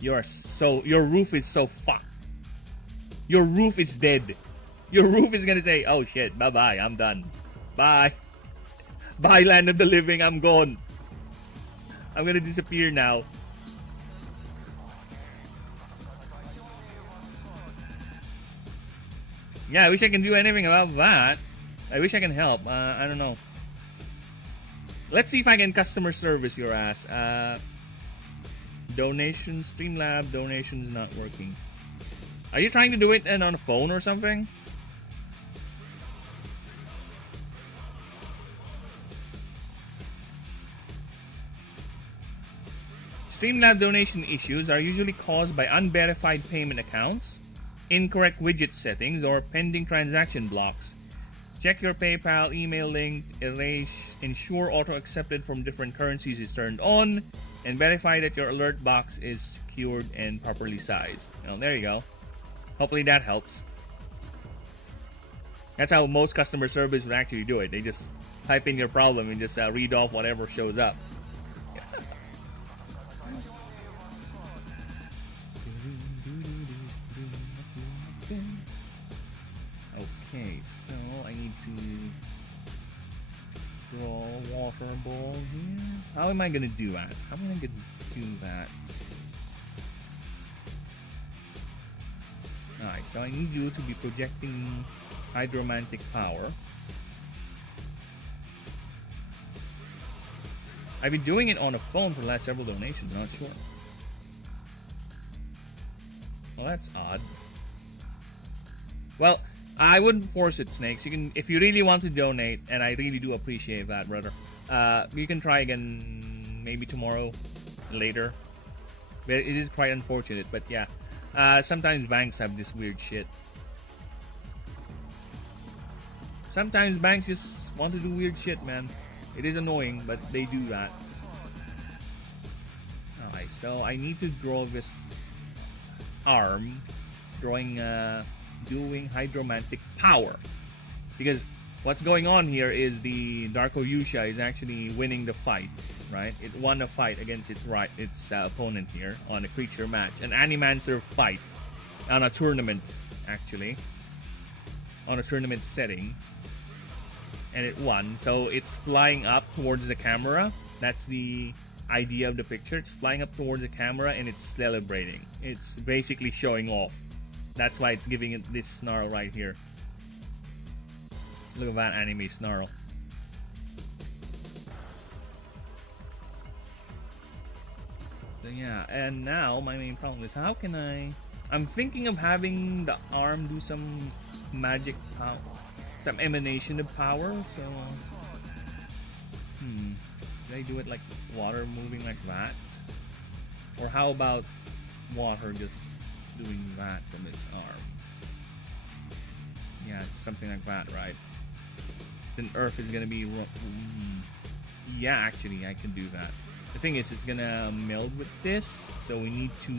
Your roof is so fucked. Your roof is dead. Your roof is gonna say, oh shit, bye bye, I'm done. Bye. Bye, land of the living, I'm gone. I'm gonna disappear now. Yeah, I wish I can do anything about that. I wish I can help. I don't know. Let's see if I can customer service your ass. Donations, Streamlab, donations not working. Are you trying to do it on a phone or something? Streamlab donation issues are usually caused by unverified payment accounts, incorrect widget settings, or pending transaction blocks. Check your PayPal email link, ensure auto accepted from different currencies is turned on, and verify that your alert box is secured and properly sized. Well, there you go. Hopefully that helps. That's how most customer service would actually do it. They just type in your problem and just read off whatever shows up. Okay, so I need to draw a water ball here. How am I gonna do that? How am I gonna do that? Alright, so I need you to be projecting hydromantic power. I've been doing it on a phone for the last several donations, not sure. Well, that's odd. Well, I wouldn't force it, Snakes. You can, if you really want to donate, and I really do appreciate that, brother. You can try again, maybe tomorrow, later. But it is quite unfortunate, but yeah. Sometimes banks have this weird shit. Sometimes banks just want to do weird shit, man. It is annoying, but they do that. Alright, so I need to draw this arm, doing hydromantic power, because what's going on here is the Darko Yusha is actually winning the fight, right? It won a fight against its opponent here on a creature match, an Animancer fight on a tournament, actually, on a tournament setting, and it won. So it's flying up towards the camera. That's the idea of the picture. It's flying up towards the camera and it's celebrating. It's basically showing off. That's why it's giving it this snarl right here. Look at that anime snarl. So yeah, and now my main problem is how can I'm thinking of having the arm do some magic power, some emanation of power, so should I do it like water moving like that? Or how about water just doing that from its arm? Yeah, it's something like that, right? Then earth is gonna be yeah, actually I can do that. The thing is, it's gonna meld with this, so we need to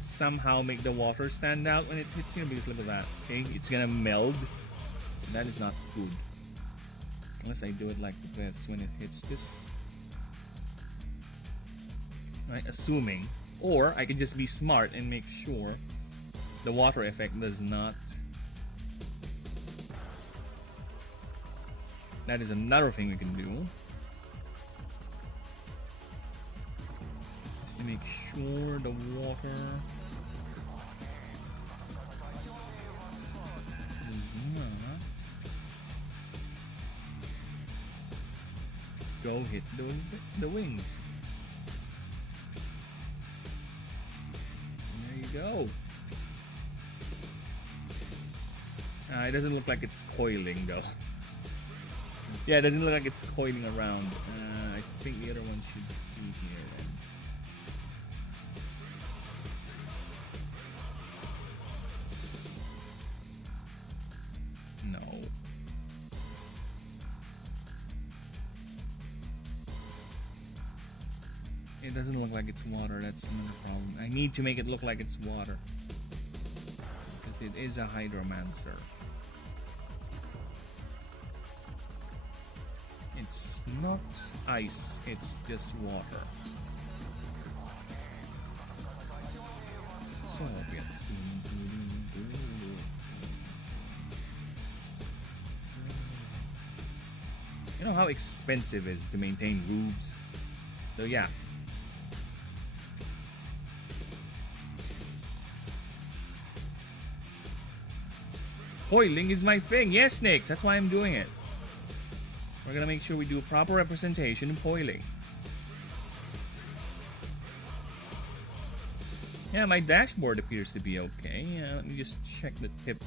somehow make the water stand out when it hits here, because look at that. Okay, it's gonna meld. That is not good. Unless I do it like this when it hits this. Right, assuming. Or I could just be smart and make sure the water effect does not. That is another thing we can do. Just to make sure the water does not go hit the wings. And there you go. It doesn't look like it's coiling though. Yeah, it doesn't look like it's coiling around. I think the other one should be here then. No. It doesn't look like it's water, that's another problem. I need to make it look like it's water. Because it is a hydromancer. not ice, it's just water. So, yes. You know how expensive it is to maintain roofs? So yeah. Coiling is my thing. Yes, Snakes, that's why I'm doing it. We're gonna make sure we do a proper representation in coiling. Yeah, my dashboard appears to be okay. Let me just check the tips.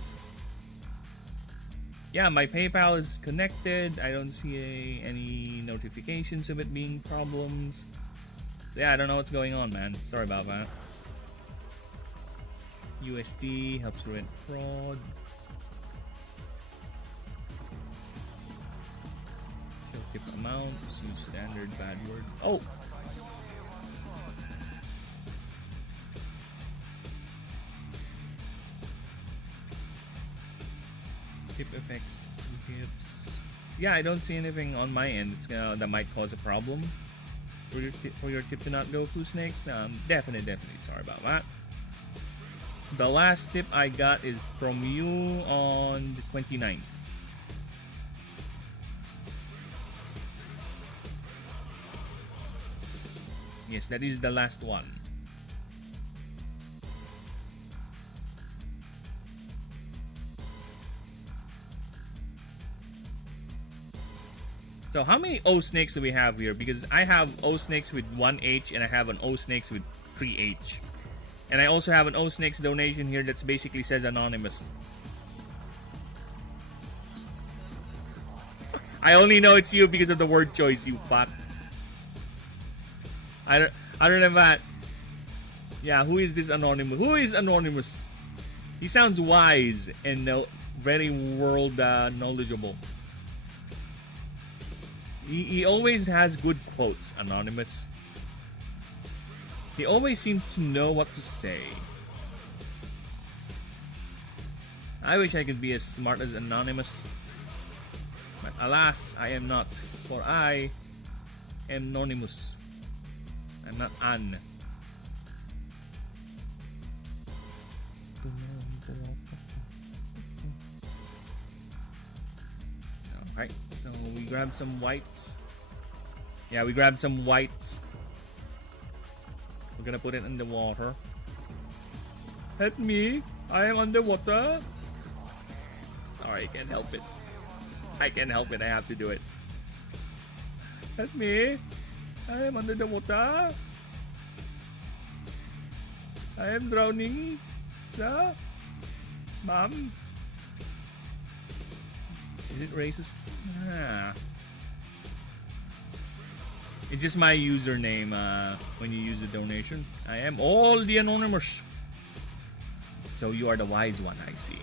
Yeah, my PayPal is connected. I don't see any notifications of it being problems. Yeah, I don't know what's going on, man. Sorry about that. USD helps prevent fraud. Show tip amounts. Use standard bad word. Oh! Tip effects, tips. Yeah, I don't see anything on my end. It's that might cause a problem for your tip to not go through, Snakes. Definitely sorry about that. The last tip I got is from you on the 29th. Yes, that is the last one. So how many O snakes do we have here? Because I have O snakes with 1H and I have an O snakes with 3H. And I also have an O snakes donation here that's basically says anonymous. I only know it's you because of the word choice, you fuck. Other than that, yeah, who is this anonymous? Who is anonymous? He sounds wise and very world knowledgeable. He always has good quotes, Anonymous. He always seems to know what to say. I wish I could be as smart as Anonymous. But alas, I am not. For I am anonymous. I'm not An. Alright, so we grab some whites. Yeah, we grabbed some whites. We're gonna put it in the water. Help me! I am underwater! Sorry, I can't help it. I can't help it, I have to do it. Help me! I am under the water! I am drowning! Sir? Mom? Is it racist? Ah. It's just my username when you use the donation. I am all the anonymous. So you are the wise one, I see.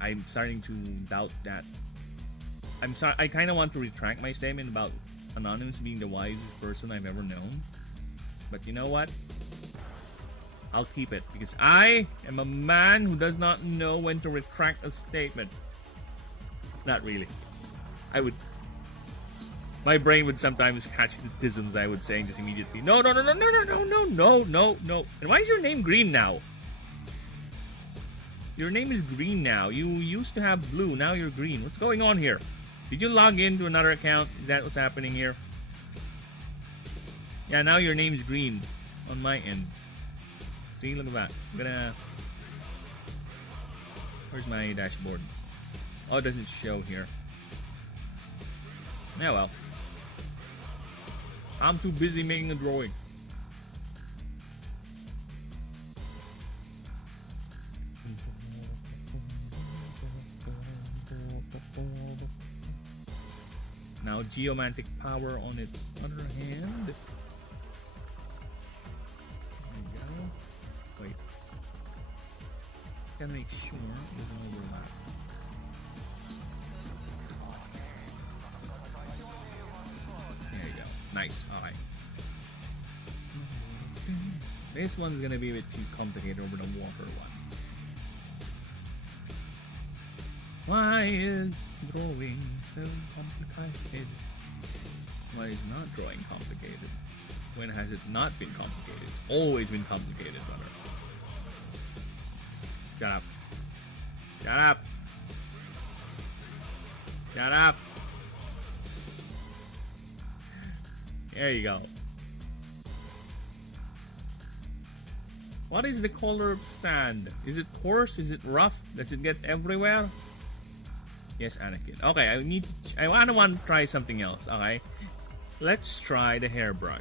I'm starting to doubt that. I'm sorry. I kind of want to retract my statement about Anonymous being the wisest person I've ever known. But you know what? I'll keep it because I am a man who does not know when to retract a statement. Not really. I would. My brain would sometimes catch the tisms I would say just immediately. No. And why is your name green now? Your name is green now. You used to have blue. Now you're green. What's going on here? Did you log into another account? Is that what's happening here? Yeah, now your name is green on my end. See, look at that. I'm gonna... Where's my dashboard? Oh, it doesn't show here. Yeah, well. I'm too busy making a drawing. Now, geomantic power on its other hand. There we go. Wait. Gotta make sure there's an overlap. There you go. Nice. Alright. This one's gonna be a bit too complicated over the water one. Why is drawing so complicated? Why is not drawing complicated? When has it not been complicated? It's always been complicated, brother. Shut up. Shut up. Shut up. There you go. What is the color of sand? Is it coarse? Is it rough? Does it get everywhere? Yes, Anakin. Okay, I want to try something else. Okay, let's try the hairbrush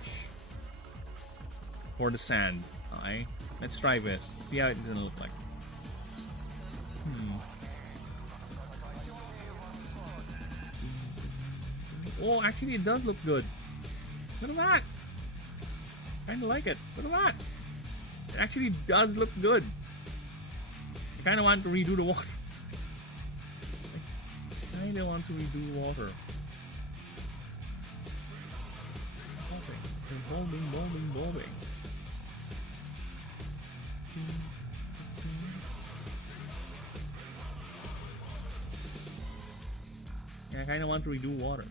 for the sand. Okay, let's try this. See how it's gonna look like. Oh, actually, it does look good. Look at that. Kind of like it. Look at that. It actually does look good. I kind of want to redo the water. I kind of want to redo the water. Bobbing. Yeah, I kind of want to redo water.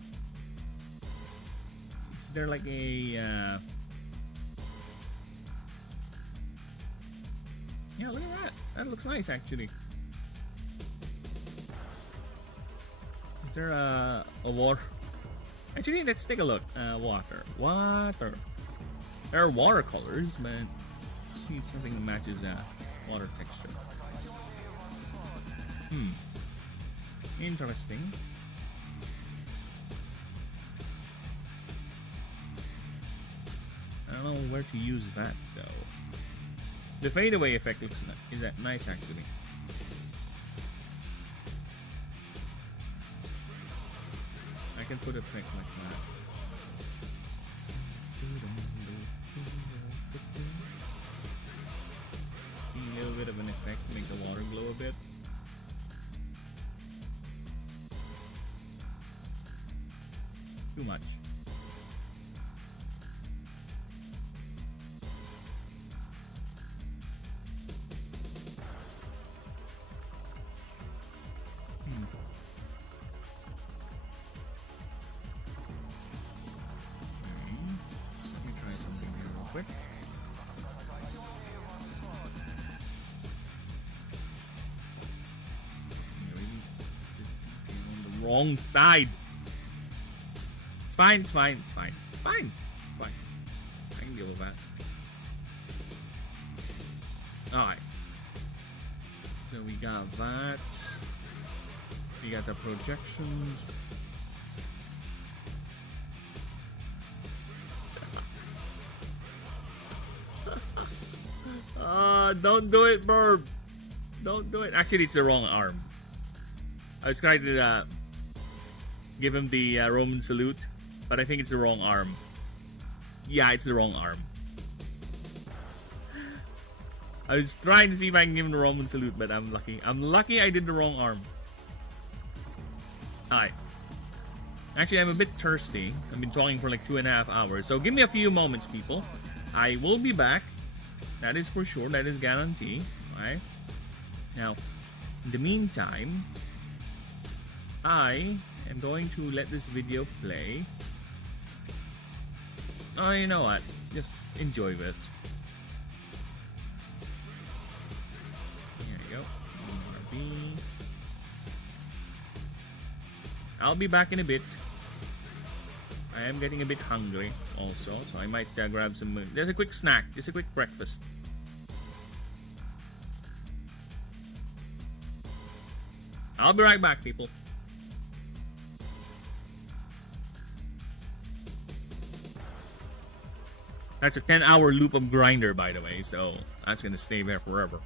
Is there like a... Yeah, look at that. That looks nice, actually. Is there a water? Actually, let's take a look. Water. There are watercolors, but let's see if something matches water texture. Interesting. I don't know where to use that, though. The fadeaway effect looks is that nice, actually. I can put a effect like that. See a little bit of an effect to make the water glow a bit. Too much. Quick. On the wrong side. It's fine. I can deal with that. Alright. So we got that. We got the projections. Don't do it, Burb. Don't do it. Actually, it's the wrong arm. I was trying to give him the Roman salute, but I think it's the wrong arm. Yeah, it's the wrong arm. I was trying to see if I can give him the Roman salute, but I'm lucky. I'm lucky I did the wrong arm. Alright. Actually, I'm a bit thirsty. I've been talking for like 2.5 hours, so give me a few moments, people. I will be back. That is for sure. That is guaranteed. Alright. Now, in the meantime, I am going to let this video play. Oh, you know what? Just enjoy this. Here you go. MRB. I'll be back in a bit. I am getting a bit hungry also, so I might grab some... Just a quick snack. Just a quick breakfast. I'll be right back, people. That's a 10-hour loop of grinder, by the way, so that's gonna stay there forever.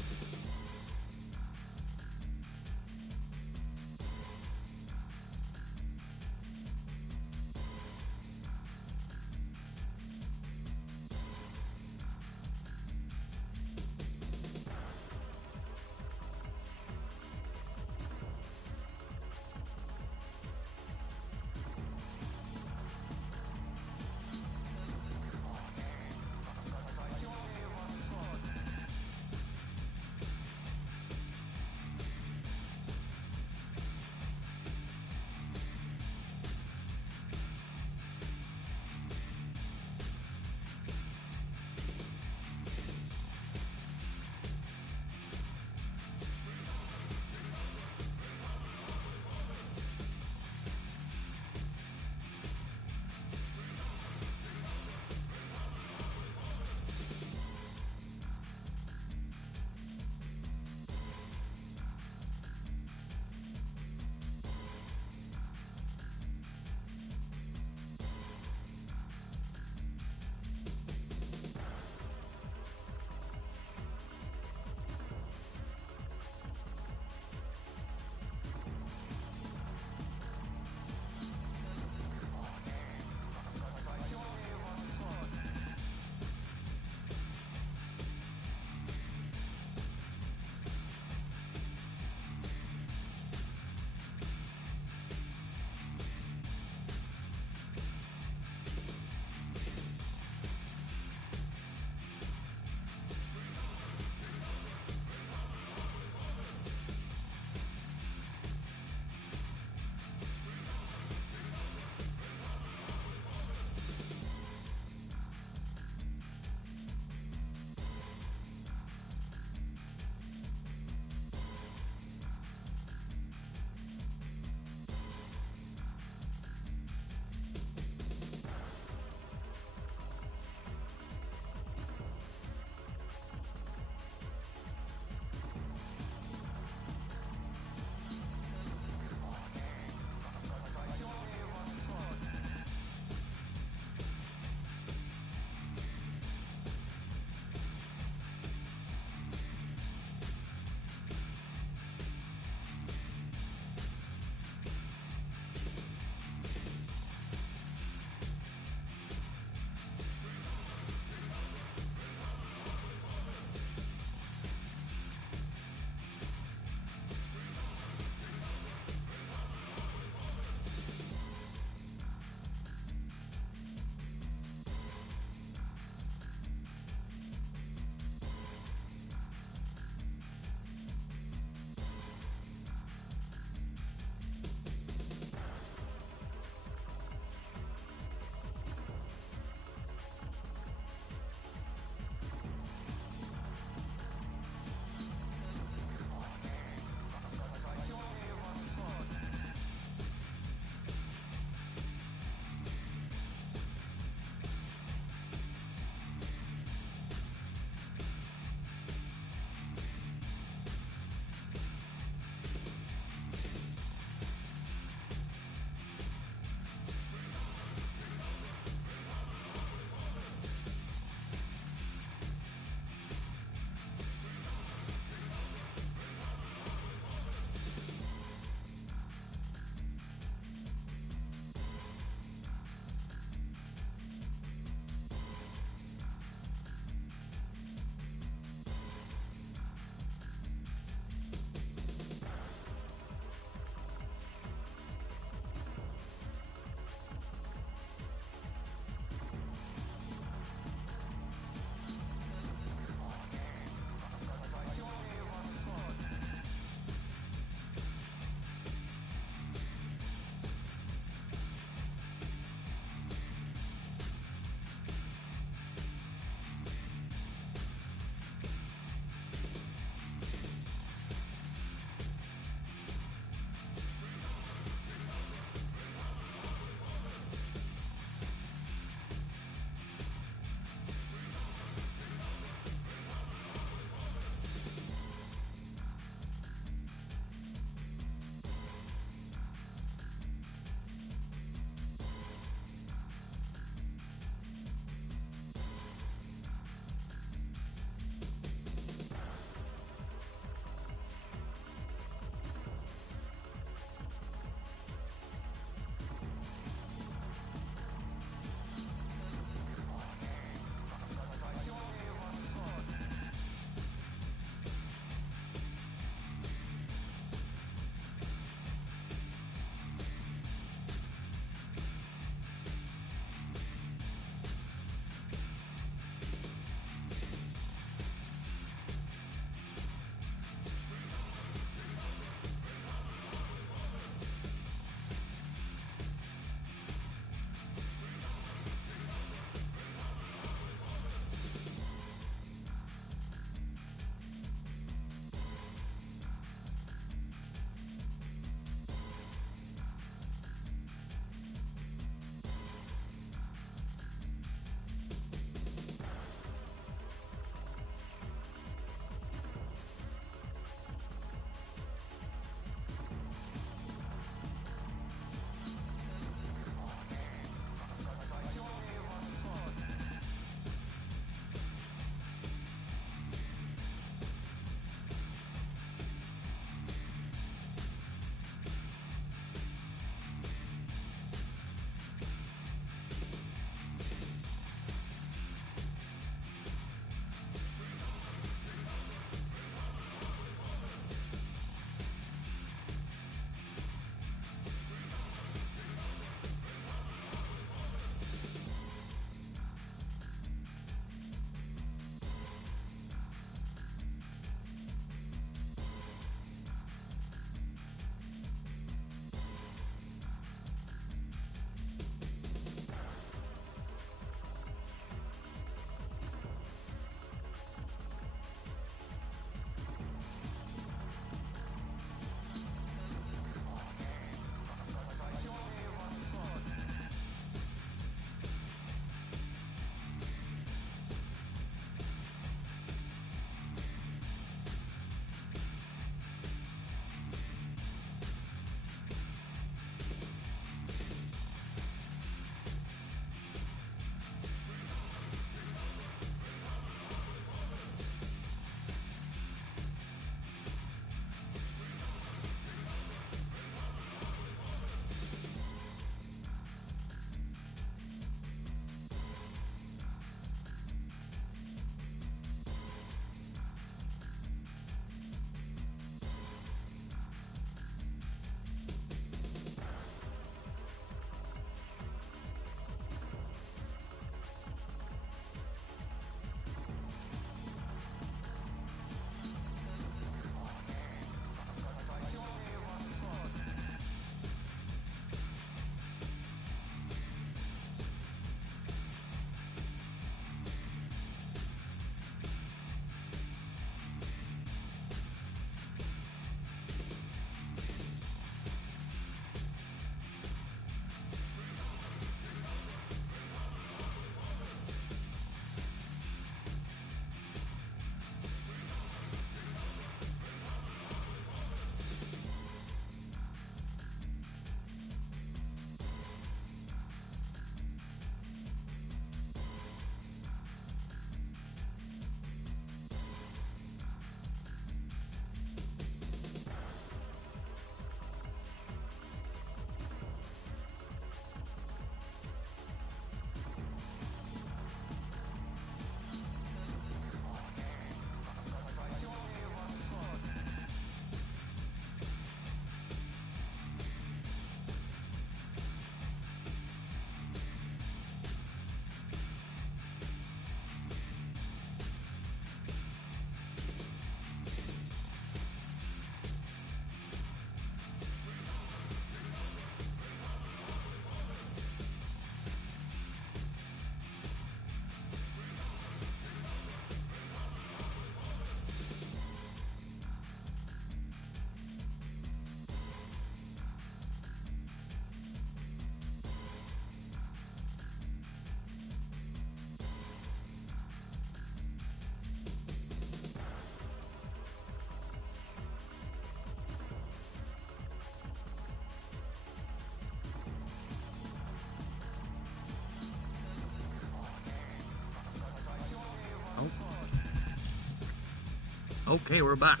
Okay, we're back.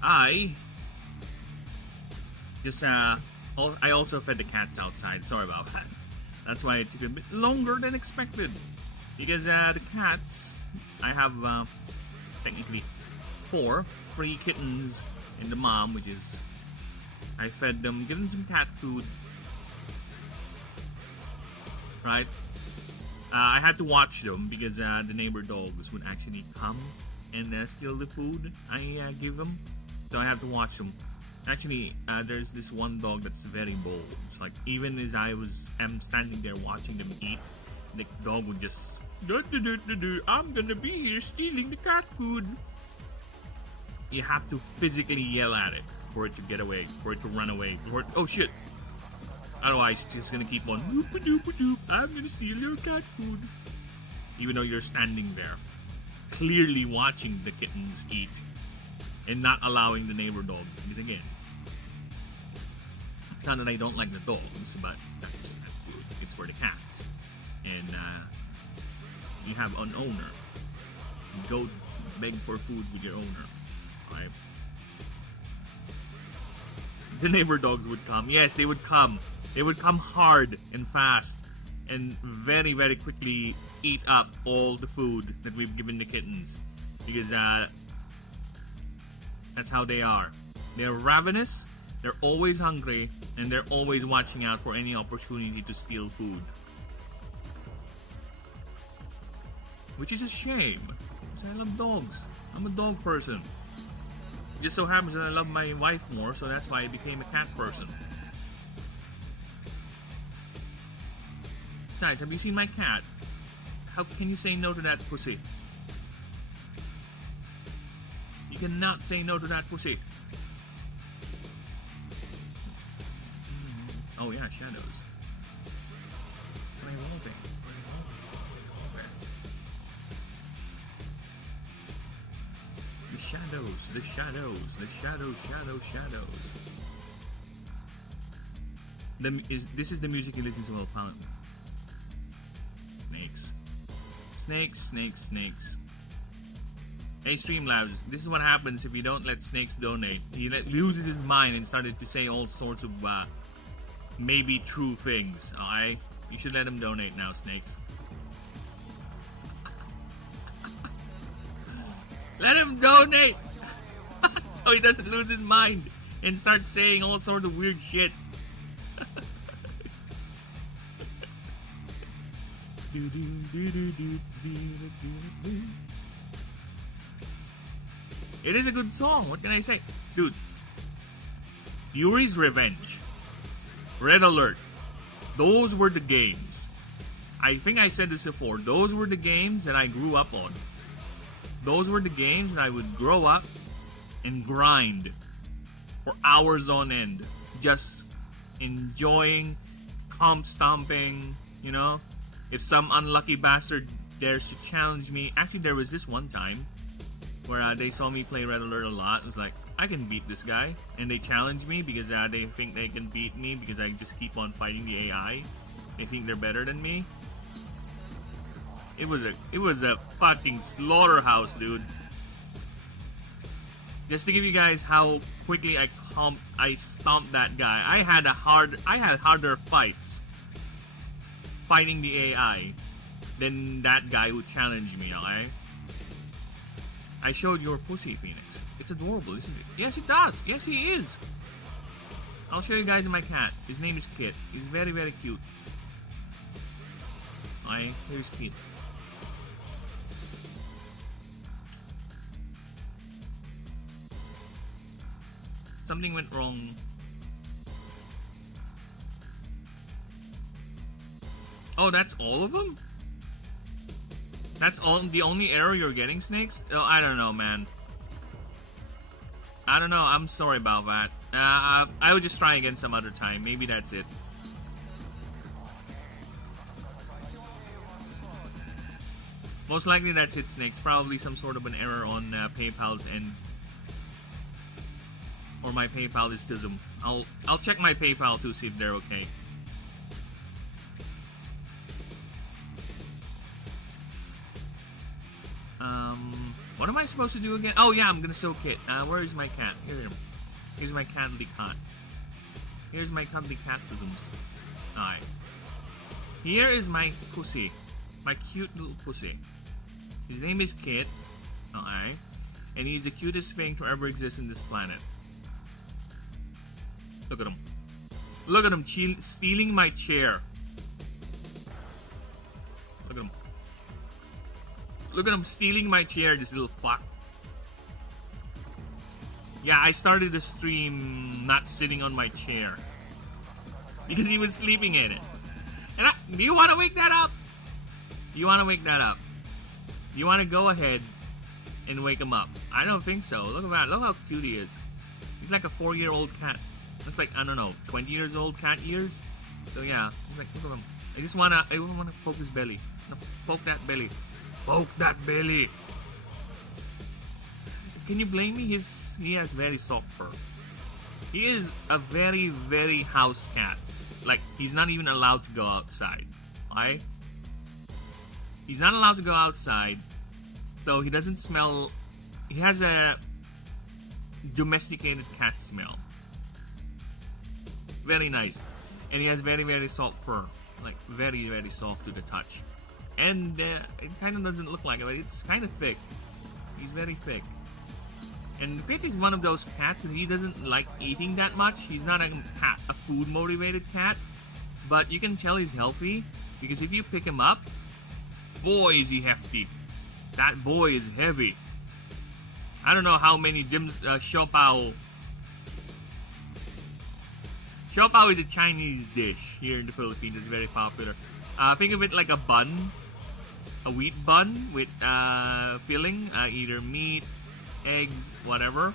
I also fed the cats outside. Sorry about that. That's why it took a bit longer than expected. Because the cats, I have technically 3 kittens and the mom, which is I fed them, given some cat food. Right? I had to watch them because the neighbor dogs would actually come and steal the food I give them. So I have to watch them. Actually, there's this one dog that's very bold. It's like, even as I'm standing there watching them eat, the dog would just, I'm gonna be here stealing the cat food. You have to physically yell at it for it to get away, for it to run away. Oh shit! Otherwise, it's just gonna keep on, I'm gonna steal your cat food. Even though you're standing there, clearly watching the kittens eat and not allowing the neighbor dog. Because again, it's not that I don't like the dogs, but that's cat food. It's for the cats. And you have an owner. You go beg for food with your owner. Right? The neighbor dogs would come. Yes, they would come. They would come hard and fast and very, very quickly eat up all the food that we've given the kittens. Because that's how they are. They're ravenous, they're always hungry, and they're always watching out for any opportunity to steal food. Which is a shame, because I love dogs. I'm a dog person. It just so happens that I love my wife more, so that's why I became a cat person. Besides, have you seen my cat? How can you say no to that pussy? You cannot say no to that pussy. Oh yeah, shadows. Can I roll there? The shadows, the shadows, the shadows. This is the music you listen to all pound. Snakes. Hey Streamlabs, this is what happens if you don't let Snakes donate. He loses his mind and started to say all sorts of maybe true things. Alright? You should let him donate now, Snakes. Let him donate! So he doesn't lose his mind and start saying all sorts of weird shit. It is a good song, what can I say? Dude, Yuri's Revenge, Red Alert, those were the games. I think I said this before, those were the games that I grew up on. Those were the games that I would grow up and grind for hours on end, just enjoying, comp stomping, you know? If some unlucky bastard dares to challenge me, actually there was this one time where they saw me play Red Alert a lot. It was like, I can beat this guy, and they challenge me because they think they can beat me because I just keep on fighting the AI. They think they're better than me. It was a fucking slaughterhouse, dude. Just to give you guys how quickly I stomped that guy. I had harder fights fighting the AI than that guy who challenged me, alright? I showed your pussy, Phoenix. It's adorable, isn't it? Yes, it does. Yes, he is. I'll show you guys my cat. His name is Kit. He's very, very cute. Alright, here's Kit. Something went wrong. Oh, that's all of them? That's the only error you're getting, Snakes? Oh, I don't know, man. I don't know. I'm sorry about that. I would just try again some other time. Maybe that's it. Most likely that's it, Snakes. Probably some sort of an error on PayPal's end. Or my PayPal is Tism. I'll check my PayPal to see if they're okay. What am I supposed to do again? Oh yeah, I'm gonna soak it. Where is my cat? Here's my cuddly cat. Here's my cuddly catisms. Alright. Here is my pussy. My cute little pussy. His name is Kit. Alright. And he's the cutest thing to ever exist in this planet. Look at him. Look at him stealing my chair. Look at him. Look at him stealing my chair, this little fuck. Yeah, I started the stream not sitting on my chair. Because he was sleeping in it. And do you want to wake that up? You want to wake that up? You want to go ahead and wake him up? I don't think so. Look at that. Look how cute he is. He's like a 4-year-old cat. That's like, I don't know, 20 years old cat years. So yeah, he's like, look at him. I just wanna poke his belly. No, poke that belly. Poke that belly. Can you blame me? He has very soft fur. He is a very, very house cat. Like, he's not even allowed to go outside. Alright? He's not allowed to go outside. So he doesn't smell. He has a domesticated cat smell. Very nice. And he has very, very soft fur. Like, very, very soft to the touch. And it kind of doesn't look like it, but it's kind of thick. He's very thick. And Pit is one of those cats that he doesn't like eating that much. He's not a food-motivated cat. But you can tell he's healthy. Because if you pick him up, boy is he hefty. That boy is heavy. I don't know how many Siopao. Siopao is a Chinese dish here in the Philippines. It's very popular. Think of it like a bun. A wheat bun with filling. Either meat, eggs, whatever.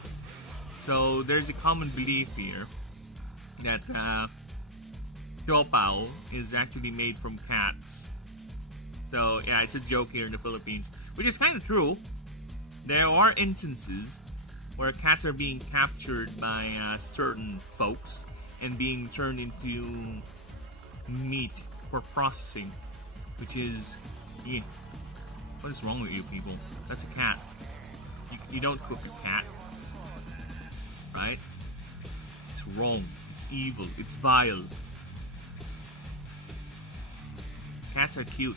So there's a common belief here that Siopao is actually made from cats. So yeah, it's a joke here in the Philippines. Which is kind of true. There are instances where cats are being captured by certain folks and being turned into meat for processing, which is, yeah, what is wrong with you people? That's a cat. You don't cook a cat, right? It's wrong. It's evil. It's vile. Cats are cute.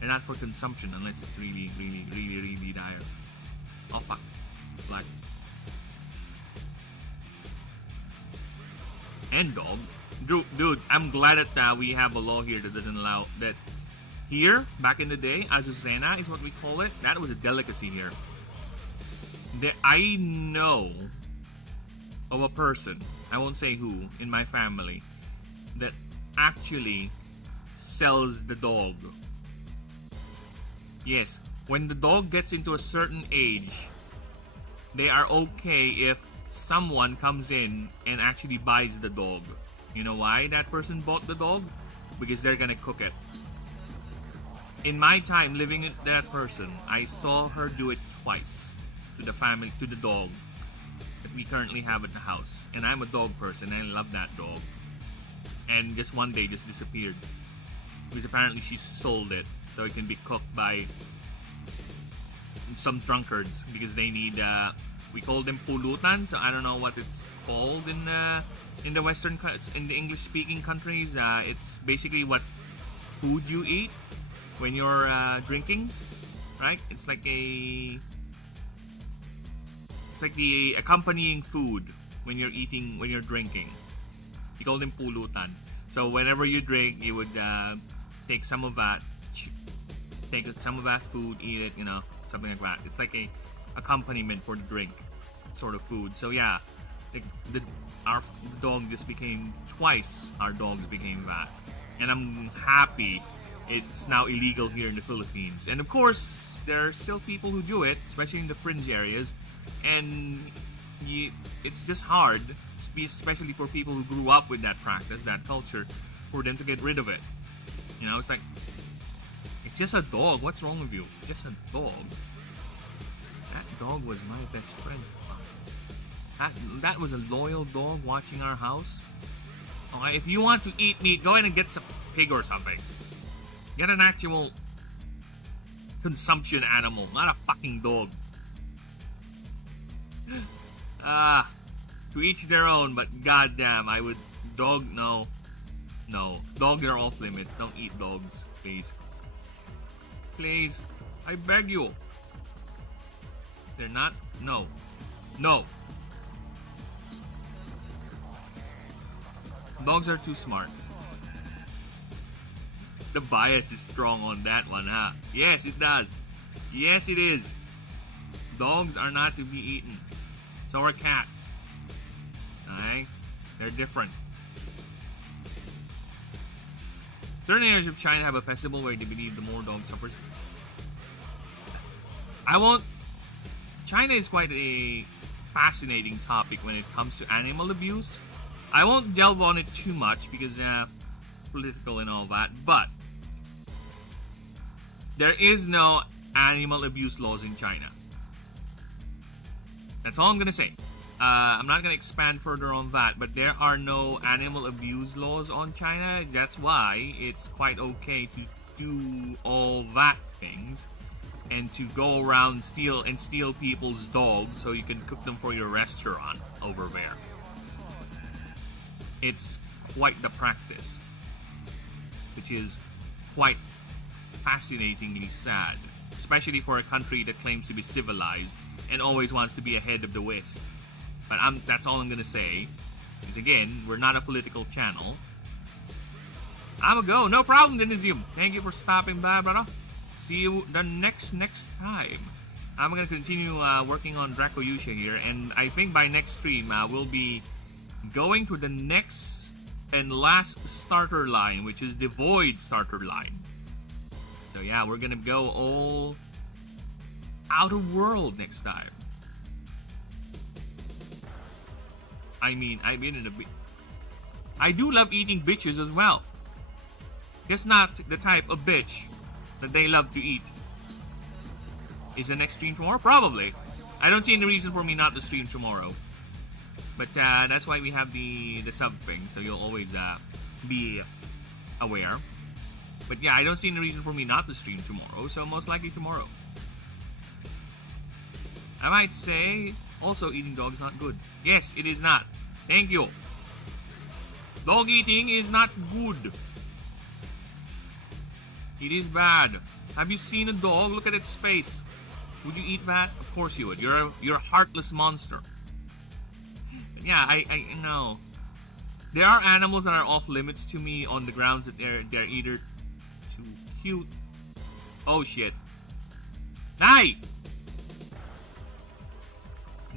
They're not for consumption unless it's really, really, really, really dire. Oh fuck. Black. And dog. Dude, I'm glad that we have a law here that doesn't allow that. Here, back in the day, Azucena is what we call it. That was a delicacy here. I know of a person, I won't say who, in my family, that actually sells the dog. Yes, when the dog gets into a certain age, they are okay if someone comes in and actually buys the dog. You know why that person bought the dog? Because they're gonna cook it. In my time living with that person, I saw her do it twice to the family, to the dog that we currently have at the house. And I'm a dog person and I love that dog. And just one day just disappeared. Because apparently she sold it so it can be cooked by some drunkards because they need we call them pulutan, so I don't know what it's called in the Western, in the English speaking countries. It's basically what food you eat when you're drinking, right? It's like the accompanying food when you're eating, when you're drinking. You call them pulutan. So whenever you drink, you would take some of that food, eat it, you know, something like that. It's like a accompaniment for the drink sort of food. So yeah, our dog just became twice. Our dogs became that, and I'm happy it's now illegal here in the Philippines. And of course, there are still people who do it, especially in the fringe areas, and it's just hard, especially for people who grew up with that practice, that culture, for them to get rid of it. You know, it's like, it's just a dog. What's wrong with you? It's just a dog. That dog was my best friend. That was a loyal dog watching our house. Okay, if you want to eat meat, go ahead and get some pig or something. Get an actual consumption animal, not a fucking dog. To each their own, but goddamn, I would dog. No, dogs are off limits. Don't eat dogs, please. Please, I beg you. They're not. No. Dogs are too smart. The bias is strong on that one, huh? Yes, it does. Yes, it is. Dogs are not to be eaten. So are cats. Alright? They're different. Certain areas of China have a festival where they believe the more dog suffers. China is quite a fascinating topic when it comes to animal abuse. I won't delve on it too much because political and all that, but there is no animal abuse laws in China. That's all I'm gonna say. I'm not gonna expand further on that, but there are no animal abuse laws on China. That's why it's quite okay to do all that things and to go around steal people's dogs so you can cook them for your restaurant over there. It's quite the practice, which is quite fascinatingly sad, especially for a country that claims to be civilized and always wants to be ahead of the West. But that's all I'm gonna say. Because again, we're not a political channel. I'm a go. No problem, Denisium. Thank you for stopping by, brother. See you the next time. I'm gonna continue working on Dracoyusha here, and I think by next stream we'll be going to the next and last starter line, which is the Void starter line. So yeah, we're gonna go all out of world next time. I mean, I've been in a bit. I do love eating bitches as well. Just not the type of bitch that they love to eat. Is the next stream tomorrow? Probably. I don't see any reason for me not to stream tomorrow. But that's why we have the sub thing, so you'll always be aware. But yeah, I don't see any reason for me not to stream tomorrow, so most likely tomorrow. I might say, also eating dog is not good. Yes, it is not. Thank you. Dog eating is not good. It is bad. Have you seen a dog? Look at its face. Would you eat that? Of course you would. You're a heartless monster. But yeah, I know. There are animals that are off limits to me on the grounds that they're either too cute. Oh shit. Nay!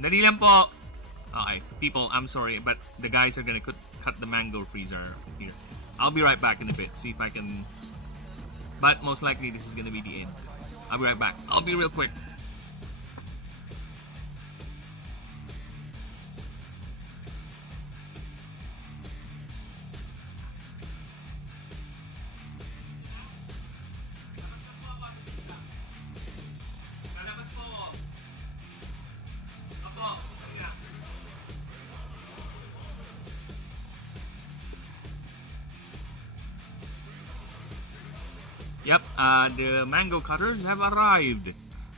Dali lang po. Okay, people, I'm sorry, but the guys are gonna cut the mango freezer here. I'll be right back in a bit, see if I can. But most likely this is gonna be the end. I'll be right back. I'll be real quick. Yep, the mango cutters have arrived.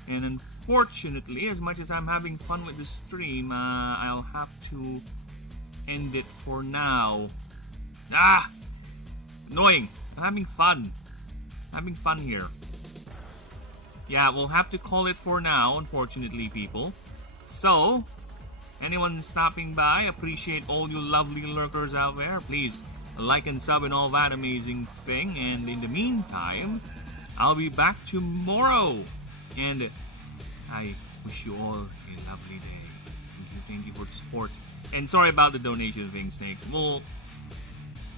And unfortunately, as much as I'm having fun with the stream, I'll have to end it for now. Ah! Annoying. I'm having fun. Having fun here. Yeah, we'll have to call it for now, unfortunately, people. So, anyone stopping by, appreciate all you lovely lurkers out there. Please like and sub and all that amazing thing. And in the meantime, I'll be back tomorrow. And I wish you all a lovely day. Thank you for the support. And sorry about the donation thing, Snakes. Well,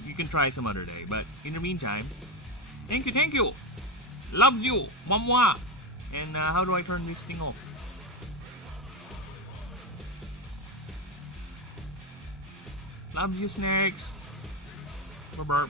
you can try some other day. But in the meantime, thank you. Loves you. Mwah. And how do I turn this thing off? Loves you, Snakes. Burp.